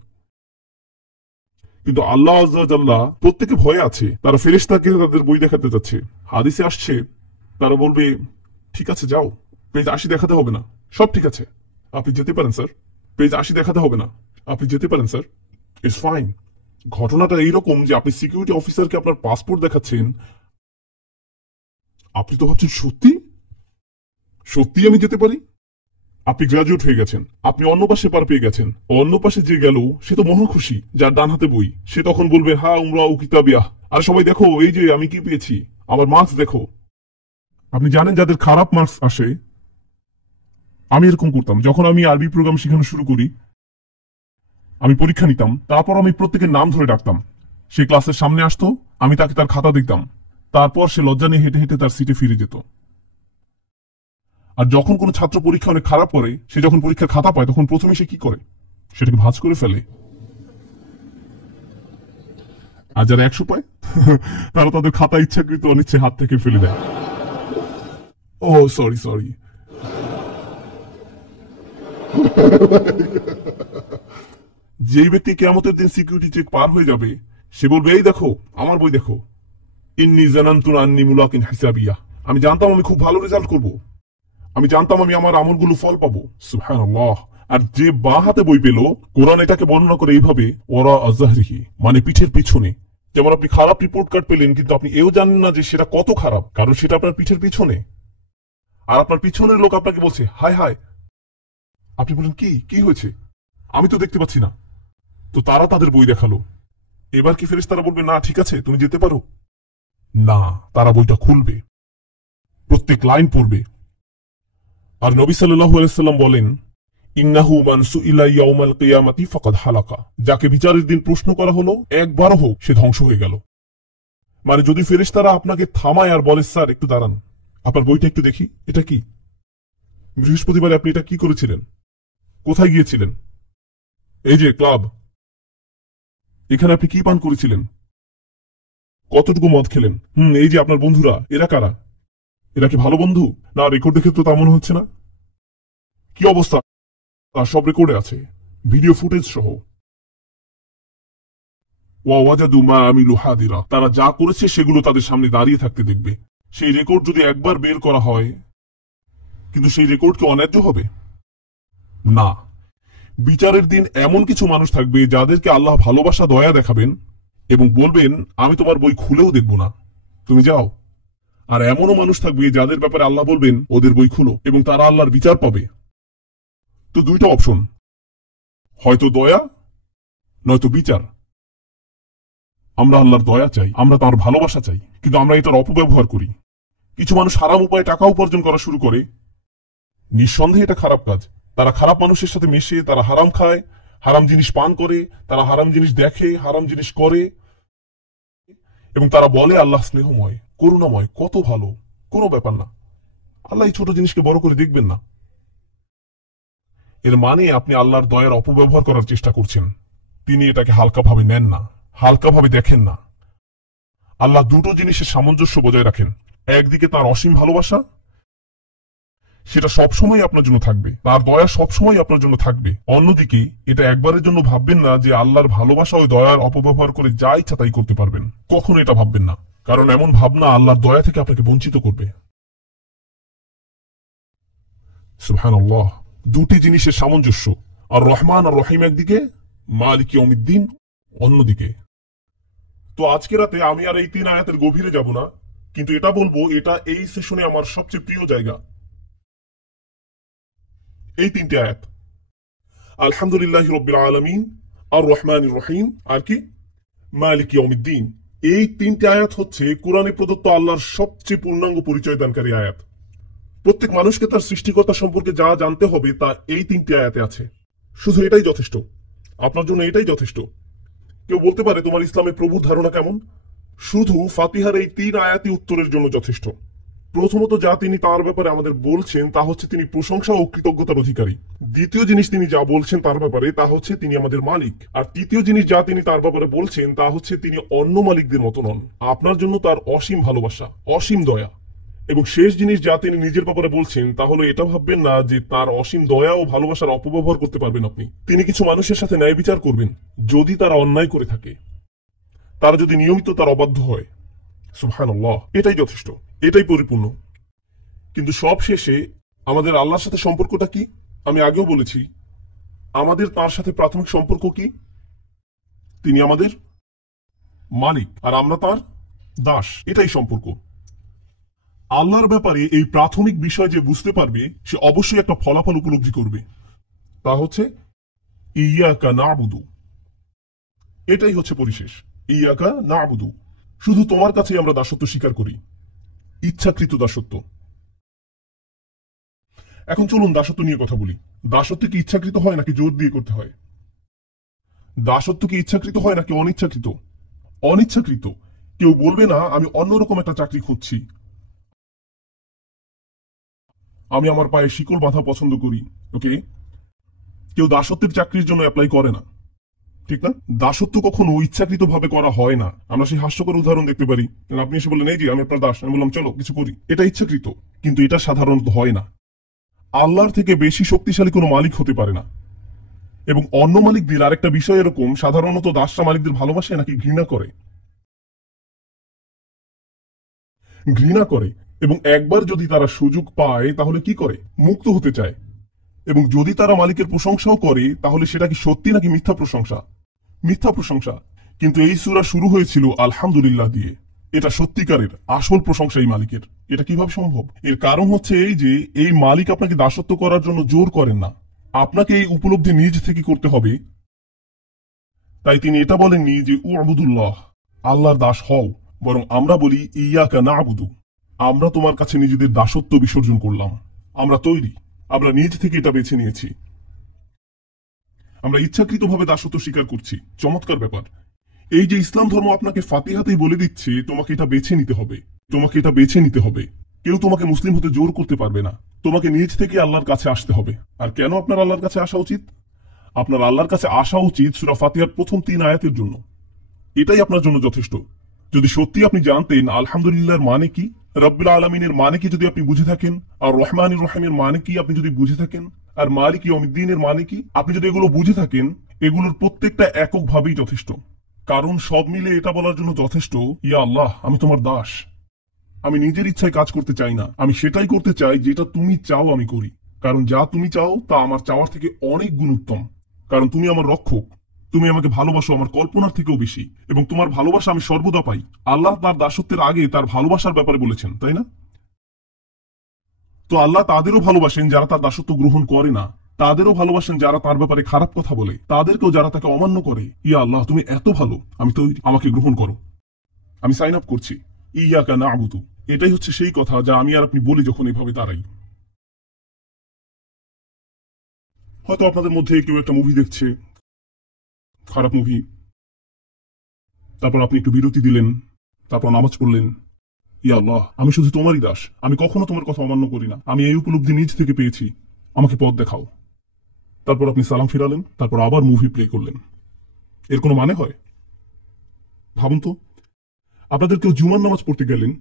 কিন্তু আল্লাহ আজ্জা ওয়া জাল্লা প্রত্যেকে ভয়ে আছে, তারা ফেরেশতাকে তাদের বই দেখাতে যাচ্ছে। হাদিসে আসছে তারা বলবে ঠিক আছে যাও, পেজ 80 দেখাতে হবে না, সব ঠিক আছে, আপনি যেতে পারেন স্যার। পেজ 80 দেখাতে হবে না, আপনি যেতে পারেন স্যার, ইটস ফাইন। ঘটনাটা এইরকম যে আপনি সিকিউরিটি অফিসারকে আপনার পাসপোর্ট দেখাচ্ছেন, আপনি তো ভাবছেন সত্যি সত্যি আমি যেতে পারি। আপনি গ্রাজুয়েট হয়ে গেছেন, আপনি অন্য পাশে পার পেয়ে গেছেন। অন্য পাশে যে গেল সে তো মহা খুশি, যার ডান হাতে বই, সে তখন বলবে হ্যাঁ উমরা ও কিতাবিয়া, আর সবাই দেখো এই যে আমি কি পেয়েছি, আমার মার্কস দেখো। আপনি জানেন যাদের খারাপ মার্কস আসে, আমি এরকম করতাম। যখন আমি আরবি প্রোগ্রাম শেখানো শুরু করি, আমি পরীক্ষা নিতাম, তারপর আমি প্রত্যেকের নাম ধরে ডাকতাম। সে ক্লাসের সামনে আসতো, আমি তাকে তার খাতা দেখতাম, তারপর সে লজ্জা নিয়ে হেঁটে হেঁটে তার সিটে ফিরে যেত। আর যখন কোনো ছাত্র পরীক্ষা অনেক খারাপ করে, সে যখন পরীক্ষার খাতা পায় তখন প্রথমে সে কি করে? সেটাকে ভাঁজ করে ফেলে। আর যারা 100 পায় তারা তাদের খাতা ইচ্ছাকৃত অনিচ্ছে হাত থেকে ফেলে দেয়। ও সরি সরি। যেই ব্যক্তি কিয়ামতের দিন সিকিউরিটি চেক পার হয়ে যাবে, সে বলবে এই দেখো আমার বই দেখো, ইন্নী জানানতু আন্নী মুলাকিন হিসাবিয়া, আমি জানতাম আমি খুব ভালো রেজাল্ট করব, আমি জানতাম আমি আমার আমলগুলো ফল পাবো। সুবহানাল্লাহ। আর যে বাঁ হাতে বই পেল, কোরআন এটাকে বর্ণনা করে এইভাবে, ওরা আজহারিহি, মানে পিঠের পিছনে। যেমন আপনি খারাপ রিপোর্ট কার্ড পেলেন, কিন্তু আপনি এও জানেন না যে সেটা কত খারাপ, কারণ সেটা আপনার পিঠের পিছনে। আর আপনার পিছনের লোক আপনাকে বলছে হায় হায়, আপনি বলেন কি কি হয়েছে, আমি তো দেখতে পাচ্ছি না। তো তারা তাদের বই দেখালো। এবার কি ফেরেশতারা বলবে না ঠিক আছে তুমি যেতে পারো? না, তারা বইটা খুলবে, প্রত্যেক লাইন পড়বে। আর নবী সাল্লাল্লাহু আলাইহি সাল্লাম বলেন, ইন্নাহু মান সুইলা ইয়াউমাল কিয়ামাতি ফাকাদ হালাকা, যাকে বিচারের দিন প্রশ্ন করা হলো একবারও হোক সে ধ্বংস হয়ে গেল। মানে যদি ফেরেশতারা আপনাকে থামায় আর বলে স্যার একটু দাঁড়ান, আপনার বইটা একটু দেখি, এটা কি, বৃহস্পতিবারে আপনি এটা কি করেছিলেন, কোথায় গিয়েছিলেন, এই যে ক্লাব, এখানে আপনি কি পান করেছিলেন, কতটুকু মদ খেলেন, এই যে আপনার বন্ধুরা, এরা কারা, এরা কি ভালো বন্ধু? না, রেকর্ড দেখে তো তা মনে হচ্ছে না। কি অবস্থা? সব রেকর্ডে আছে, ভিডিও ফুটেজ সহ। ওয়াজাদু মা আমিলু হাদিরা, তারা যা করেছে সেগুলো তাদের সামনে দাঁড়িয়ে থাকতে দেখবে। সেই রেকর্ড যদি একবার বের করা হয়, কিন্তু সেই রেকর্ড কি অন্যায্য হবে? না। বিচারের দিন এমন কিছু মানুষ থাকবে যাদেরকে আল্লাহ ভালোবাসা দয়া দেখাবেন এবং বলবেন আমি তোমার বই খুলেও দেখব না, তুমি যাও। আর এমনও মানুষ থাকবে যাদের ব্যাপারে আল্লাহ বলবেন ওদের বই খুলো, এবং তারা আল্লাহর বিচার পাবে। তো দুইটা অপশন, হয়তো দয়া নয়তো বিচার। আমরা আল্লাহর দয়া চাই, আমরা তার ভালোবাসা চাই, কিন্তু আমরা এটার অপব্যবহার করি। কিছু মানুষ হারাম উপায়ে টাকা উপার্জন করা শুরু করে, নিঃসন্দেহে এটা খারাপ কাজ। তারা খারাপ মানুষের সাথে মেশে, তারা হারাম খায়, হারাম জিনিস পান করে, তারা হারাম জিনিস দেখে, হারাম জিনিস করে, এবং তারা বলে আল্লাহ স্নেহময় করুণাময় কত ভালো, কোনো ব্যাপার না, আল্লাহ এই ছোট জিনিসকে বড় করে দেখবেন না। এর মানে আপনি আল্লাহর দয়ার অপব্যবহার করার চেষ্টা করছেন। তিনি এটাকে হালকাভাবে নেন না, হালকাভাবে দেখেন না। আল্লাহ দুটো জিনিসের সামঞ্জস্য বজায় রাখেন। একদিকে তার অসীম ভালোবাসা, সেটা সবসময় আপনার জন্য থাকবে, তার দয়া সবসময় আপনার জন্য থাকবে। অন্যদিকে এটা একবারের জন্য ভাববেন না যে আল্লাহর ভালোবাসা ও দয়ার অপব্যবহার করে যা ইচ্ছা তাই করতে পারবেন। কখনো এটা ভাববেন না, কারণ এমন ভাবনা আল্লাহর দয়া থেকে আপনাকে বঞ্চিত করবে। সুবহানাল্লাহ। দুটি জিনিসের সামঞ্জস্য, আর রহমান আর রহিম একদিকে, মালিক ইয়াউমিদ্দিন অন্যদিকে। তো আজকে রাতে আমি আর এই 3 আয়াতের গভীরে যাব না, কিন্তু এটা বলবো এটা এই সেশনে আমার সবচেয়ে প্রিয় জায়গা। এই 3টে আয়াত, আলহামদুলিল্লাহি রাব্বিল আলামিন, আর রহমানির রহিম, আর কি মালিক ইয়াউমিদ্দিন। এই 3টে আয়াত হচ্ছে কোরআনে প্রদত্ত আল্লাহর সবচেয়ে পূর্ণাঙ্গ পরিচয় দানকারী আয়াত। প্রত্যেক মানুষকে তার সৃষ্টিকর্তা সম্পর্কে যা জানতে হবে তা এই 3টে আয়াতে আছে। শুধু এটাই যথেষ্ট, আপনার জন্য এটাই যথেষ্ট। কেউ বলতে পারে তোমার ইসলামে প্রভুর ধারণা কেমন? শুধু ফাতিহার এই 3 আয়াতই উত্তরের জন্য যথেষ্ট। প্রথমত যা তিনি তার ব্যাপারে আমাদের বলছেন তা হচ্ছে তিনি প্রশংসা ও কৃতজ্ঞতার অধিকারী। দ্বিতীয় জিনিস তিনি যা বলছেন তার ব্যাপারে তা হচ্ছে তিনি আমাদের মালিক। আর তৃতীয় জিনিস যা তিনি তার ব্যাপারে বলছেন তা হচ্ছে তিনি অন্য মালিকদের মতো নন। আপনার জন্য তার অসীম ভালোবাসা, অসীম দয়া। এবং শেষ জিনিস যা তিনি নিজের ব্যাপারে বলছেন তা হলো এটা ভাববেন না যে তার অসীম দয়া ও ভালোবাসার অপব্যবহার করতে পারবেন আপনি। তিনি কিছু মানুষের সাথে ন্যায় বিচার করবেন যদি তারা অন্যায় করে থাকে, তারা যদি নিয়মিত তার অবাধ্য হয়। সুবহানাল্লাহ, এটাই যথেষ্ট, এটাই পরিপূর্ণ। কিন্তু সব শেষে আমাদের আল্লাহর সাথে সম্পর্কটা কি? আমি আগেও বলেছি, আমাদের তার সাথে প্রাথমিক সম্পর্ক কি? তিনি আমাদের মালিক আর আমরা তার দাস, এটাই সম্পর্ক। আল্লাহর ব্যাপারে এই প্রাথমিক বিষয় যে বুঝতে পারবে সে অবশ্যই একটা ফলাফল উপলব্ধি করবে, তা হচ্ছে ইয়াকা না'বুদু। এটাই হচ্ছে পরিশেষ, ইয়াকা না'বুদু। শুধু তোমার কাছেই আমরা দাসত্ব স্বীকার করি, ইচ্ছাকৃত দাসত্ব। এখন চলুন দাসত্ব নিয়ে কথা বলি। দাসত্ব কি ইচ্ছাকৃত হয় নাকি জোর দিয়ে করতে হয়? দাসত্ব কি ইচ্ছাকৃত হয় নাকি অনিচ্ছাকৃত? অনিচ্ছাকৃত। কেউ বলবে না আমি অন্যরকম একটা চাকরি খুঁজছি, আমি আমার পায়ে শিকল বাঁধা পছন্দ করি। ওকে, কেউ দাসত্বের চাকরির জন্য অ্যাপ্লাই করে না, ঠিক না? দাসত্ব কখনো ইচ্ছাকৃত ভাবে করা হয় না। আমরা সেই হাস্যকর উদাহরণ দেখতে পারি, আপনি এসে বললেন এই যে আমি আপনার দাস, আমি বললাম চলো কিছু করি, এটা ইচ্ছাকৃত। কিন্তু এটা সাধারণত হয় না। আল্লাহর থেকে বেশি শক্তিশালী কোনো মালিক হতে পারে না। এবং অন্য মালিকদের আরেকটা বিষয় এরকম, সাধারণত দাসরা মালিকদের ভালোবাসে নাকি ঘৃণা করে? ঘৃণা করে। এবং একবার যদি তারা সুযোগ পায় তাহলে কি করে? মুক্ত হতে চায়। এবং যদি তারা মালিকের প্রশংসাও করে তাহলে সেটা কি সত্যি নাকি মিথ্যা প্রশংসা? মিথ্যা প্রশংসা। কিন্তু এই সূরা শুরু হয়েছিল আলহামদুলিল্লাহ দিয়ে। এটা সত্যিকারের আসল প্রশংসা এই মালিকের। এটা কিভাবে সম্ভব? এর কারণ হচ্ছে এই যে এই মালিক আপনাকে দাসত্ব করার জন্য জোর করেন না, আপনাকে এই উপলব্ধি নিজ থেকে করতে হবে। তাই তিনি এটা বলেননি যে উ'বুদুল্লাহ, আল্লাহর দাস হও, বরং আমরা বলি ইয়াকা না'বুদু, আমরা তোমার কাছে নিজেদের দাসত্ব বিসর্জন করলাম। আমরা তৈরি, আমরা নিজ থেকে এটা বেছে নিয়েছি। আমরা ইচ্ছাকৃতভাবে দাসত্ব স্বীকার করছি। চমৎকার ব্যাপার। এই যে ইসলাম ধর্ম আপনাকে ফাতিহাতেই বলে দিচ্ছে তোমাকে এটা বেছে নিতে হবে, তোমাকে এটা বেছে নিতে হবে। কেউ তোমাকে মুসলিম হতে জোর করতে পারবে না, তোমাকে নিজ থেকে আল্লাহর কাছে আসতে হবে। আর কেন আপনার আল্লাহর কাছে আসা উচিত? আপনার আল্লাহর কাছে আসা উচিত সূরা ফাতিহার প্রথম 3 আয়াতের জন্য। এটাই আপনার জন্য যথেষ্ট। যদি সত্যি আপনি জানতেন আলহামদুলিল্লাহর মানে কি, রব্বুল আলামিনের মানে কি যদি আপনি বুঝে থাকেন, আর রহমানির রহিমের মানে কি আপনি যদি বুঝে থাকেন, আর মালিক ইয়াউমিদ্দিনের মানে কি আপনি যদি এগুলো বুঝে থাকেন, এগুলোর প্রত্যেকটা এককভাবেই যথেষ্ট। কারণ সব মিলে এটা বলার জন্য যথেষ্ট, ইয়া আল্লাহ আমি তোমার দাস। আমি নিজের ইচ্ছায় কাজ করতে চাই না, আমি সেটাই করতে চাই যেটা তুমি চাও আমি করি। কারণ যা তুমি চাও তা আমার চাওয়ার থেকে অনেক গুণ উত্তম। কারণ তুমি আমার রক্ষক, তুমি আমাকে ভালোবাসো আমার কল্পনার থেকেও বেশি, এবং তোমার ভালোবাসা আমি সর্বদা পাই। আল্লাহ তার দাসত্বের আগে তার ভালোবাসার ব্যাপারে বলেছেন, তাই না? তো আল্লাহ তাদেরও ভালোবাসেন যারা তার দাসত্ব গ্রহণ করে না, তাদেরও ভালোবাসেন যারা তার ব্যাপারে খারাপ কথা বলে, তাদেরকেও যারা তাকে অমান্য করে। ইয়া আল্লাহ তুমি এত ভালো, আমি তৈরি, আমাকে গ্রহণ করো, আমি সাইন আপ করছি। ইয়াকা না'বুদু, এটাই হচ্ছে সেই কথা যা আমি আর আপনি বলি যখন এভাবে দাঁড়াই। হয়তো আপনাদের মধ্যে কেউ একটা মুভি দেখছে, খারাপ মুভি, তারপর আপনি একটু বিরতি দিলেন, তারপর নামাজ পড়লেন। ইয়া আল্লাহ আমি শুধু তোমারই দাস, আমি কখনো তোমার কথা অমান্য করি না, আমি এই উপলব্ধি নিজ থেকে পেয়েছি, আমাকে পথ দেখাও। তারপর আপনি সালাম ফিরালেন, তারপর আবার মুভি প্লে করলেন। এর কোনো মানে হয়? ভাবুন তো, আপনাদের কেউ জুমার নামাজ পড়তে গেলেন,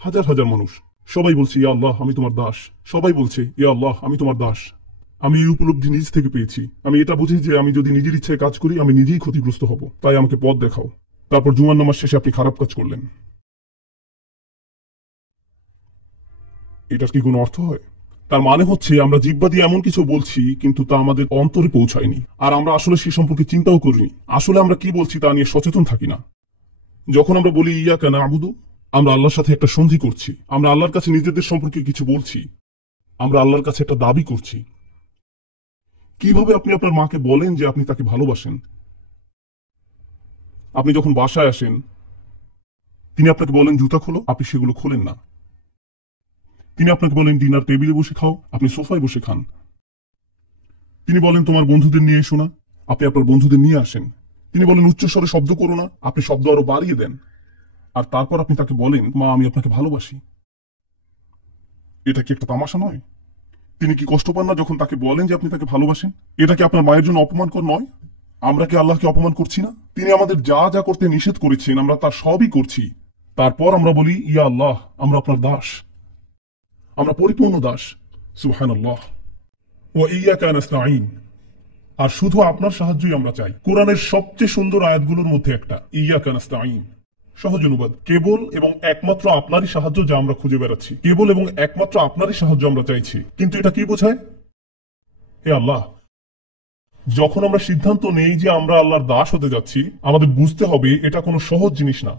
হাজার হাজার মানুষ, সবাই বলছে ইয়া আল্লাহ আমি তোমার দাস, সবাই বলছে ইয়া আল্লাহ আমি তোমার দাস। আমি এই উপলব্ধি নিজ থেকে পেয়েছি, আমি এটা বুঝি যে আমি যদি নিজের ইচ্ছায় কাজ করি আমি নিজেই ক্ষতিগ্রস্ত হব, তাই আমাকে পথ দেখাও। তারপর জুমার নামাজ শেষে আপনি খারাপ কাজ করলেন। এটার কি কোনো অর্থ হয়? তার মানে হচ্ছে আমরা জিহ্বা দিয়ে এমন কিছু বলছি কিন্তু তা আমাদের অন্তরে পৌঁছায়নি, আর আমরা আসলে সে সম্পর্কে চিন্তাও করিনি। আসলে আমরা কি বলছি তা নিয়ে সচেতন থাকি না। যখন আমরা বলি ইয়াকা না'বুদু, আমরা আল্লাহর সাথে একটা সন্ধি করছি, আমরা আল্লাহর কাছে নিজেদের সম্পর্কে কিছু বলছি, আমরা আল্লাহর কাছে একটা দাবি করছি। কিভাবে আপনি আপনার মাকে বলেন যে আপনি তাকে ভালোবাসেন? আপনি যখন বাসায় আসেন, তিনি আপনাকে বলেন জুতা খোলো, আপনি সেগুলো খোলেন না। তিনি আপনাকে বলেন ডিনার টেবিলে বসে খাও, আপনি সোফায় বসে খান। তিনি বলেন তোমার বন্ধুদের নিয়ে এসো না, আপনি আপনার বন্ধুদের নিয়ে আসেন। তিনি বলেন উচ্চস্বরে শব্দ করো না, আপনি শব্দ আরো বাড়িয়ে দেন। আর তারপর আপনি তাকে বলেন মা আমি আপনাকে ভালোবাসি। এটা কি একটা তামাশা নয়? তিনি কি কষ্ট পান না যখন তাকে বলেন যে আপনি তাকে ভালোবাসেন? এটা কি আপনার মায়ের জন্য অপমানকর নয়? আমরা কি আল্লাহকে অপমান করছি না? তিনি আমাদের যা যা করতে নিষেধ করেছেন আমরা তার সবই করছি, তারপর আমরা বলি ইয়া আল্লাহ আমরা আপনার দাস, আমরা পরিপূর্ণ দাস। সুবহানাল্লাহ। ওয়া ইয়াকা নাস্তাঈন, আর শুধু আপনার সাহায্যই আমরা চাই। কোরআনের সবচেয়ে সুন্দর আয়াতগুলোর মধ্যে একটা ইয়াকা নাস্তাঈন। সহজ অনুবাদ, কেবল এবং একমাত্র আপনারই সাহায্য যা আমরা খুঁজে বেড়াচ্ছি, কেবল এবং একমাত্র আপনারই সাহায্য আমরা চাইছি। কিন্তু এটা কি বোঝায়? হে আল্লাহ, যখন আমরা সিদ্ধান্ত নেই যে আমরা আল্লাহর দাস হতে যাচ্ছি, আমাদের বুঝতে হবে এটা কোনো সহজ জিনিস না।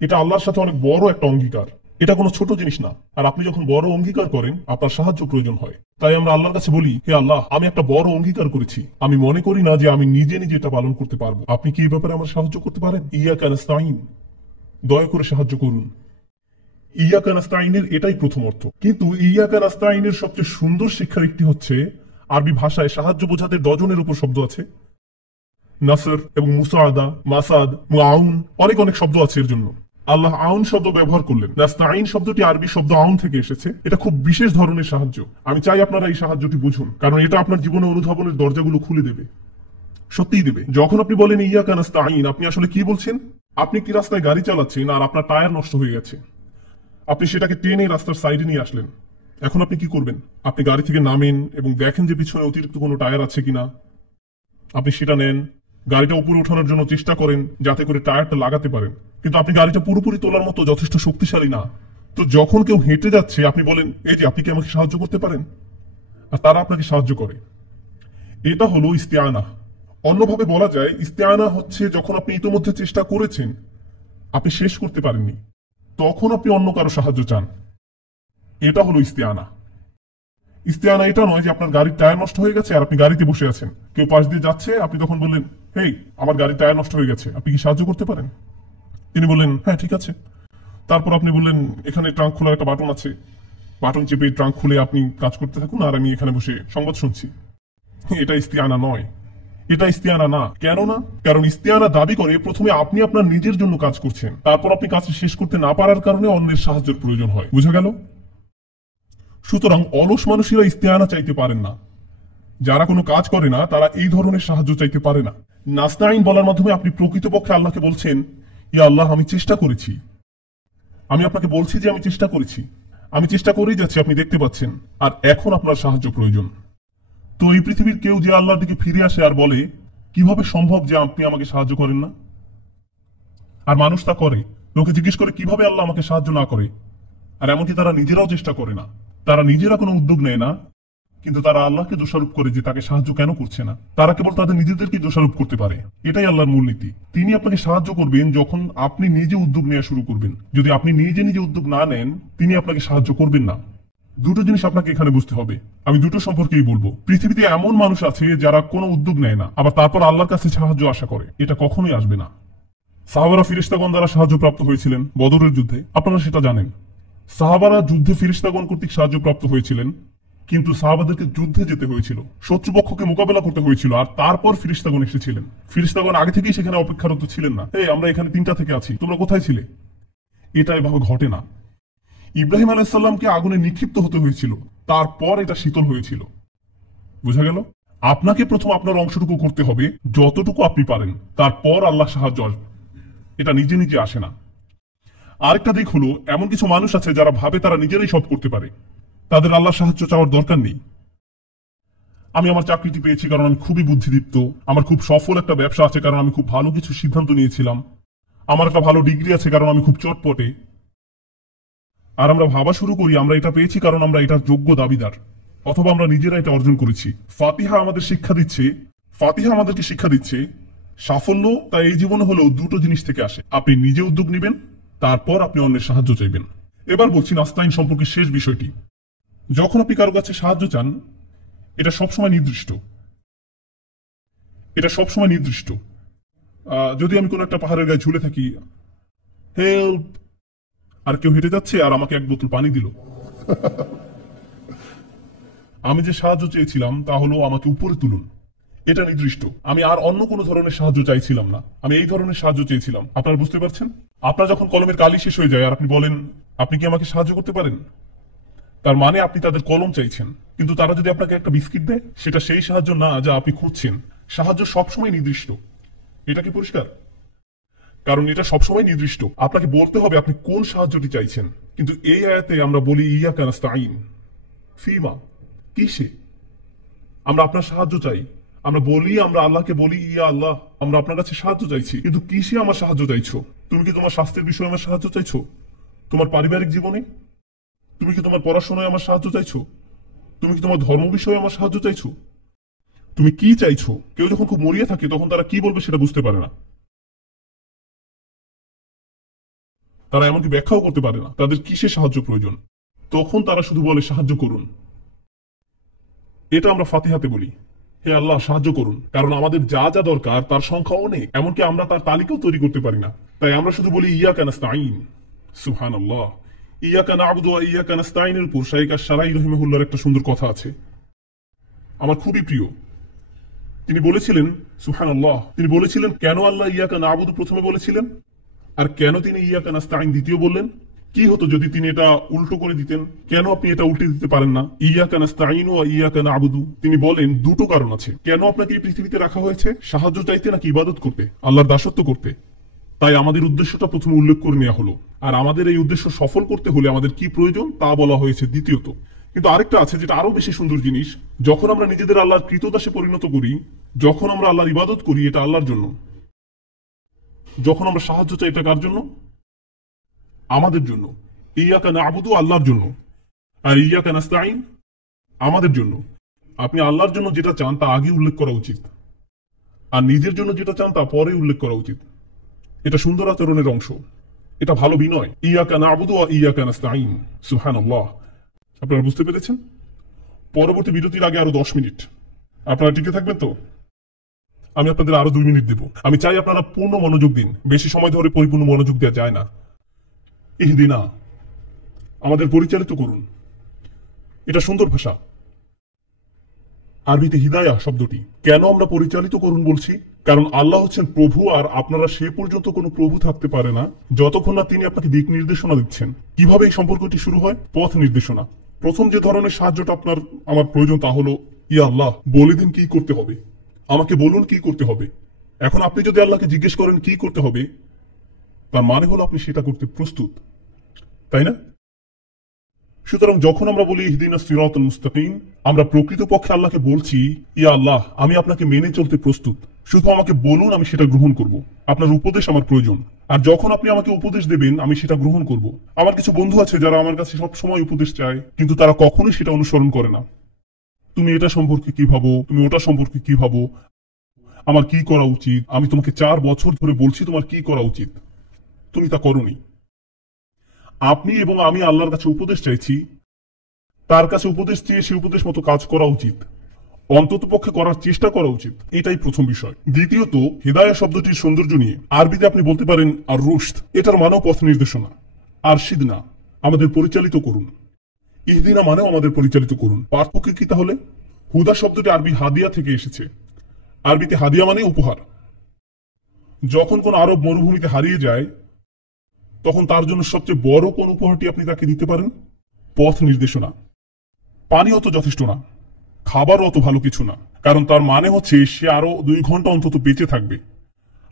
এটা আল্লাহর সাথে অনেক বড় একটা অঙ্গীকার, এটা কোনো ছোট জিনিস না। আর আপনি যখন বড় অঙ্গীকার করেন আপনার সাহায্য প্রয়োজন হয়। তাই আমরা আল্লাহর কাছে বলি হে আল্লাহ আমি একটা বড় অঙ্গীকার করেছি, আমি মনে করি না যে আমি নিজে নিজে এটা পালন করতে পারবো, আপনি কি এই ব্যাপারে আমার সাহায্য করতে পারেন? ইয়াকা নাস্তাঈন, দয়া করে সাহায্য করুন। ইয়াকা নাস্তাঈনের এটাই প্রথম অর্থ। কিন্তু ইয়াকা নাস্তাঈনের সবচেয়ে সুন্দর শিক্ষার একটি হচ্ছে আরবি ভাষায় সাহায্য বোঝাতে ডজনের উপর শব্দ আছে। নাসর এবং মুসাআদা, মাসাদ, মুআউন, অনেক অনেক শব্দ আছে এর জন্য। আল্লাহ আউন শব্দ ব্যবহার করলেন। নাস্তাঈন শব্দটি আরবি শব্দ আউন থেকে এসেছে। এটা খুব বিশেষ ধরনের সাহায্য। আমি চাই আপনারা এই সাহায্যটি বুঝুন, কারণ এটা আপনার জীবনে অনুধাবনের দরজাগুলো খুলে দেবে, সত্যিই দেবে। যখন আপনি বলেন ইয়াকা নাস্তাঈন, আপনি আসলে কি বলছেন? আপনি কি রাস্তায় গাড়ি চালাচ্ছেন আর আপনার টায়ার নষ্ট হয়ে গেছে, আপনি সেটাকে টেনে রাস্তার সাইডে নিয়ে আসলেন। এখন আপনি কি করবেন? আপনি গাড়ি থেকে নামেন এবং দেখেন যে পিছনে অতিরিক্ত কোনো টায়ার আছে কিনা। আপনি সেটা নেন, গাড়িটা উপরে ওঠানোর জন্য চেষ্টা করেন যাতে করে টায়ারটা লাগাতে পারেন, কিন্তু আপনি গাড়িটা পুরোপুরি তোলার মতো যথেষ্ট শক্তিশালী না। তো যখন কেউ হেঁটে যাচ্ছে আপনি বলেন এই যে আপনি কি আমাকে সাহায্য করতে পারেন, আর তারা আপনাকে সাহায্য করে। এটা হলো ইস্তেআনা। অন্যভাবে বলা যায় ইস্তেআনা হচ্ছে যখন আপনি ইতোমধ্যে চেষ্টা করেছেন, আপনি শেষ করতে পারেননি, তখন আপনি অন্য কারো সাহায্য চান। এটা হলো ইস্তেআনা। ইস্তেআনা এটা নয় যে আপনার গাড়ির টায়ার নষ্ট হয়ে গেছে আর আপনি গাড়িতে বসে আছেন, কেউ পাশ দিয়ে যাচ্ছে, আপনি তখন বললেন হেই আমার গাড়ির টায়ার নষ্ট হয়ে গেছে, আপনি কি সাহায্য করতে পারেন? তিনি বললেন হ্যাঁ ঠিক আছে। তারপর আপনি বললেন এখানে ট্রাঙ্ক খোলার একটা বাটন আছে, বাটন চেপে ট্রাঙ্ক খুলে আপনি কাজ করতে থাকুন আর আমি এখানে বসে সংবাদ শুনছি। এটা ইস্তেআনা নয়, এটা ইস্তেআনা না। কেন না? কারণ ইস্তেআনা দাবি করে প্রথমে আপনি আপনার নিজের জন্য কাজ করছেন, তারপর আপনি কাজ শেষ করতে না পারার কারণে অন্যের সাহায্যের প্রয়োজন হয়। বুঝা গেল? সুতরাং অলস মানুষেরা ইস্তেআনা চাইতে পারেন না। যারা কোনো কাজ করে না তারা এই ধরনের সাহায্য চাইতে পারে না। নাস্তাঈন বলার মাধ্যমে আপনি প্রকৃতপক্ষে আল্লাহকে বলছেন ইয়া আল্লাহ আমি চেষ্টা করেছি, আমি আপনাকে বলছি যে আমি চেষ্টা করেছি, আমি চেষ্টা করেই যাচ্ছি, আপনি দেখতে পাচ্ছেন, আর এখন আপনার সাহায্য প্রয়োজন। তো এই পৃথিবীর কেউ যে আল্লাহর দিকে ফিরে আসে আর বলে কিভাবে সম্ভব যে আপনি আমাকে সাহায্য করেন না? আর মানুষ তা করে, লোকে জিজ্ঞেস করে কিভাবে আল্লাহ আমাকে সাহায্য না করে, আর এমনকি তারা নিজেরাও চেষ্টা করে না, তারা নিজেরা কোনো উদ্যোগ নেয় না, কিন্তু তারা আল্লাহকে দোষারোপ করে যে তাকে সাহায্য কেন করছে না। তারা কেবল তাদের নিজেদেরকে দোষারোপ করতে পারে। এটাই আল্লাহর মূলনীতি। তিনি আপনাকে সাহায্য করবেন যখন আপনি নিজে উদ্যোগ নেওয়া শুরু করবেন। যদি আপনি নিজে নিজে উদ্যোগ না নেন, তিনি আপনাকে সাহায্য করবেন না। দুটো জিনিস আপনাকে এখানে বুঝতে হবে। আমি দুটো সম্পর্কেই বলবো। পৃথিবীতে এমন মানুষ আছে যারা কোনো উদ্যোগ নেয় না, আবার তারপর আল্লাহর কাছে সাহায্য আশা করে। এটা কখনোই আসবে না। সাহাবারা ফিরিস্তাগণ দ্বারা সাহায্য প্রাপ্ত হয়েছিলেন বদরের যুদ্ধে, আপনারা সেটা জানেন। সাহাবারা যুদ্ধে ফিরিস্তাগণ কর্তৃক সাহায্য প্রাপ্ত হয়েছিলেন, কিন্তু সাহাবাদেরকে যুদ্ধে যেতে হয়েছিল, শত্রুপক্ষকে মোকাবেলা করতে হয়েছিল, আর তারপর ফিরিস্তাগণ এসেছিলেন। ফিরিস্তাগণ আগে থেকেই সেখানে অপেক্ষারত ছিলেন না, এই আমরা এখানে 3টা থেকে আছি, তোমরা কোথায় ছিলে? এটা এভাবে ঘটে না। ইব্রাহিম আলাইহিসসালামকে আগুনে নিক্ষিপ্ত হতে হয়েছিল, তারপর এটা শীতল হয়েছিল। বুঝা গেল? আপনাকে প্রথম আপনার অংশটুকু করতে হবে, যতটুকু আপনি পারেন, তারপর আল্লাহ সাহায্য আসবে। এটা নিজে নিজে আসে না। আরেকটা দিক হলো, এমন কিছু মানুষ আছে যারা ভাবে তারা নিজেরাই সব করতে পারে, তাদের আল্লাহ সাহায্য চাওয়ার দরকার নেই। আমি আমার চাকরিটি পেয়েছি কারণ আমি খুবই বুদ্ধিদীপ্ত, আমার খুব সফল একটা ব্যবসা আছে কারণ আমি খুব ভালো কিছু সিদ্ধান্ত নিয়েছিলাম, আমার একটা ভালো ডিগ্রি আছে কারণ আমি খুব চটপটে। আর আমরা ভাবা শুরু করি আমরা এটা পেয়েছি কারণ আমরা এটার যোগ্য দাবিদার। অথবা আমরা নিজেরা এটা অর্জন করেছি। ফাতিহা আমাদেরকে শিক্ষা দিচ্ছে সাফল্য তাই এই জীবনে হলেও দুটো জিনিস থেকে আসে। আপনি নিজে উদ্যোগ নেবেন, তারপর আপনি অন্যের সাহায্য চাইবেন। এবার বলছি নাস্তাইন সম্পর্কে শেষ বিষয়টি। যখন আপনি কারো কাছে সাহায্য চান, এটা সবসময় নির্দিষ্ট। যদি আমি কোনো একটা পাহাড়ের গায়ে ঝুলে থাকি, হেল্প, আর কেউ হেঁটে যাচ্ছে আর আমাকে এক বোতল পানি দিল, আমি যে সাহায্য চেয়েছিলাম তা হলো আমাকে উপরে তুলুন, এটা নির্দিষ্ট। আমি আর অন্য কোনো ধরনের সাহায্য চাইছিলাম না, আমি এই ধরনের সাহায্য চেয়েছিলাম। আপনারা বুঝতে পারছেন? আপনার যখন কলমের কালি শেষ হয়ে যায় আর আপনি বলেন আপনি কি আমাকে সাহায্য করতে পারেন, তার মানে আপনি তাদের কলম চাইছেন। কিন্তু তারা যদি আপনাকে একটা বিস্কিট দেয়, সেটা সেই সাহায্য না যা আপনি খুঁজছেন। সাহায্য সবসময় নির্দিষ্ট। এটা কি পরিষ্কার? কারণ এটা সবসময় নির্দিষ্ট, আপনাকে বলতে হবে আপনি কোন সাহায্যটি চাইছেন। কিন্তু এই আয়াতে আমরা বলি ইয়াকা নাস্তাইন, ফিমা, কিসে? আমরা আপনার সাহায্য চাই। আমরা আল্লাহকে বলি ইয়া আল্লাহ, আমরা আপনার কাছে সাহায্য চাইছি। কিন্তু কিসে আমার সাহায্য চাইছো? তুমি কি তোমার স্বাস্থ্যের বিষয়ে আমার সাহায্য চাইছো? তোমার পারিবারিক জীবনে? তুমি কি তোমার পড়াশোনায় আমার সাহায্য চাইছো? তুমি কি তোমার ধর্ম বিষয়ে আমার সাহায্য চাইছো? তুমি কি চাইছো? কেউ যখন খুব মরিয়া থাকে তখন তারা কি বলবে সেটা বুঝতে পারে না। তারা এমনকি ব্যাখ্যাও করতে পারে না তাদের কিসে সাহায্য প্রয়োজন। তখন তারা শুধু বলে সাহায্য করুন। এটা আমরা ফাতিহাতে বলি, হে আল্লাহ সাহায্য করুন। কারণ আমাদের যা যা দরকার তার সংখ্যা অনেক, এমনকি আমরা তার তালিকাও তৈরি করতে পারি না। তাই আমরা শুধু বলি ইয়াকা নাস্তাইন। সুবহানাল্লাহ। ইয়াকা না'বুদু ওয়া ইয়াকা নাস্তাইনের উপর শাইখ আশ-শারাঈ রাহিমাহুল্লাহর একটা সুন্দর কথা আছে, আমার খুবই প্রিয়। তিনি বলেছিলেন, সুবহানাল্লাহ, তিনি বলেছিলেন কেন আল্লাহ ইয়াকা না'বুদু প্রথমে বলেছিলেন আর কেন তিনি ইয়াকা নাস্তাইন দ্বিতীয় বললেন। কি হতো যদি তিনি এটা উল্টো করে দিতেন? কেন আপনি এটা উল্টে দিতে পারেন না, ইয়াকা নাস্তাইন ওয়া ইয়াকা না'বুদু? তিনি বলেন দুটো কারণ আছে কেন আপনাকে এই পৃথিবীতে রাখা হয়েছে, সাহায্য চাইতে নাকি ইবাদত করতে, আল্লাহর দাসত্ব করতে। তাই আমাদের উদ্দেশ্যটা প্রথমে উল্লেখ করে নেওয়া হলো, আর আমাদের এই উদ্দেশ্য সফল করতে হলে আমাদের কি প্রয়োজন তা বলা হয়েছে দ্বিতীয়ত। কিন্তু আরেকটা আছে যেটা আরো বেশি সুন্দর জিনিস, যখন আমরা নিজেদের আল্লাহর কৃতদাসে পরিণত করি, যখন আমরা আল্লাহর ইবাদত করি, এটা আল্লাহর জন্য। যখন আমরা সাহায্য চাই, এটা কার জন্য? আমাদের জন্য। ইয়াকা না'বুদু আল্লাহর জন্য, আর ইয়াকা নাস্তাইন আমাদের জন্য। আপনি আল্লাহর জন্য যেটা চান তা আগে উল্লেখ করা উচিত, আর নিজের জন্য যেটা চান তা পরে উল্লেখ করা উচিত। এটা সুন্দর আচরণের অংশ, এটা ভালো বিনয়। ইয়াকা না'বুদু ওয়া ইয়াকা নাস্তাইন। সুবহানাল্লাহ। আপনারা বুঝতে পেরেছেন? পরবর্তী বিরতির আগে আরো 10 মিনিট আপনারা টিকে থাকবেন তো? আমি আপনাদের আরো 2 মিনিট দেব। আমি চাই আপনারা পূর্ণ মনোযোগ দিন, বেশি সময় ধরে পরিপূর্ণ মনোযোগ দেওয়া যায় না। ইহদিনা, আমাদের পরিচালিত করুন, এটা সুন্দর ভাষা। আরবিতে হিদায়া শব্দটি। কেন আমরা পরিচালিত করুন বলছি? কারণ আল্লাহ হচ্ছেন প্রভু, আর আপনারা সে পর্যন্ত কোনো প্রভু থাকতে পারে না যতক্ষণ না তিনি আপনাকে দিক নির্দেশনা দিচ্ছেন। কিভাবে এই সম্পর্কটি শুরু হয়? পথ নির্দেশনা। প্রথম যে ধরনের সাহায্যটা আমার প্রয়োজন তা হলো, ইয়া আল্লাহ বলে দিন কি করতে হবে, আমাকে বলুন কি করতে হবে। এখন আপনি যদি আল্লাহকে জিজ্ঞেস করেন কি করতে হবে, তার মানে হলো আপনি সেটা করতে প্রস্তুত, তাই না? সুতরাং যখন আমরা বলি ইহদিনাস সিরাতাল মুস্তাকিম, আমরা প্রকৃতপক্ষে আল্লাহকে বলছি, ইয়া আল্লাহ আমি আপনাকে মেনে চলতে প্রস্তুত, শুধু আমাকে বলুন আমি সেটা গ্রহণ করব। আপনার উপদেশ আমার প্রয়োজন, আর যখন আপনি আমাকে উপদেশ দেবেন আমি সেটা গ্রহণ করব। আমার কিছু বন্ধু আছে যারা আমার কাছে সব সময় উপদেশ চায়, কিন্তু তারা কখনোই সেটা অনুসরণ করে না। তুমি এটা সম্পর্কে কি ভাবো, তুমি ওটা সম্পর্কে কি ভাবো, আমার কি করা উচিত, আমি তোমাকে 4 বছর ধরে বলছি তোমার কি করা উচিত, তুমি তা করোনি। আপনি এবং আমি আল্লাহর কাছে উপদেশ চাইছি, তার কাছে উপদেশ চেয়ে সে উপদেশ মতো কাজ করা উচিত, অন্তত পক্ষে করার চেষ্টা করা উচিত। এটাই প্রথম বিষয়। দ্বিতীয়ত, হিদায়া শব্দটির সৌন্দর্য নিয়ে আরবিতে আপনি বলতে পারেন আর রুশদ, এটার মানেও পথ নির্দেশনা। আরশিদনা, আমাদের পরিচালিত করুন। ইহদিনা মানেও আমাদের পরিচালিত করুন। পার্থক্য কি তাহলে? হুদা শব্দটি আরবি হাদিয়া থেকে এসেছে। আরবিতে হাদিয়া মানে উপহার। যখন কোন আরব মরুভূমিতে হারিয়ে যায়, তখন তার জন্য সবচেয়ে বড় কোন উপহারটি আপনি তাকে দিতে পারেন? পথ নির্দেশনা। পানিও তো যথেষ্ট না, খাবারও অত ভালো কিছু না, কারণ তার মানে হচ্ছে সে আরো 2 ঘন্টা অন্তত বেঁচে থাকবে,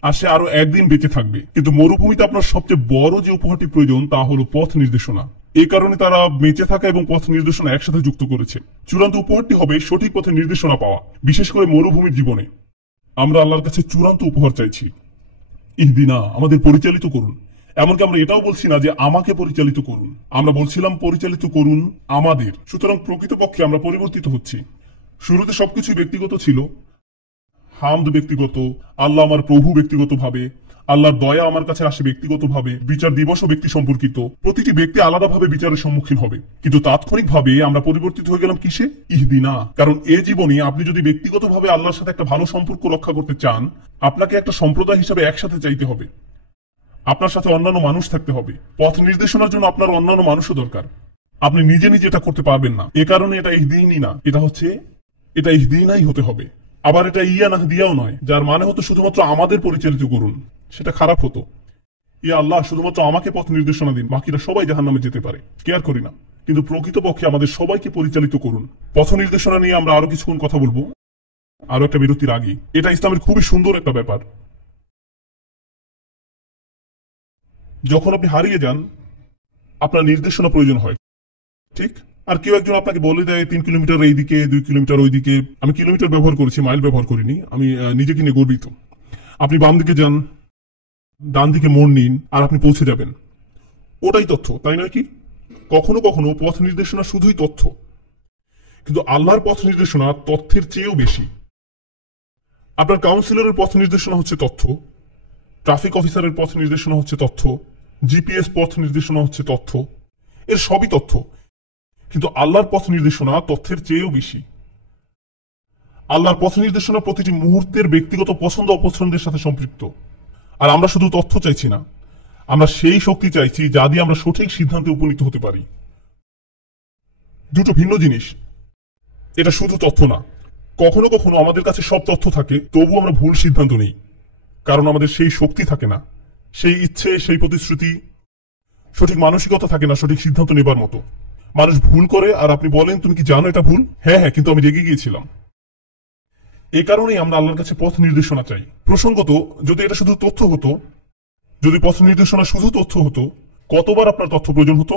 আর সে আরো একদিন বেঁচে থাকবে। কিন্তু মরুভূমিতে আপনার সবচেয়ে বড় যে উপহারটি প্রয়োজন তা হলো পথ নির্দেশনা। এই কারণে তারা বেঁচে থাকা এবং পথ নির্দেশনা একসাথে যুক্ত করেছে। চূড়ান্ত উপহারটি হবে সঠিক পথে নির্দেশনা পাওয়া, বিশেষ করে মরুভূমির জীবনে। আমরা আল্লাহর কাছে চূড়ান্ত উপহার চাইছি। ইহদিনা, আমাদের পরিচালিত করুন। এমনকি আমরা এটাও বলছি না যে আমাকে পরিচালিত করুন, আমরা বলছিলাম পরিচালিত করুন আমাদের। সুতরাং প্রকৃতপক্ষে আমরা পরিবর্তিত হচ্ছি। শুরুতে সবকিছু ব্যক্তিগত ছিল, হামদ ব্যক্তিগত, আল্লাহ আমার প্রভু ব্যক্তিগতভাবে, আল্লাহর দয়া আমার কাছে আসে ব্যক্তিগতভাবে, বিচার দিবসও ব্যক্তি সম্পর্কিত, প্রতিটি ব্যক্তি আলাদাভাবে বিচারের সম্মুখীন হবে। কিন্তু তাৎক্ষণিকভাবে আমরা পরিবর্তিত হয়ে গেলাম কিসে? ইহদিনা। কারণ এ জীবনে আপনি যদি ব্যক্তিগতভাবে আল্লাহর সাথে একটা ভালো সম্পর্ক রক্ষা করতে চান, আপনাকে একটা সম্প্রদায় হিসাবে একসাথে চাইতে হবে, আপনার সাথে অন্যান্য মানুষ থাকতে হবে। পথ নির্দেশনার জন্য আপনার অন্যান্য মানুষও দরকার। আপনি নিজে নিজে এটা করতে পারবেন না। এ কারণে এটা ইহদিনই না, এটা ইহদিনাই হতে হবে। আবার এটা ইয়া নাহদিয়াও নয়, যার মানে হতো শুধুমাত্র আমাদের পরিচালিত করুন, সেটা খারাপ হতো। ইয়া আল্লাহ শুধুমাত্র আমাকে পথ নির্দেশনা দিন, বাকিরা সবাই জাহান্নামে যেতে পারে, কেয়ার করি না। কিন্তু প্রকৃতপক্ষে আমাদের সবাইকে পরিচালিত করুন। পথ নির্দেশনা নিয়ে আমরা আরো কিছুক্ষণ কথা বলবো, আরো একটা বিরতির আগে। এটা ইসলামের খুবই সুন্দর একটা ব্যাপার। যখন আপনি হারিয়ে যান, আপনার নির্দেশনা প্রয়োজন হয়, ঠিক? আর কেউ একজন আপনাকে বলে দেয় 3 কিলোমিটার এইদিকে, 2 কিলোমিটার ওইদিকে। আমি কিলোমিটার ব্যবহার করেছি, মাইল ব্যবহার করিনি। আমি নিজেকে নিয়ে গর্বিত। আপনি বাম দিকে যান, ডান দিকে মোড় নিন, আর আপনি পৌঁছে যাবেন। ওটাই তথ্য, তাই নয় কি? কখনো কখনো পথ নির্দেশনা শুধুই তথ্য, কিন্তু আল্লাহর পথ নির্দেশনা তথ্যের চেয়েও বেশি। আপনার কাউন্সিলরের পথ নির্দেশনা হচ্ছে তথ্য, ট্রাফিক অফিসারের পথ নির্দেশনা হচ্ছে তথ্য, জিপিএস পথ নির্দেশনা হচ্ছে তথ্য, এর সবই তথ্য। কিন্তু আল্লাহর পথ নির্দেশনা তথ্যের চেয়েও বেশি। আল্লাহর পথ নির্দেশনা প্রতিটি মুহূর্তের ব্যক্তিগত পছন্দ অপছন্দের সাথে সম্পৃক্ত। আর আমরা শুধু তথ্য চাইছি না, আমরা সেই শক্তি চাইছি যা দিয়ে আমরা সঠিক সিদ্ধান্তে উপনীত হতে পারি। দুটো ভিন্ন জিনিস। এটা শুধু তথ্য না। কখনো কখনো আমাদের কাছে সব তথ্য থাকে, তবু আমরা ভুল সিদ্ধান্ত নেই, কারণ আমাদের সেই শক্তি থাকে না, সেই ইচ্ছে, সেই প্রতিশ্রুতি, সঠিক মানসিকতা থাকে না সঠিক সিদ্ধান্ত নেবার মতো। মানুষ ভুল করে, আর আপনি বলেন তুমি কি জানো এটা ভুল? হ্যাঁ হ্যাঁ, কিন্তু আমি রেগে গিয়েছিলাম। এই কারণেই আমরা আল্লাহর কাছে পথ নির্দেশনা চাই। প্রসঙ্গত, যদি এটা শুধু তথ্য হতো, যদি পথ নির্দেশনা শুধু তথ্য হতো, কতবার আপনার তথ্য প্রয়োজন হতো?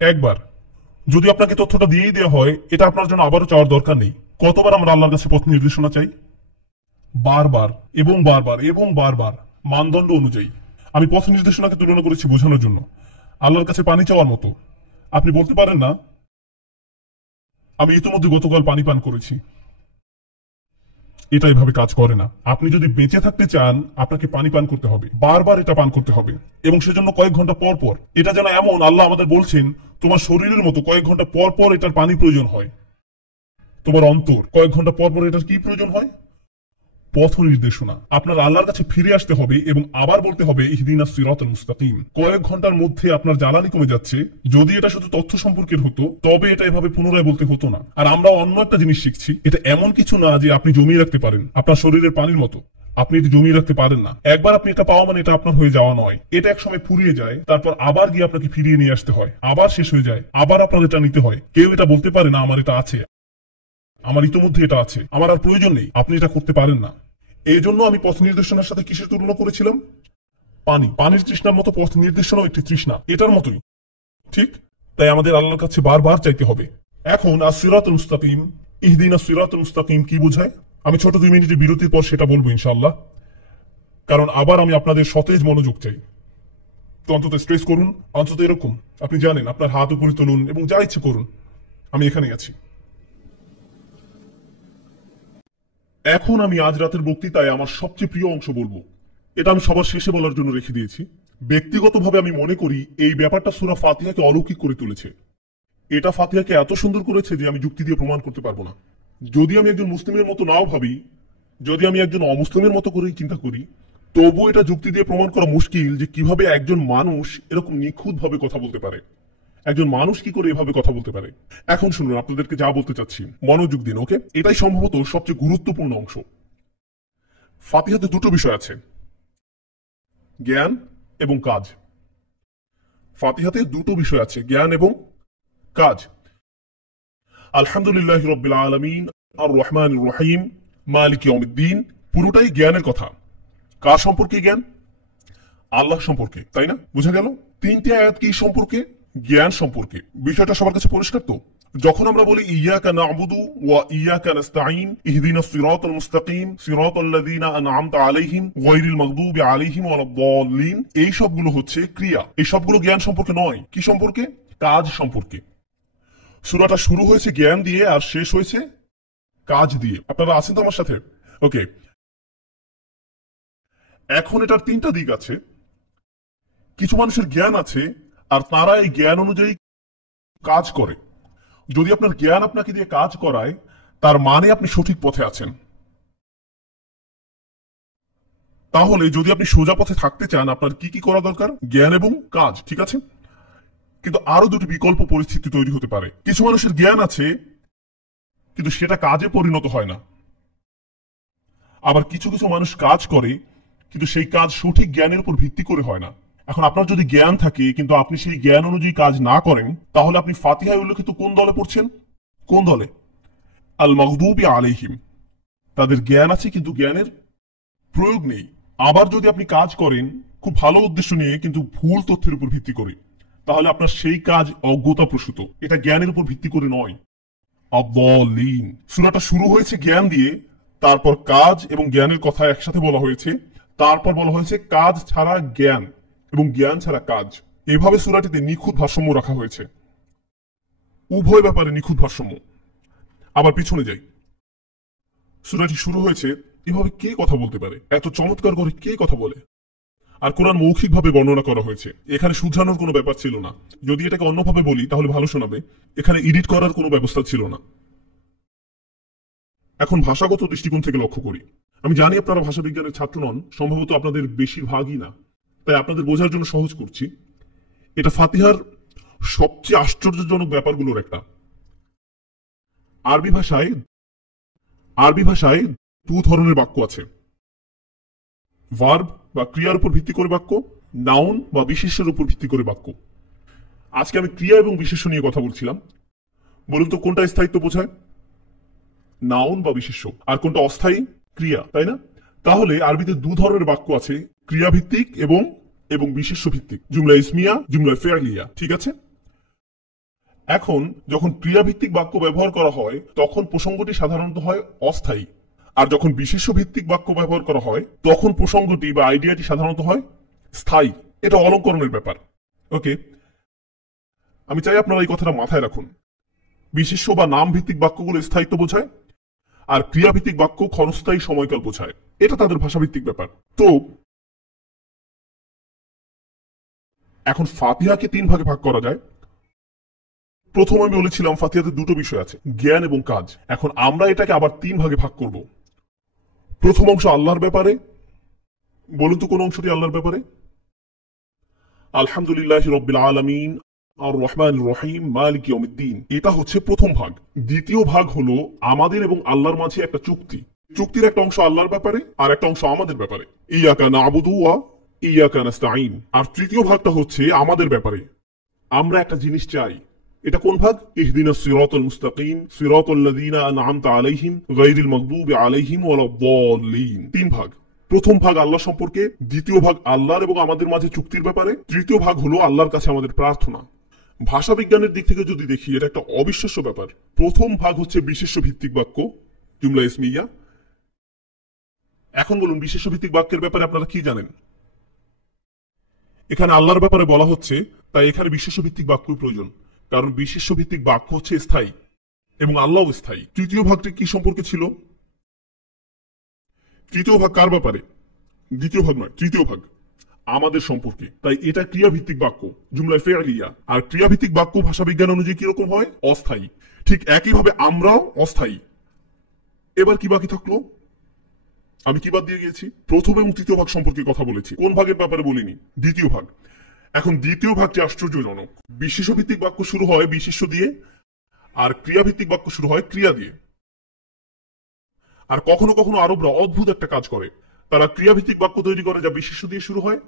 একবার। যদি আপনাকে তথ্যটা দিয়েই দেওয়া হয়, এটা আপনার জন্য আবারও চাওয়ার দরকার নেই। কতবার আমরা আল্লাহর কাছে পথ নির্দেশনা চাই? বারবার এবং বারবার এবং বারবার, মানদণ্ড অনুযায়ী। আমি পথ নির্দেশনাকে তুলনা করেছি বোঝানোর জন্য আল্লাহর কাছে পানি চাওয়ার মতো। আপনি বলতে পারেন না আমি ইতিমধ্যে গতকাল পানি পান করেছি। এটা এভাবে কাজ করে না। আপনি যদি বেঁচে থাকতে চান, আপনাকে পানি পান করতে হবে, বারবার এটা পান করতে হবে, এবং সেজন্য কয়েক ঘন্টা পর পর। এটা যেন এমন আল্লাহ আমাদের বলছেন, তোমার শরীরের মতো কয়েক ঘন্টা পর পর এটার পানি প্রয়োজন হয়। তোমার অন্তর কয়েক ঘন্টা পর পর এটার কি প্রয়োজন হয়? পথ নির্দেশনা। আপনার আল্লাহর কাছে ফিরে আসতে হবে এবং আবার বলতে হবে ইহদিনাস সিরাতাল মুস্তাকিম। কয়েক ঘন্টার মধ্যে আপনার জ্বালানি কমে যাচ্ছে। যদি এটা শুধু তথ্য সম্পর্কের হতো, তবে এটা এভাবে পুনরায় বলতে হতো না। আর আমরা অন্য একটা জিনিস শিখছি, এটা এমন কিছু না যে আপনি জমিয়ে রাখতে পারেন, আপনার শরীরের পানির মতো। আপনি এটা জমিয়ে রাখতে পারেন না। একবার আপনি এটা পাওয়া মানে এটা আপনার হয়ে যাওয়া নয়। এটা এক সময় ফুরিয়ে যায়, তারপর আবার গিয়ে আপনাকে ফিরিয়ে নিয়ে আসতে হয়, আবার শেষ হয়ে যায়, আবার আপনার এটা নিতে হয়। কেউ এটা বলতে পারে না আমার এটা আছে, আমার ইতোমধ্যে এটা আছে, আমার আর প্রয়োজন নেই। আপনি এটা করতে পারেন না। এই জন্য আমি পথ নির্দেশনার সাথে কিসের তুলনা করেছিলাম? পানির তৃষ্ণার মতো পথ নির্দেশনাও একটি তৃষ্ণা, এটার মতোই, ঠিক? তাই আমাদের আল্লাহর কাছে বারবার চাইতে হবে। এখন as-সিরাতুল মুস্তাকিম, ইহদিনাস সিরাতাল মুস্তাকিম কি বোঝায়? আমি ছোট 2 মিনিটের বিরতির পর সেটা বলবো ইনশাআল্লাহ, কারণ আবার আমি আপনাদের সতেজ মনোযোগ চাই। তো অন্তত স্ট্রেস করুন, অন্তত এরকম আপনি জানেন, আপনার হাত উপরে তুলুন এবং যা ইচ্ছে করুন, আমি এখানেই আছি। এখন আমি আজ রাতের বক্তৃতায় আমার সবচেয়ে প্রিয় অংশ বলবো। এটা আমি সবার শেষে বলার জন্য রেখে দিয়েছি। ব্যক্তিগতভাবে আমি মনে করি এই ব্যাপারটা সূরা ফাতিহাকে অলৌকিক করে তুলেছে। এটা ফাতিহাকে এত সুন্দর করেছে যে আমি যুক্তি দিয়ে প্রমাণ করতে পারবো না। যদি আমি একজন মুসলিমের মতো নাও ভাবি, যদি আমি একজন অমুসলিমের মতো করেই চিন্তা করি, তবু এটা যুক্তি দিয়ে প্রমাণ করা মুশকিল যে কিভাবে একজন মানুষ এরকম নিখুঁত ভাবে কথা বলতে পারে। একজন মানুষ কি করে এভাবে কথা বলতে পারে? এখন শুনুন, আপনাদেরকে যা বলতে চাচ্ছি মনোযোগ দিন, ওকে? এটাই সম্ভবত সবচেয়ে গুরুত্বপূর্ণ অংশ। ফাতিহাতে দুটো বিষয় আছে, জ্ঞান এবং কাজ। ফাতিহাতে দুটো বিষয় আছে, জ্ঞান এবং কাজ। আলহামদুলিল্লাহি রাব্বিল আলামিন আর রহমানির রহিম মালিক ইয়াউমিদ্দিন, পুরোটাই জ্ঞানের কথা। কার সম্পর্কে জ্ঞান? আল্লাহ সম্পর্কে, তাই না? বুঝা গেল? 3টে আয়াত কি সম্পর্কে? জ্ঞান সম্পর্কে। বিষয়টা সবার কাছে পরিষ্কার তো? যখন আমরা বলি ইয়াকা না'বুদু ওয়া ইয়াকা নাস্তাঈন ইহদিনাস সিরাতাল মুস্তাকিম সিরাতাল্লাযীনা আন'আমতা আলাইহিম গায়রিল মাগদুবি আলাইহিম ওয়ালাদ-দাল্লিন, এই সবগুলো হচ্ছে ক্রিয়া। এই সবগুলো জ্ঞান সম্পর্কে নয়, কি সম্পর্কে? কাজ সম্পর্কে। সূরাটা শুরু হয়েছে জ্ঞান দিয়ে আর শেষ হয়েছে কাজ দিয়ে। আপনারা আছেন তো আমার সাথে? ওকে, এখন এটার তিনটা দিক আছে। কিছু মানুষের জ্ঞান আছে আর তারা এই জ্ঞান অনুযায়ী কাজ করে। যদি আপনার জ্ঞান আপনাকে দিয়ে কাজ করায়, তার মানে আপনি সঠিক পথে আছেন। তাহলে যদি আপনি সোজা পথে থাকতে চান, আপনার কি কি করা দরকার? জ্ঞান এবং কাজ, ঠিক আছে? কিন্তু আরো দুটি বিকল্প পরিস্থিতি তৈরি হতে পারে। কিছু মানুষের জ্ঞান আছে কিন্তু সেটা কাজে পরিণত হয় না। আবার কিছু কিছু মানুষ কাজ করে কিন্তু সেই কাজ সঠিক জ্ঞানের উপর ভিত্তি করে হয় না। এখন আপনার যদি জ্ঞান থাকে কিন্তু আপনি সেই জ্ঞান অনুযায়ী কাজ না করেন, তাহলে আপনি ফাতিহায় উল্লেখিত কোন দলে পড়ছেন? কোন দলে? আল মাগদুবি আলাইহিম। তাদের জ্ঞান আছে কিন্তু জ্ঞানের প্রয়োগ নেই। আবার যদি আপনি কাজ করেন খুব ভালো উদ্দেশ্য নিয়ে কিন্তু ভুল তথ্যের উপর ভিত্তি করে, তাহলে আপনার সেই কাজ অজ্ঞতাপ্রসূত, এটা জ্ঞানের উপর ভিত্তি করে নয়। আদ-দাল্লিন। সূরাটা শুরু হয়েছে জ্ঞান দিয়ে, তারপর কাজ এবং জ্ঞানের কথা একসাথে বলা হয়েছে, তারপর বলা হয়েছে কাজ ছাড়া জ্ঞান এবং জ্ঞান ছাড়া কাজ। এভাবে সূরাটিতে নিখুঁত ভারসাম্য রাখা হয়েছে, উভয় ব্যাপারে নিখুঁত ভারসাম্য। আবার পিছনে যাই, সূরাটি শুরু হয়েছে এভাবে কে কথা বলতে পারে? এত চমৎকার করে কে কথা বলে? আর কোরআন মৌখিকভাবে বর্ণনা করা হয়েছে, এখানে শুধরানোর কোনো ব্যাপার ছিল না। যদি এটাকে অন্যভাবে বলি তাহলে ভালো শোনাবে, এখানে এডিট করার কোনো ব্যবস্থা ছিল না। এখন ভাষাগত দৃষ্টিকোণ থেকে লক্ষ্য করি। আমি জানি আপনারা ভাষা বিজ্ঞানের ছাত্র নন, সম্ভবত আপনাদের বেশিরভাগই না, তাই আপনাদের বোঝার জন্য সহজ করছি। এটা ফাতিহার সবচেয়ে আশ্চর্যজনক ব্যাপারগুলোর একটা। আরবি ভাষায় দু ধরনের বাক্য আছে, ভার্ব বা ক্রিয়ার উপর ভিত্তি করে বাক্য, নাউন বা বিশেষ্যের উপর ভিত্তি করে বাক্য। আজকে আমি ক্রিয়া এবং বিশেষ্য নিয়ে কথা বলছিলাম। বলুন তো কোনটা স্থায়িত্ব বোঝায়? নাউন বা বিশেষ্য। আর কোনটা অস্থায়ী? ক্রিয়া, তাই না? তাহলে আরবিতে দু ধরনের বাক্য আছে, ক্রিয়া ভিত্তিক এবং বিশেষ্য ভিত্তিক। জুমলা ইসমিয়া, জুমলা ফেয়ালিয়া, ঠিক আছে? এখন যখন ক্রিয়া ভিত্তিক বাক্য ব্যবহার করা হয় তখন প্রসঙ্গটি সাধারণত হয় অস্থায়ী, আর যখন বিশেষ্য ভিত্তিক বাক্য ব্যবহার করা হয় তখন প্রসঙ্গটি বা আইডিয়াটি সাধারণত হয় স্থায়ী। এটা অলংকরণের ব্যাপার। ওকে, আমি চাই আপনারা এই কথাটা মাথায় রাখুন। বিশেষ্য বা নাম ভিত্তিক বাক্যগুলো স্থায়িত্ব বোঝায়, আর ক্রিয়া ভিত্তিক বাক্য ক্ষণস্থায়ী সময়কাল বোঝায়। এটা তাদের ভাষাভিত্তিক ব্যাপার। তো এখন ফাতিহাকে তিন ভাগে ভাগ করা যায়। প্রথম আমি বলেছিলাম ফাতিহাতে দুটো বিষয় আছে, জ্ঞান এবং কাজ। এখন আমরা এটাকে আবার তিন ভাগে ভাগ করব। প্রথম অংশ আল্লাহর ব্যাপারে। বলুন তো কোন অংশটি আল্লাহর ব্যাপারে? আলহামদুলিল্লাহি রাব্বিল আলামিন আর রহমানির রহিম মালিক ইয়াউমিদ্দিন, এটা হচ্ছে প্রথম ভাগ। দ্বিতীয় ভাগ হলো আমাদের এবং আল্লাহর মাঝে একটা চুক্তি। চুক্তির একটা অংশ আল্লাহর ব্যাপারে আর একটা অংশ আমাদের ব্যাপারে। ইয়াকা না'বুদু ওয়া ইয়াকা নাস্তাঈন। আর তৃতীয় ভাগটা হচ্ছে আমাদের ব্যাপারে। আমরা একটা জিনিস চাই। এটা কোন ভাগ? ইহদিনাস সিরাতাল মুস্তাকিম সিরাতাল্লাযীনা আন'আমতা আলাইহিম গায়রিল মাগদুবি আলাইহিম ওয়ালাদ-দাল্লিন। তিন ভাগ। প্রথম ভাগ আল্লাহ সম্পর্কে, দ্বিতীয় ভাগ আল্লাহর এবং আমাদের মাঝে চুক্তির ব্যাপারে, তৃতীয় ভাগ হলো আল্লাহর কাছে আমাদের প্রার্থনা। ভাষা বিজ্ঞানের দিক থেকে যদি দেখি এটা একটা অবিশ্বাস্য ব্যাপার। প্রথম ভাগ হচ্ছে বিশেষ্য ভিত্তিক বাক্য, জুমলা ইসমিয়া। এখন বলুন বিশেষ্য ভিত্তিক বাক্যের ব্যাপারে আপনারা কি জানেন? এখানে আল্লাহর ব্যাপারে বলা হচ্ছে, তাই এখানে বিশেষ্য ভিত্তিক বাক্যই প্রয়োজন, কারণ বিশেষ্য ভিত্তিক বাক্য হচ্ছে স্থায়ী এবং আল্লাহও স্থায়ী। তৃতীয় ভাগটি কি সম্পর্কে ছিল? তৃতীয় ভাগ কার ব্যাপারে? দ্বিতীয় ভাগ নয়, তৃতীয় ভাগ আমাদের সম্পর্কে। তাই এটা ক্রিয়া ভিত্তিক বাক্য, জুমলায় ফেয়ালিয়া। আর ক্রিয়া ভিত্তিক বাক্য ভাষা বিজ্ঞান অনুযায়ী কিরকম হয়? অস্থায়ী। ঠিক একইভাবে আমরাও অস্থায়ী। এবার কি বাকি থাকলো? আমি কি বাদ দিয়ে গিয়েছি? প্রথম এবং তৃতীয় ভাগ সম্পর্কে কথা বলেছি, কোন ভাগের ব্যাপারে বলিনি? দ্বিতীয় ভাগ। এখন দ্বিতীয় ভাগটি আশ্চর্যজনক। বিশেষ্য ভিত্তিক বাক্য শুরু হয় বিশেষ্য দিয়ে, আর ক্রিয়া ভিত্তিক বাক্য শুরু হয় ক্রিয়া দিয়ে। আর কখনো কখনো আরবরা অদ্ভুত একটা কাজ করে, তারা ক্রিয়াভিত্তিক বাক্য তৈরি করে যা বিশেষ্য দিয়ে শুরু হয়।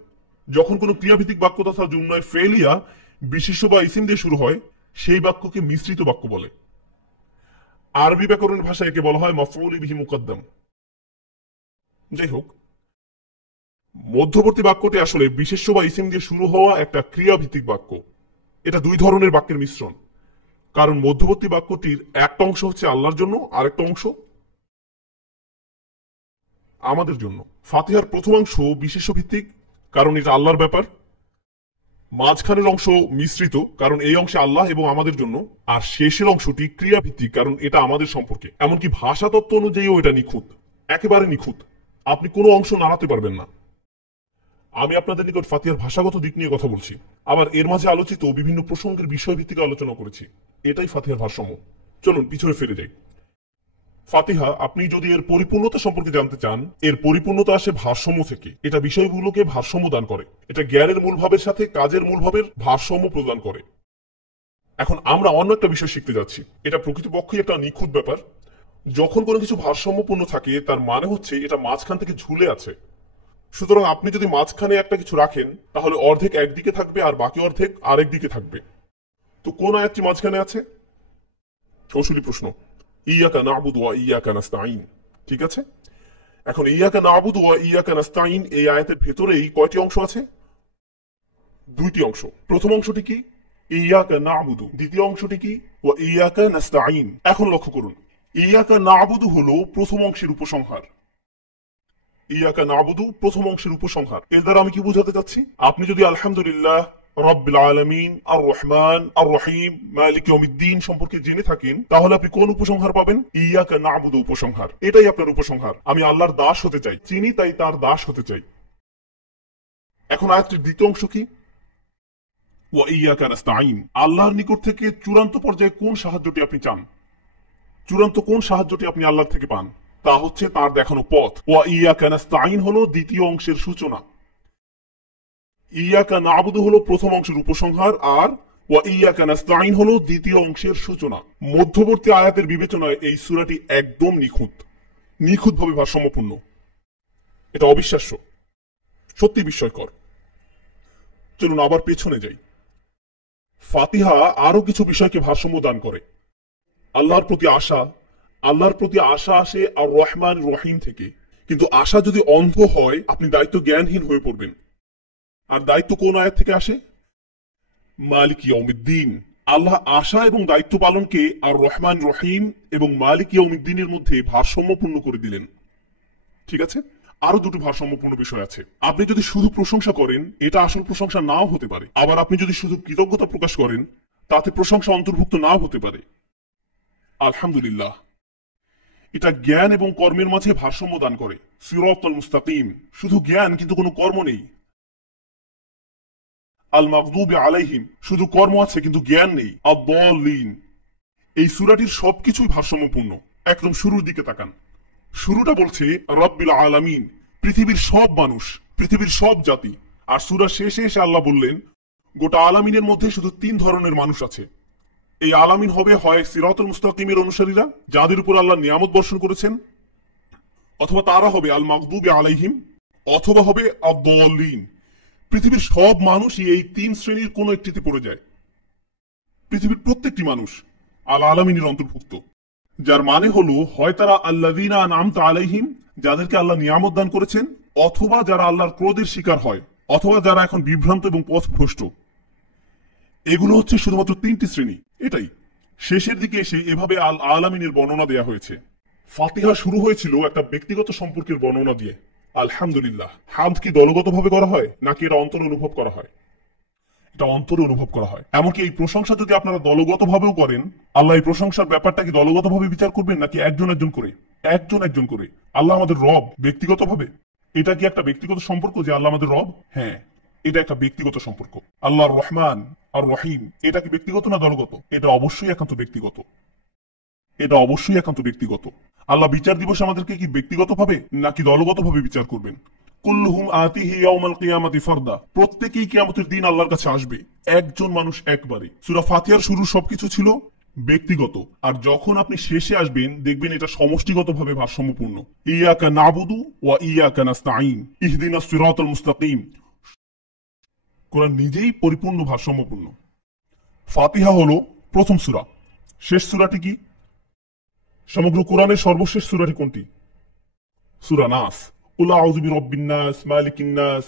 যখন কোনো ক্রিয়াভিত্তিক বাক্য তথা জুমলায় ফেলিয়া বিশেষ্য বা ইসিম দিয়ে শুরু হয়, সেই বাক্যকে মিশ্রিত বাক্য বলে। আরবি ব্যাকরণের ভাষায় একে বলা হয় মাফউল বিহি মুকদ্দাম। যাই হোক, মধ্যবর্তী বাক্যটি আসলে বিশেষ্য বা ইসিম দিয়ে শুরু হওয়া একটা ক্রিয়াভিত্তিক বাক্য। এটা দুই ধরনের বাক্যের মিশ্রণ। কারণ মধ্যবর্তী বাক্যটির একটা অংশ হচ্ছে আল্লাহর জন্য, আরেকটা অংশ আমাদের জন্য। ফাতিহার প্রথম অংশ বিশেষ্য ভিত্তিক, কারণ এটা আল্লাহর ব্যাপার। মাঝখানের অংশ মিশ্রিত, কারণ এই অংশে আল্লাহ এবং আমাদের জন্য। আর শেষের অংশটি ক্রিয়া ভিত্তিক, কারণ এটা আমাদের সম্পর্কে। এমনকি ভাষা তত্ত্ব অনুযায়ীও এটা নিখুঁত, একেবারে নিখুঁত। আপনি কোনো অংশ নাড়াতে পারবেন না। আমি আপনাদের নিকট ফাতিহার ভাষাগত দিক নিয়ে কথা বলছি, আবার এর মাঝে আলোচিত বিভিন্ন প্রসঙ্গের বিষয় ভিত্তিক আলোচনা করেছি। এটাই ফাতিহার ভারসাম্য। চলুন পিছনে ফিরে যাই। ফাতিহা, আপনি যদি এর পরিপূর্ণতা সম্পর্কে জানতে চান, এর পরিপূর্ণতা আসে ভারসাম্য থেকে। এটা বিষয়গুলোকে ভারসাম্য দান করে। এটা জ্ঞানের মূলভাবের সাথে কাজের মূলভাবের ভারসাম্য প্রদান করে। এখন আমরা অন্য একটা বিষয় শিখতে যাচ্ছি। এটা প্রকৃতপক্ষে একটা নিখুঁত ব্যাপার। যখন কোনো কিছু ভারসাম্যপূর্ণ থাকে, তার মানে হচ্ছে এটা মাঝখান থেকে ঝুলে আছে। সুতরাং আপনি যদি মাঝখানে একটা কিছু রাখেন, তাহলে অর্ধেক একদিকে থাকবে আর বাকি অর্ধেক আরেক দিকে থাকবে। তো কোন আয়াতটি মাঝখানে আছে? কৌশলী প্রশ্ন। ইয়াকা না'বুদু ওয়া ইয়াকা নাস্তাঈন। ঠিক আছে, এখন ইয়াকা না'বুদু ওয়া ইয়াকা নাস্তাঈন এই আয়াতের ভেতরেই কয়টি অংশ আছে? দুইটি অংশ। প্রথম অংশটি কি? ইয়াকা না'বুদু। দ্বিতীয় অংশটি কি? ওয়া ইয়াকা নাস্তাঈন। এখন লক্ষ্য করুন, ইয়াকা না'বুদু হলো প্রথম অংশের উপসংহার। ইয়াকা না'বুদু প্রথম অংশের উপসংহার। এর দ্বারা আমি কি বোঝাতে চাচ্ছি? আপনি যদি আলহামদুলিল্লাহ রাব্বিল আলামিন আর রহমান আর রহিম মালিক ইয়াউমিদ্দিন সম্পর্কে জেনে থাকেন, তাহলে আপনি কোন উপসংহার পাবেন? ইয়াকা না'বুদু উপসংহার। এটাই আপনার উপসংহার। আমি আল্লাহর দাস হতে চাই, চিনি তাই তার দাস হতে চাই। এখন আয়াতটির দ্বিতীয় অংশ কি? ওয়া ইয়াকা নাস্তাঈন। আল্লাহর নিকট থেকে চূড়ান্ত পর্যায়ে কোন সাহায্যটি আপনি চান? চূড়ান্ত কোন সাহায্যটি আপনি আল্লাহর থেকে পান? তা হচ্ছে তার দেখানো পথ। ওয়া ইয়াকা নাস্তাঈন হলো দ্বিতীয় অংশের সূচনা। ইয়াকা না'বুদু হলো প্রথম অংশের উপসংহার, আর ওয়া ইয়াকা নাস্তাঈন হলো দ্বিতীয় অংশের সূচনা। মধ্যবর্তী আয়াতের বিবেচনায় এই সূরাটি একদম নিখুঁতভাবে ভারসাম্যপূর্ণ। এটা অবিশ্বাস্য, সত্যি বিস্ময়কর। চলুন আবার পেছনে যাই। ফাতিহা আরো কিছু বিষয়কে ভারসাম্য দান করে। আল্লাহর প্রতি আশা আসে আর রহমান রহিম থেকে। কিন্তু আশা যদি অন্ধ হয়, আপনি দায়িত্ব জ্ঞানহীন হয়ে পড়বেন। আর দায়িত্ব কোন আয়াত থেকে আসে? মালিক ইয়াউমিদ্দিন। আল্লাহ আশা এবং দায়িত্ব পালনকে আর রহমান রহিম এবং মালিক ইয়াউমিদ্দিনের মধ্যে ভারসাম্যপূর্ণ করে দিলেন। ঠিক আছে, আরো দুটো ভারসাম্যপূর্ণ বিষয় আছে। আপনি যদি শুধু প্রশংসা করেন, এটা আসল প্রশংসা নাও হতে পারে। আবার আপনি যদি শুধু কৃতজ্ঞতা প্রকাশ করেন, তাতে প্রশংসা অন্তর্ভুক্ত নাও হতে পারে। আলহামদুলিল্লাহ, এটা জ্ঞান এবং কর্মের মাঝে ভারসাম্য দান করে। সিরাতাল মুস্তাকিম, শুধু জ্ঞান কিন্তু কোনো কর্ম নেই। আল মাগদুবি আলাইহিম, শুধু কর্ম আছে কিন্তু জ্ঞান নেই। আদ-দাল্লিন। এই সূরাটির সবকিছুই ভারসাম্যপূর্ণ। একদম শুরুর দিকে তাকান। শুরুটা বলছে রাব্বিল আলামিন, পৃথিবীর সব মানুষ, পৃথিবীর সব জাতি। আর সূরা শেষে এসে আল্লাহ বললেন, গোটা আলামিনের মধ্যে শুধু তিন ধরনের মানুষ আছে। এই আলামিন হবে হয় সিরাতুল মুস্তাকিমের অনুসারীরা, যাদের উপর আল্লাহ নিয়ামত বর্ষণ করেছেন, অথবা তারা হবে আল মাগদুবি আলাইহিম, অথবা হবে আদ-দাল্লিন। পৃথিবীর সব মানুষই এই তিন শ্রেণীর কোন একটিতে পড়ে যায়। পৃথিবীর প্রত্যেকটি মানুষ আল আলামিনের অন্তর্ভুক্ত, যার মানে হলো হয় তারা আল্লাযীনা আনআমতা আলাইহিম, যাদেরকে আল্লাহ নিয়ামত দান করেছেন, অথবা যারা আল্লাহর ক্রোধের শিকার হয়, অথবা যারা এখন বিভ্রান্ত এবং পথভ্রষ্ট। এগুলো হচ্ছে শুধুমাত্র তিনটি শ্রেণী। এটাই শেষের দিকে এসে এভাবে আল আলামিনের বর্ণনা দেয়া হয়েছে। ফাতিহা শুরু হয়েছিল একটা ব্যক্তিগত সম্পর্কের বর্ণনা দিয়ে। আলহামদুলিল্লাহ। হামদ কি দলগতভাবে করা হয় নাকি এটা অন্তরে অনুভব করা হয়? এটা অন্তরে অনুভব করা হয়। এমনকি এই প্রশংসা যদি আপনারা দলগতভাবেও করেন, আল্লাহ এই প্রশংসার ব্যাপারটা কি দলগতভাবে বিচার করবেন নাকি একজন একজন করে? একজন করে। আল্লাহ আমাদের রব ব্যক্তিগতভাবে। এটা কি একটা ব্যক্তিগত সম্পর্ক যে আল্লাহ আমাদের রব? হ্যাঁ, এটা একটা ব্যক্তিগত সম্পর্ক। আল্লাহ রহমান আর রহিম, এটা কি ব্যক্তিগত না দলগত? এটা অবশ্যই একান্ত ব্যক্তিগত। এটা অবশ্যই একান্ত ব্যক্তিগত। আল্লাহ বিচার দিবস আমাদেরকে কি ব্যক্তিগতভাবে নাকি দলগতভাবে বিচার করবেন? কুল্লুহুম আতিহি ইয়াউমাল কিয়ামাতি ফারদা, প্রত্যেকেই কিয়ামতের দিন আল্লাহর কাছে আসবে, একজন মানুষ একবারে। সূরা ফাতিহার শুরু সবকিছু ছিল ব্যক্তিগত, আর যখন আপনি শেষে আসবেন দেখবেন এটা সমষ্টিগতভাবে ভারসাম্যপূর্ণ। ইয়াকা না'বুদু ওয়া ইয়াকা নাস্তাঈন ইহদিনাস সিরাতাল মুস্তাকিম। কোরআন নিজেই পরিপূর্ণ ভারসাম্যপূর্ণ। ফাতিহা হলো প্রথম সূরা। শেষ সূরাটি কি? সমগ্র কোরআনের সর্বশেষ সূরাটি কোনটি? সূরা নাস। কুল আউযু বিরাব্বিন নাস মালিকিন নাস।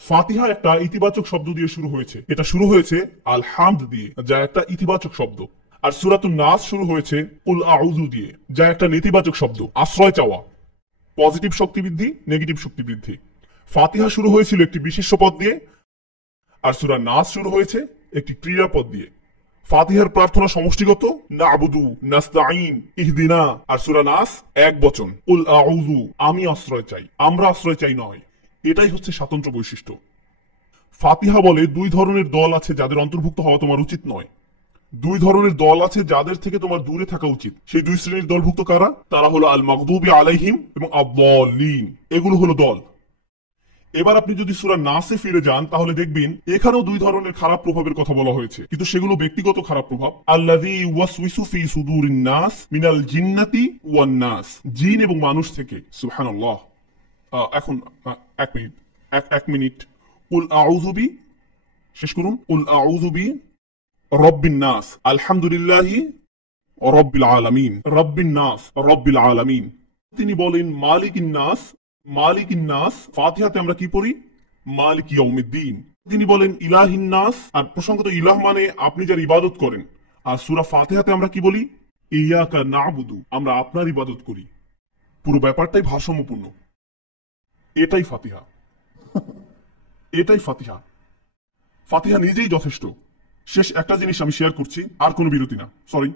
ফাতিহা একটা ইতিবাচক শব্দ দিয়ে শুরু হয়েছে। এটা শুরু হয়েছে আল হামদ দিয়ে, যা একটা ইতিবাচক শব্দ। আর সূরাতুন নাস শুরু হয়েছে কুল আউযু দিয়ে, যা একটা নেতিবাচক শব্দ, আশ্রয় চাওয়া। পজিটিভ শক্তি বৃদ্ধি, নেগেটিভ শক্তি বৃদ্ধি। ফাতিহা শুরু হয়েছিল একটি বিশেষ্য পদ দিয়ে, আর সূরা নাস শুরু হয়েছে একটি ক্রিয়াপদ দিয়ে। ফাতিহার প্রার্থনা সমষ্টিগত, না'বুদু, নাস্তাঈন, ইহদিনা, আর সূরা নাস এক বচন, কুল আউযু, আমি আশ্রয় চাই, আমরা আশ্রয় চাই নয়। এটাই হচ্ছে স্বাতন্ত্র্য বৈশিষ্ট্য। ফাতিহা বলে দুই ধরনের দল আছে যাদের অন্তর্ভুক্ত হওয়া তোমার উচিত নয়। দুই ধরনের দল আছে যাদের থেকে তোমার দূরে থাকা উচিত। সেই দুই শ্রেণীর দলভুক্ত কারা? তারা হলো আল মাগদুবি আলাইহিম এবং আদ-দাল্লিন। এগুলো হলো দল। এবার আপনি যদি সূরা নাসে ফিরে যান তাহলে দেখবেন এখানেও দুই ধরনের খারাপ প্রভাবের কথা বলা হয়েছে, কিন্তু সেগুলো ব্যক্তিগত খারাপ প্রভাব। আল্লাযী ইউওয়াসউইসু ফি সুদুরিন নাস মিনাল জিন্নাতি ওয়ান নাস, জিন এবং মানুষ থেকে। সুবহানাল্লাহ। এখন এক মিনিট। কুল আউযু বি, শেষ করুন। কুল আউযু বি রব্বিন নাস, আলহামদুলিল্লাহি রব্বিল আলামিন। রব্বিন নাস, রব্বিল আলামিন। তিনি বলেন মালিকিন নাস। মালিকিন নাস ফাতিহাতে আমরা কি পড়ি? মালিক ইয়াউমিদ্দিন। তিনি বলেন ইলাহিন নাস, আর প্রসঙ্গত ইলাহ মানে আপনি যার ইবাদত করেন। আর সূরা ফাতিহাতে আমরা কি বলি? ইয়াকা না'বুদু, আমরা আপনার ইবাদত করি। পুরো ব্যাপারটাই ভারসাম্যপূর্ণ। এটাই ফাতিহা। এটাই ফাতিহা। ফাতিহা নিজেই যথেষ্ট। শেষ একটা জিনিস আমি শেয়ার করছি, আর কোনো বিরতি না, সরি।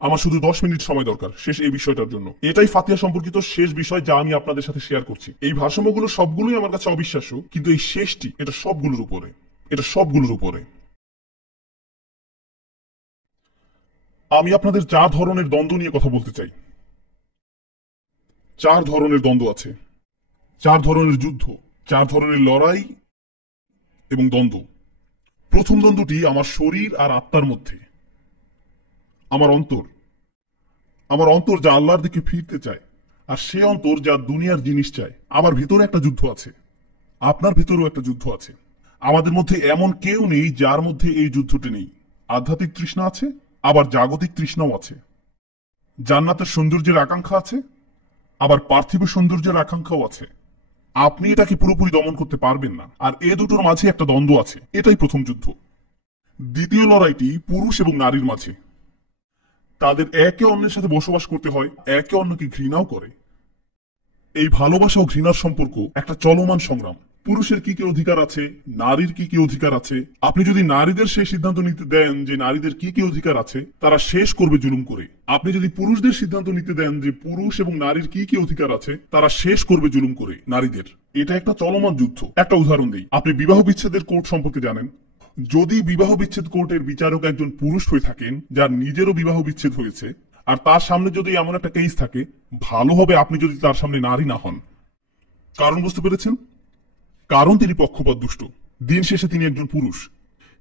আমার শুধু 10 মিনিট সময় দরকার শেষ এই বিষয়টার জন্য। এটাই ফাতিহা সম্পর্কিত শেষ বিষয় যা আমি আপনাদের সাথে শেয়ার করছি। এই ভারসাম্যগুলো সবগুলোই আমার কাছে অবিশ্বাস্য, কিন্তু এই শেষটি এটা সবগুলোর উপরে, এটা সবগুলোর উপরে। আমি আপনাদের 4 ধরনের দ্বন্দ্ব নিয়ে কথা বলতে চাই। 4 ধরনের দ্বন্দ্ব আছে, 4 ধরনের যুদ্ধ, 4 ধরনের লড়াই এবং দ্বন্দ্ব। প্রথম দ্বন্দ্বটি আমার শরীর আর আত্মার মধ্যে। আমার অন্তর, আমার অন্তর যা আল্লাহর দিকে ফিরতে চায়, আর সে অন্তর যা দুনিয়ার জিনিস চায়। আমার ভিতরে একটা যুদ্ধ আছে, আপনার ভিতরেও একটা যুদ্ধ আছে। আমাদের মধ্যে এমন কেউ নেই যার মধ্যে এই যুদ্ধটি নেই। আধ্যাত্মিক তৃষ্ণা আছে, আবার জাগতিক তৃষ্ণাও আছে। জান্নাতের সৌন্দর্যের আকাঙ্ক্ষা আছে, আবার পার্থিব সৌন্দর্যের আকাঙ্ক্ষাও আছে। আপনি এটাকে পুরোপুরি দমন করতে পারবেন না, আর এ দুটোর মাঝে একটা দ্বন্দ্ব আছে। এটাই প্রথম যুদ্ধ। দ্বিতীয় লড়াইটি পুরুষ এবং নারীর মাঝে। তাদের একে অন্যের সাথে বসবাস করতে হয়, একে অন্যকে ঘৃণাও করে। এই ভালোবাসা ও ঘৃণার সম্পর্ক একটা চলমান সংগ্রাম। পুরুষের কি কি অধিকার আছে, নারীর কি কি অধিকার আছে। আপনি যদি নারীদের সেই সিদ্ধান্ত নিতে দেন যে নারীদের কি কি অধিকার আছে, তারা শেষ করবে জুলুম করে। আপনি যদি পুরুষদের সিদ্ধান্ত নিতে দেন যে পুরুষ এবং নারীর কি কি অধিকার আছে, তারা শেষ করবে জুলুম করে নারীদের। এটা একটা চলমান যুদ্ধ। একটা উদাহরণ দিই। আপনি বিবাহ বিচ্ছেদের কোর্ট সম্পর্কে জানেন। যদি বিবাহ বিচ্ছেদ কোর্টের বিচারক একজন পুরুষ হয়ে থাকেন যার নিজেরও বিবাহ বিচ্ছেদ হয়েছে, আর তার সামনে যদি এমন একটা কেস থাকে, ভালো হবে আপনি যদি তার সামনে নারী না হন। কারণ বুঝতে পেরেছেন? কারণ তিনি পক্ষপাত দুষ্ট। দিন শেষে তিনি একজন পুরুষ,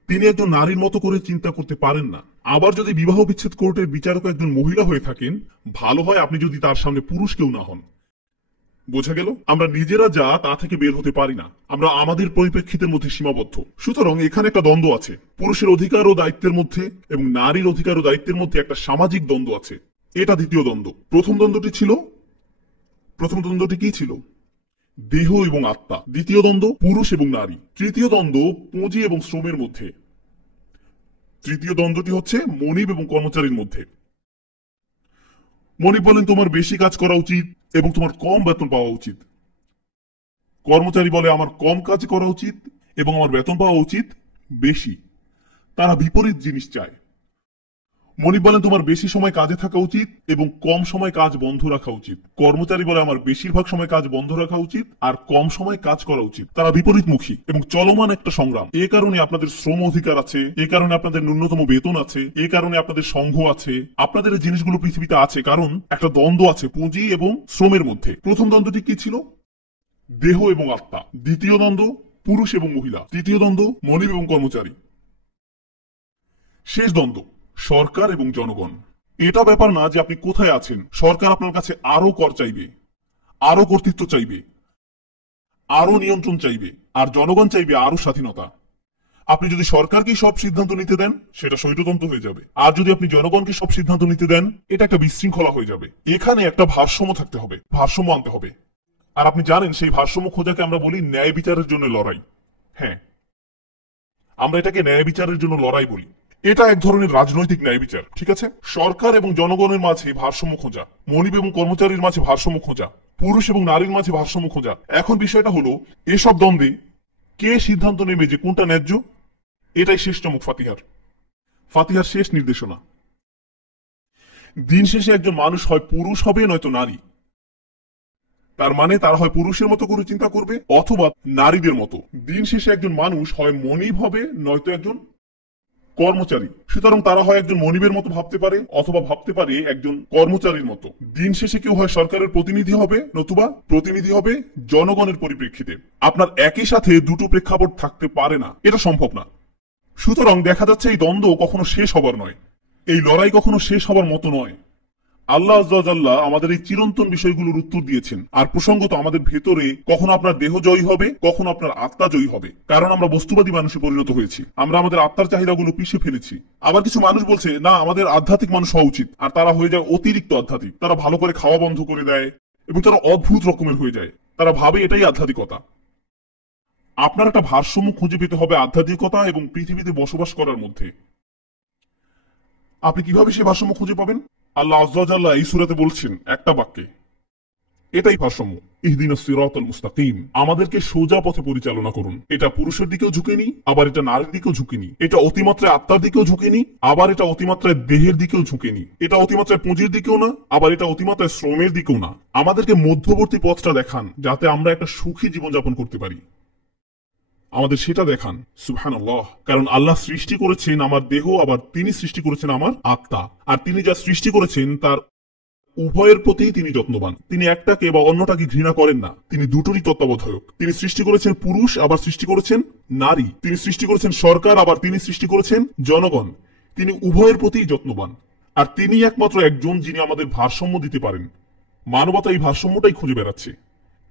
তিনি একজন নারীর মতো করে চিন্তা করতে পারেন না। আবার যদি বিবাহ বিচ্ছেদ কোর্টের বিচারক একজন মহিলা হয়ে থাকেন, ভালো হয় আপনি যদি তার সামনে পুরুষ কেউ না হন। বোঝা গেল? আমরা নিজেরা যা তা থেকে বের হতে পারি না, আমরা আমাদের পরিপ্রেক্ষিতের মধ্যে সীমাবদ্ধ। সুতরাং এখানে একটা দ্বন্দ্ব আছে, পুরুষের অধিকার ও দায়িত্বের মধ্যে এবং নারীর অধিকার ও দায়িত্বের মধ্যে একটা সামাজিক দ্বন্দ্ব আছে। এটা দ্বিতীয় দ্বন্দ্ব। প্রথম দ্বন্দ্বটি কি ছিল? দেহ এবং আত্মা। দ্বিতীয় দ্বন্দ্ব পুরুষ এবং নারী। তৃতীয় দ্বন্দ্ব পুঁজি এবং শ্রমের মধ্যে। তৃতীয় দ্বন্দ্বটি হচ্ছে মনিব এবং কর্মচারীর মধ্যে। মনিব বলেন তোমার বেশি কাজ করা উচিত এবং তোমার কম বেতন পাওয়া উচিত। কর্মচারী বলে আমার কম কাজ করা উচিত এবং আমার বেতন পাওয়া উচিত বেশি। তারা বিপরীত জিনিস চায়। মনিব বলেন তোমার বেশি সময় কাজে থাকা উচিত এবং কম সময় কাজ বন্ধ রাখা উচিত। কর্মচারী বলে আমার বেশিরভাগ সময় কাজ বন্ধ রাখা উচিত আর কম সময় কাজ করা উচিত। তারা বিপরীতমুখী এবং চলমান একটা সংগ্রাম। এ কারণে আপনাদের শ্রম অধিকার আছে, এ কারণে আপনাদের ন্যূনতম বেতন আছে, এ কারণে আপনাদের সংঘ আছে। আপনাদের এই জিনিসগুলো পৃথিবীতে আছে কারণ একটা দ্বন্দ্ব আছে পুঁজি এবং শ্রমের মধ্যে। প্রথম দ্বন্দ্বটি কি ছিল? দেহ এবং আত্মা। দ্বিতীয় দ্বন্দ্ব পুরুষ এবং মহিলা। তৃতীয় দ্বন্দ্ব মনিব এবং কর্মচারী। শেষ দ্বন্দ্ব সরকার এবং জনগণ। এটা ব্যাপার না যে আপনি কোথায় আছেন, সরকার আপনার কাছে আরো কর চাইবে, আরো কর্তৃত্ব চাইবে, আরো নিয়ন্ত্রণ চাইবে, আর জনগণ চাইবে আরো স্বাধীনতা। আপনি যদি সরকারকে সব সিদ্ধান্ত নিতে দেন সেটা স্বৈরতন্ত্র হয়ে যাবে, আর যদি আপনি জনগণকে সব সিদ্ধান্ত নিতে দেন এটা একটা বিশৃঙ্খলা হয়ে যাবে। এখানে একটা ভারসাম্য থাকতে হবে, ভারসাম্য আনতে হবে। আর আপনি জানেন সেই ভারসাম্য খোঁজাকে আমরা বলি ন্যায় বিচারের জন্য লড়াই। হ্যাঁ, আমরা এটাকে ন্যায় বিচারের জন্য লড়াই বলি। এটা এক ধরনের রাজনৈতিক ন্যায় বিচার, ঠিক আছে? সরকার এবং জনগণের মাঝে ভারসাম্য খোঁজা, মনিব এবং কর্মচারীর মাঝে ভারসাম্য খোঁজা, পুরুষ এবং নারীর মাঝে ভারসাম্য খোঁজা। এখন বিষয়টা হলো, এসব দ্বন্দ্বে কে সিদ্ধান্ত নেবে যে কোনটা ন্যায্য? এটাই শেষ চমক ফাতিহার। ফাতিহার শেষ নির্দেশনা। দিন শেষে একজন মানুষ হয় পুরুষ হবে নয়তো নারী। তার মানে তারা হয় পুরুষের মতো করে চিন্তা করবে অথবা নারীদের মতো। দিন শেষে একজন মানুষ হয় মনিব হবে নয়তো একজন কর্মচারী। সুতরাং তারা হয় একজন মনিবের মতো ভাবতে পারে অথবা ভাবতে পারে একজন কর্মচারীর মতো। দিন শেষে কেউ হয় সরকারের প্রতিনিধি হবে নতুবা প্রতিনিধি হবে জনগণের পরিপ্রেক্ষিতে। আপনার একই সাথে দুটো প্রেক্ষাপট থাকতে পারে না, এটা সম্ভব না। সুতরাং দেখা যাচ্ছে এই দ্বন্দ্ব কখনো শেষ হবার নয়, এই লড়াই কখনো শেষ হবার মতো নয়। আল্লাহ আজ্জা ওয়া জাল্লা আমাদের এই চিরন্তন বিষয়গুলোর উত্তর দিয়েছেন। আর প্রসঙ্গত আমাদের ভেতরে কখনো আপনার দেহ জয়ী হবে, কখনো আপনার আত্মা জয়ী হবে, কারণ আমরা বস্তুবাদী মানুষে পরিণত হয়েছি। আমরা আমাদের আত্মার চাহিদাগুলো পিছিয়ে ফেলেছি। আবার কিছু মানুষ বলছে না, আমাদের আধ্যাত্মিক মানুষ হওয়া উচিত, আর তারা হয়ে যায় অতিরিক্ত আধ্যাত্মিক। তারা ভালো করে খাওয়া বন্ধ করে দেয় এবং তারা অদ্ভুত রকমের হয়ে যায়। তারা ভাবে এটাই আধ্যাত্মিকতা। আপনার একটা ভারসাম্য খুঁজে পেতে হবে আধ্যাত্মিকতা এবং পৃথিবীতে বসবাস করার মধ্যে। আপনি কিভাবে সেই ভারসাম্য খুঁজে পাবেন? আল্লাহ আজ্জা ওয়া জাল্লা এই সূরাতে বলছেন একটা বাক্যে, এটাই ভারসাম্য, ইহদিনাস সিরাতাল মুস্তাকিম, আমাদেরকে সোজা পথে পরিচালনা করুন। এটা পুরুষের দিকেও ঝুঁকেনি, আবার এটা নারীর দিকেও ঝুঁকেনি। এটা অতিমাত্রায় আত্মার দিকেও ঝুঁকেনি, আবার এটা অতিমাত্রায় দেহের দিকেও ঝুঁকেনি। এটা অতিমাত্রায় পুঁজির দিকেও না, আবার এটা অতিমাত্রায় শ্রমের দিকেও না। আমাদেরকে মধ্যবর্তী পথটা দেখান, যাতে আমরা একটা সুখী জীবনযাপন করতে পারি। আমাদের সেটা দেখান। সুবহানাল্লাহ। কারণ আল্লাহ সৃষ্টি করেছেন আমার দেহ, আবার তিনি সৃষ্টি করেছেন আমার আত্মা। আর তিনি যা সৃষ্টি করেছেন তার উভয়ের প্রতি তিনি যত্নবান। তিনি একটাকে বা অন্যটাকে ঘৃণা করেন না, তিনি দুটোরই তত্ত্বাবধায়ক। তিনি সৃষ্টি করেছেন পুরুষ, আবার সৃষ্টি করেছেন নারী। তিনি সৃষ্টি করেছেন সরকার, আবার তিনি সৃষ্টি করেছেন জনগণ। তিনি উভয়ের প্রতি যত্নবান। আর তিনি একমাত্র একজন যিনি আমাদের ভারসাম্য দিতে পারেন। মানবতা এই ভারসাম্যটাই খুঁজে বেড়াচ্ছে।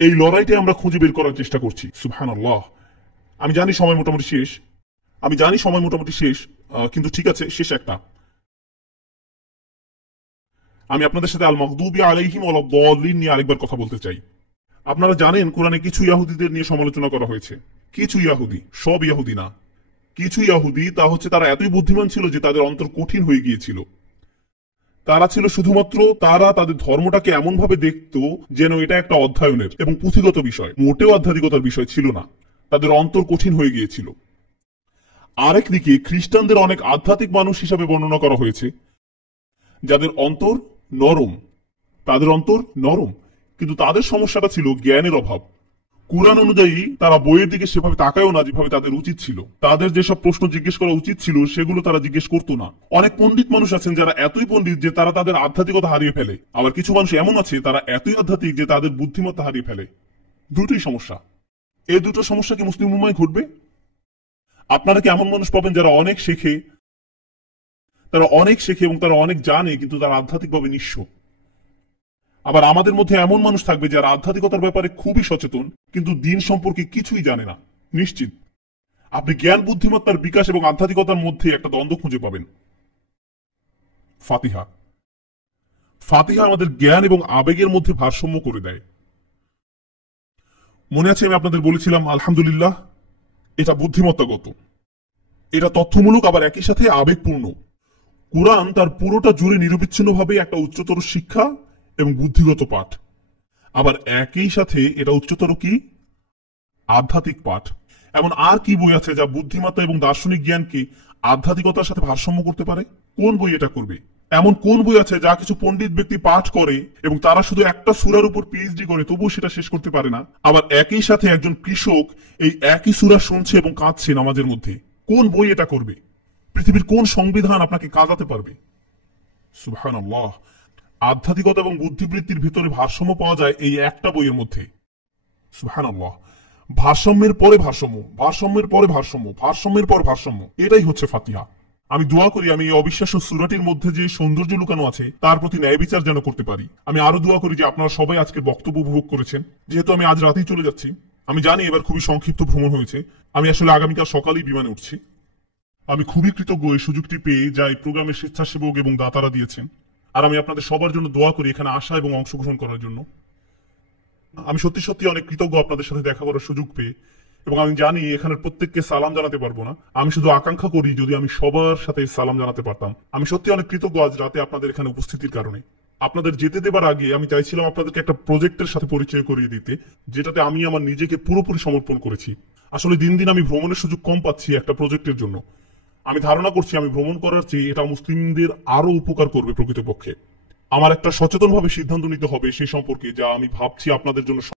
এই লড়াইটাই আমরা খুঁজে বের করার চেষ্টা করছি। সুবহানাল্লাহ। আমি জানি সময় মোটামুটি শেষ, কিন্তু ঠিক আছে, শেষ একটা। আমি আপনাদের সাথে আল মাগদুবি আলাইহিম ওয়ালাদ দাল্লিন নিয়ে আরেকবার কথা বলতে চাই। আপনারা জানেন কোরআনে কিছু ইহুদিদের নিয়ে সমালোচনা করা হয়েছে। কিছু ইহুদি, সব ইহুদি না। কিছু ইহুদি, তা হচ্ছে তারা এতই বুদ্ধিমান ছিল যে তাদের অন্তর কঠিন হয়ে গিয়েছিল। তারা ছিল শুধুমাত্র, তারা তাদের ধর্মটাকে এমন ভাবে দেখত যেন এটা একটা অধ্যয়নের এবং পুঁথিগত বিষয়, মোটেও আধ্যাত্মিকতার বিষয় ছিল না। তাদের অন্তর কঠিন হয়ে গিয়েছিল। আরেকদিকে খ্রিস্টানদের অনেক আধ্যাত্মিক মানুষ হিসাবে বর্ণনা করা হয়েছে যাদের অন্তর নরম। তাদের অন্তর নরম, কিন্তু তাদের সমস্যাটা ছিল জ্ঞানের অভাব। কুরআন অনুযায়ী তারা বইয়ের দিকে সেভাবে তাকায়ও না যেভাবে তাদের উচিত ছিল। তাদের যেসব প্রশ্ন জিজ্ঞেস করা উচিত ছিল সেগুলো তারা জিজ্ঞেস করতো না। অনেক পণ্ডিত মানুষ আছেন যারা এতই পণ্ডিত যে তারা তাদের আধ্যাত্মিকতা হারিয়ে ফেলে, আবার কিছু মানুষ এমন আছে তারা এতই আধ্যাত্মিক যে তাদের বুদ্ধিমত্তা হারিয়ে ফেলে। দুটোই সমস্যা। এই দুটো সমস্যা কি মুসলিম উম্মায় ঘটবে? আপনারা কি এমন মানুষ পাবেন যারা অনেক শেখে এবং তারা অনেক জানে, কিন্তু তারা আধ্যাত্মিকভাবে নিঃস্ব? আবার আমাদের মধ্যে এমন মানুষ থাকবে যারা আধ্যাত্মিকতার ব্যাপারে খুবই সচেতন, কিন্তু দিন সম্পর্কে কিছুই জানে না। নিশ্চিত আপনি জ্ঞান বুদ্ধিমত্তার বিকাশ এবং আধ্যাত্মিকতার মধ্যে একটা দ্বন্দ্ব খুঁজে পাবেন। ফাতিহা আমাদের জ্ঞান এবং আবেগের মধ্যে ভারসাম্য করে দেয়। মনে আছে আমি আপনাদের বলেছিলাম আলহামদুলিল্লাহ, এটা বুদ্ধিমত্তাগত, এটা তথ্যমূলক, আবার একই সাথে আবেগপূর্ণ। কুরআন তার পুরোটা জুড়ে নিরবিচ্ছিন্নভাবে একটা উচ্চতর শিক্ষা এবং বুদ্ধিগত পাঠ, আবার একই সাথে এটা উচ্চতর কি আধ্যাত্মিক পাঠ। এমন আর কি বই আছে যা বুদ্ধিমত্তা এবং দার্শনিক জ্ঞানকে আধ্যাত্মিকতার সাথে ভারসাম্য করতে পারে? কোন বই এটা করবে? এমন কোন বই আছে যা কিছু পণ্ডিত ব্যক্তি পাঠ করে এবং তারা শুধু একটা সূরার উপর পিএইচডি করে তবুও সেটা শেষ করতে পারে না, আবার একই সাথে একজন কৃষক এই একই সূরা শুনছে এবং কাঁদছে নামাজের মধ্যে? কোন বই এটা করবে? পৃথিবীর কোন সংবিধান আপনাকে কাঁদাতে পারবে? সুবহানাল্লাহ। আধ্যাত্মিকতা এবং বুদ্ধিবৃত্তির ভিতরে ভারসাম্য পাওয়া যায় এই একটা বইয়ের মধ্যে। সুবহানাল্লাহ। ভারসাম্যের পরে ভারসাম্য, ভারসাম্যের পরে ভারসাম্য, ভারসাম্যের পর ভারসাম্য, এটাই হচ্ছে ফাতিহা। আমি দোয়া করি আমি এই অবিশ্বাস্য সূরাটির মধ্যে যে সৌন্দর্য লুকানো আছে তার প্রতি ন্যায় বিচার যেন করতে পারি। আমি আরো দোয়া করি যে আপনারা সবাই আজকে বক্তব্য উপভোগ করেছেন। যেহেতু আমি আজ রাতেই চলে যাচ্ছি, আমি জানি এবার খুবই সংক্ষিপ্ত ভ্রমণ হয়েছে। আমি আসলে আগামীকাল সকালেই বিমানে উঠছি। আমি খুবই কৃতজ্ঞ এই সুযোগটি পেয়ে যা এই প্রোগ্রামের স্বেচ্ছাসেবক এবং দাতারা দিয়েছেন। আর আমি আপনাদের সবার জন্য দোয়া করি এখানে আসা এবং অংশগ্রহণ করার জন্য। আমি সত্যি সত্যি অনেক কৃতজ্ঞ আপনাদের সাথে দেখা করার সুযোগ পেয়ে, এবং আমি জানি এখানের প্রত্যেককে সালাম জানাতে পারবো না। আমি শুধু আকাঙ্ক্ষা করি যদি আমি সবার সাথে সালাম জানাতে পারতাম। আমি সত্যি অনেক কৃতজ্ঞ আজ রাতে আপনাদের এখানে উপস্থিতির কারণে। আপনাদের যেতে দেবার আগে আমি চাইছিলাম আপনাদেরকে একটা প্রজেক্টের সাথে পরিচয় করিয়ে দিতে, যেটাতে আমি আমার নিজেকে পুরোপুরি সমর্পণ করেছি। আসলে দিন দিন আমি ভ্রমণের সুযোগ কম পাচ্ছি একটা প্রজেক্টের জন্য। আমি ধারণা করছি আমি ভ্রমণ করার চেয়ে এটা মুসলিমদের আরো উপকার করবে প্রকৃতপক্ষে। আমার একটা সচেতনভাবে সিদ্ধান্ত নিতে হবে সেই সম্পর্কে, যা আমি ভাবছি আপনাদের জন্য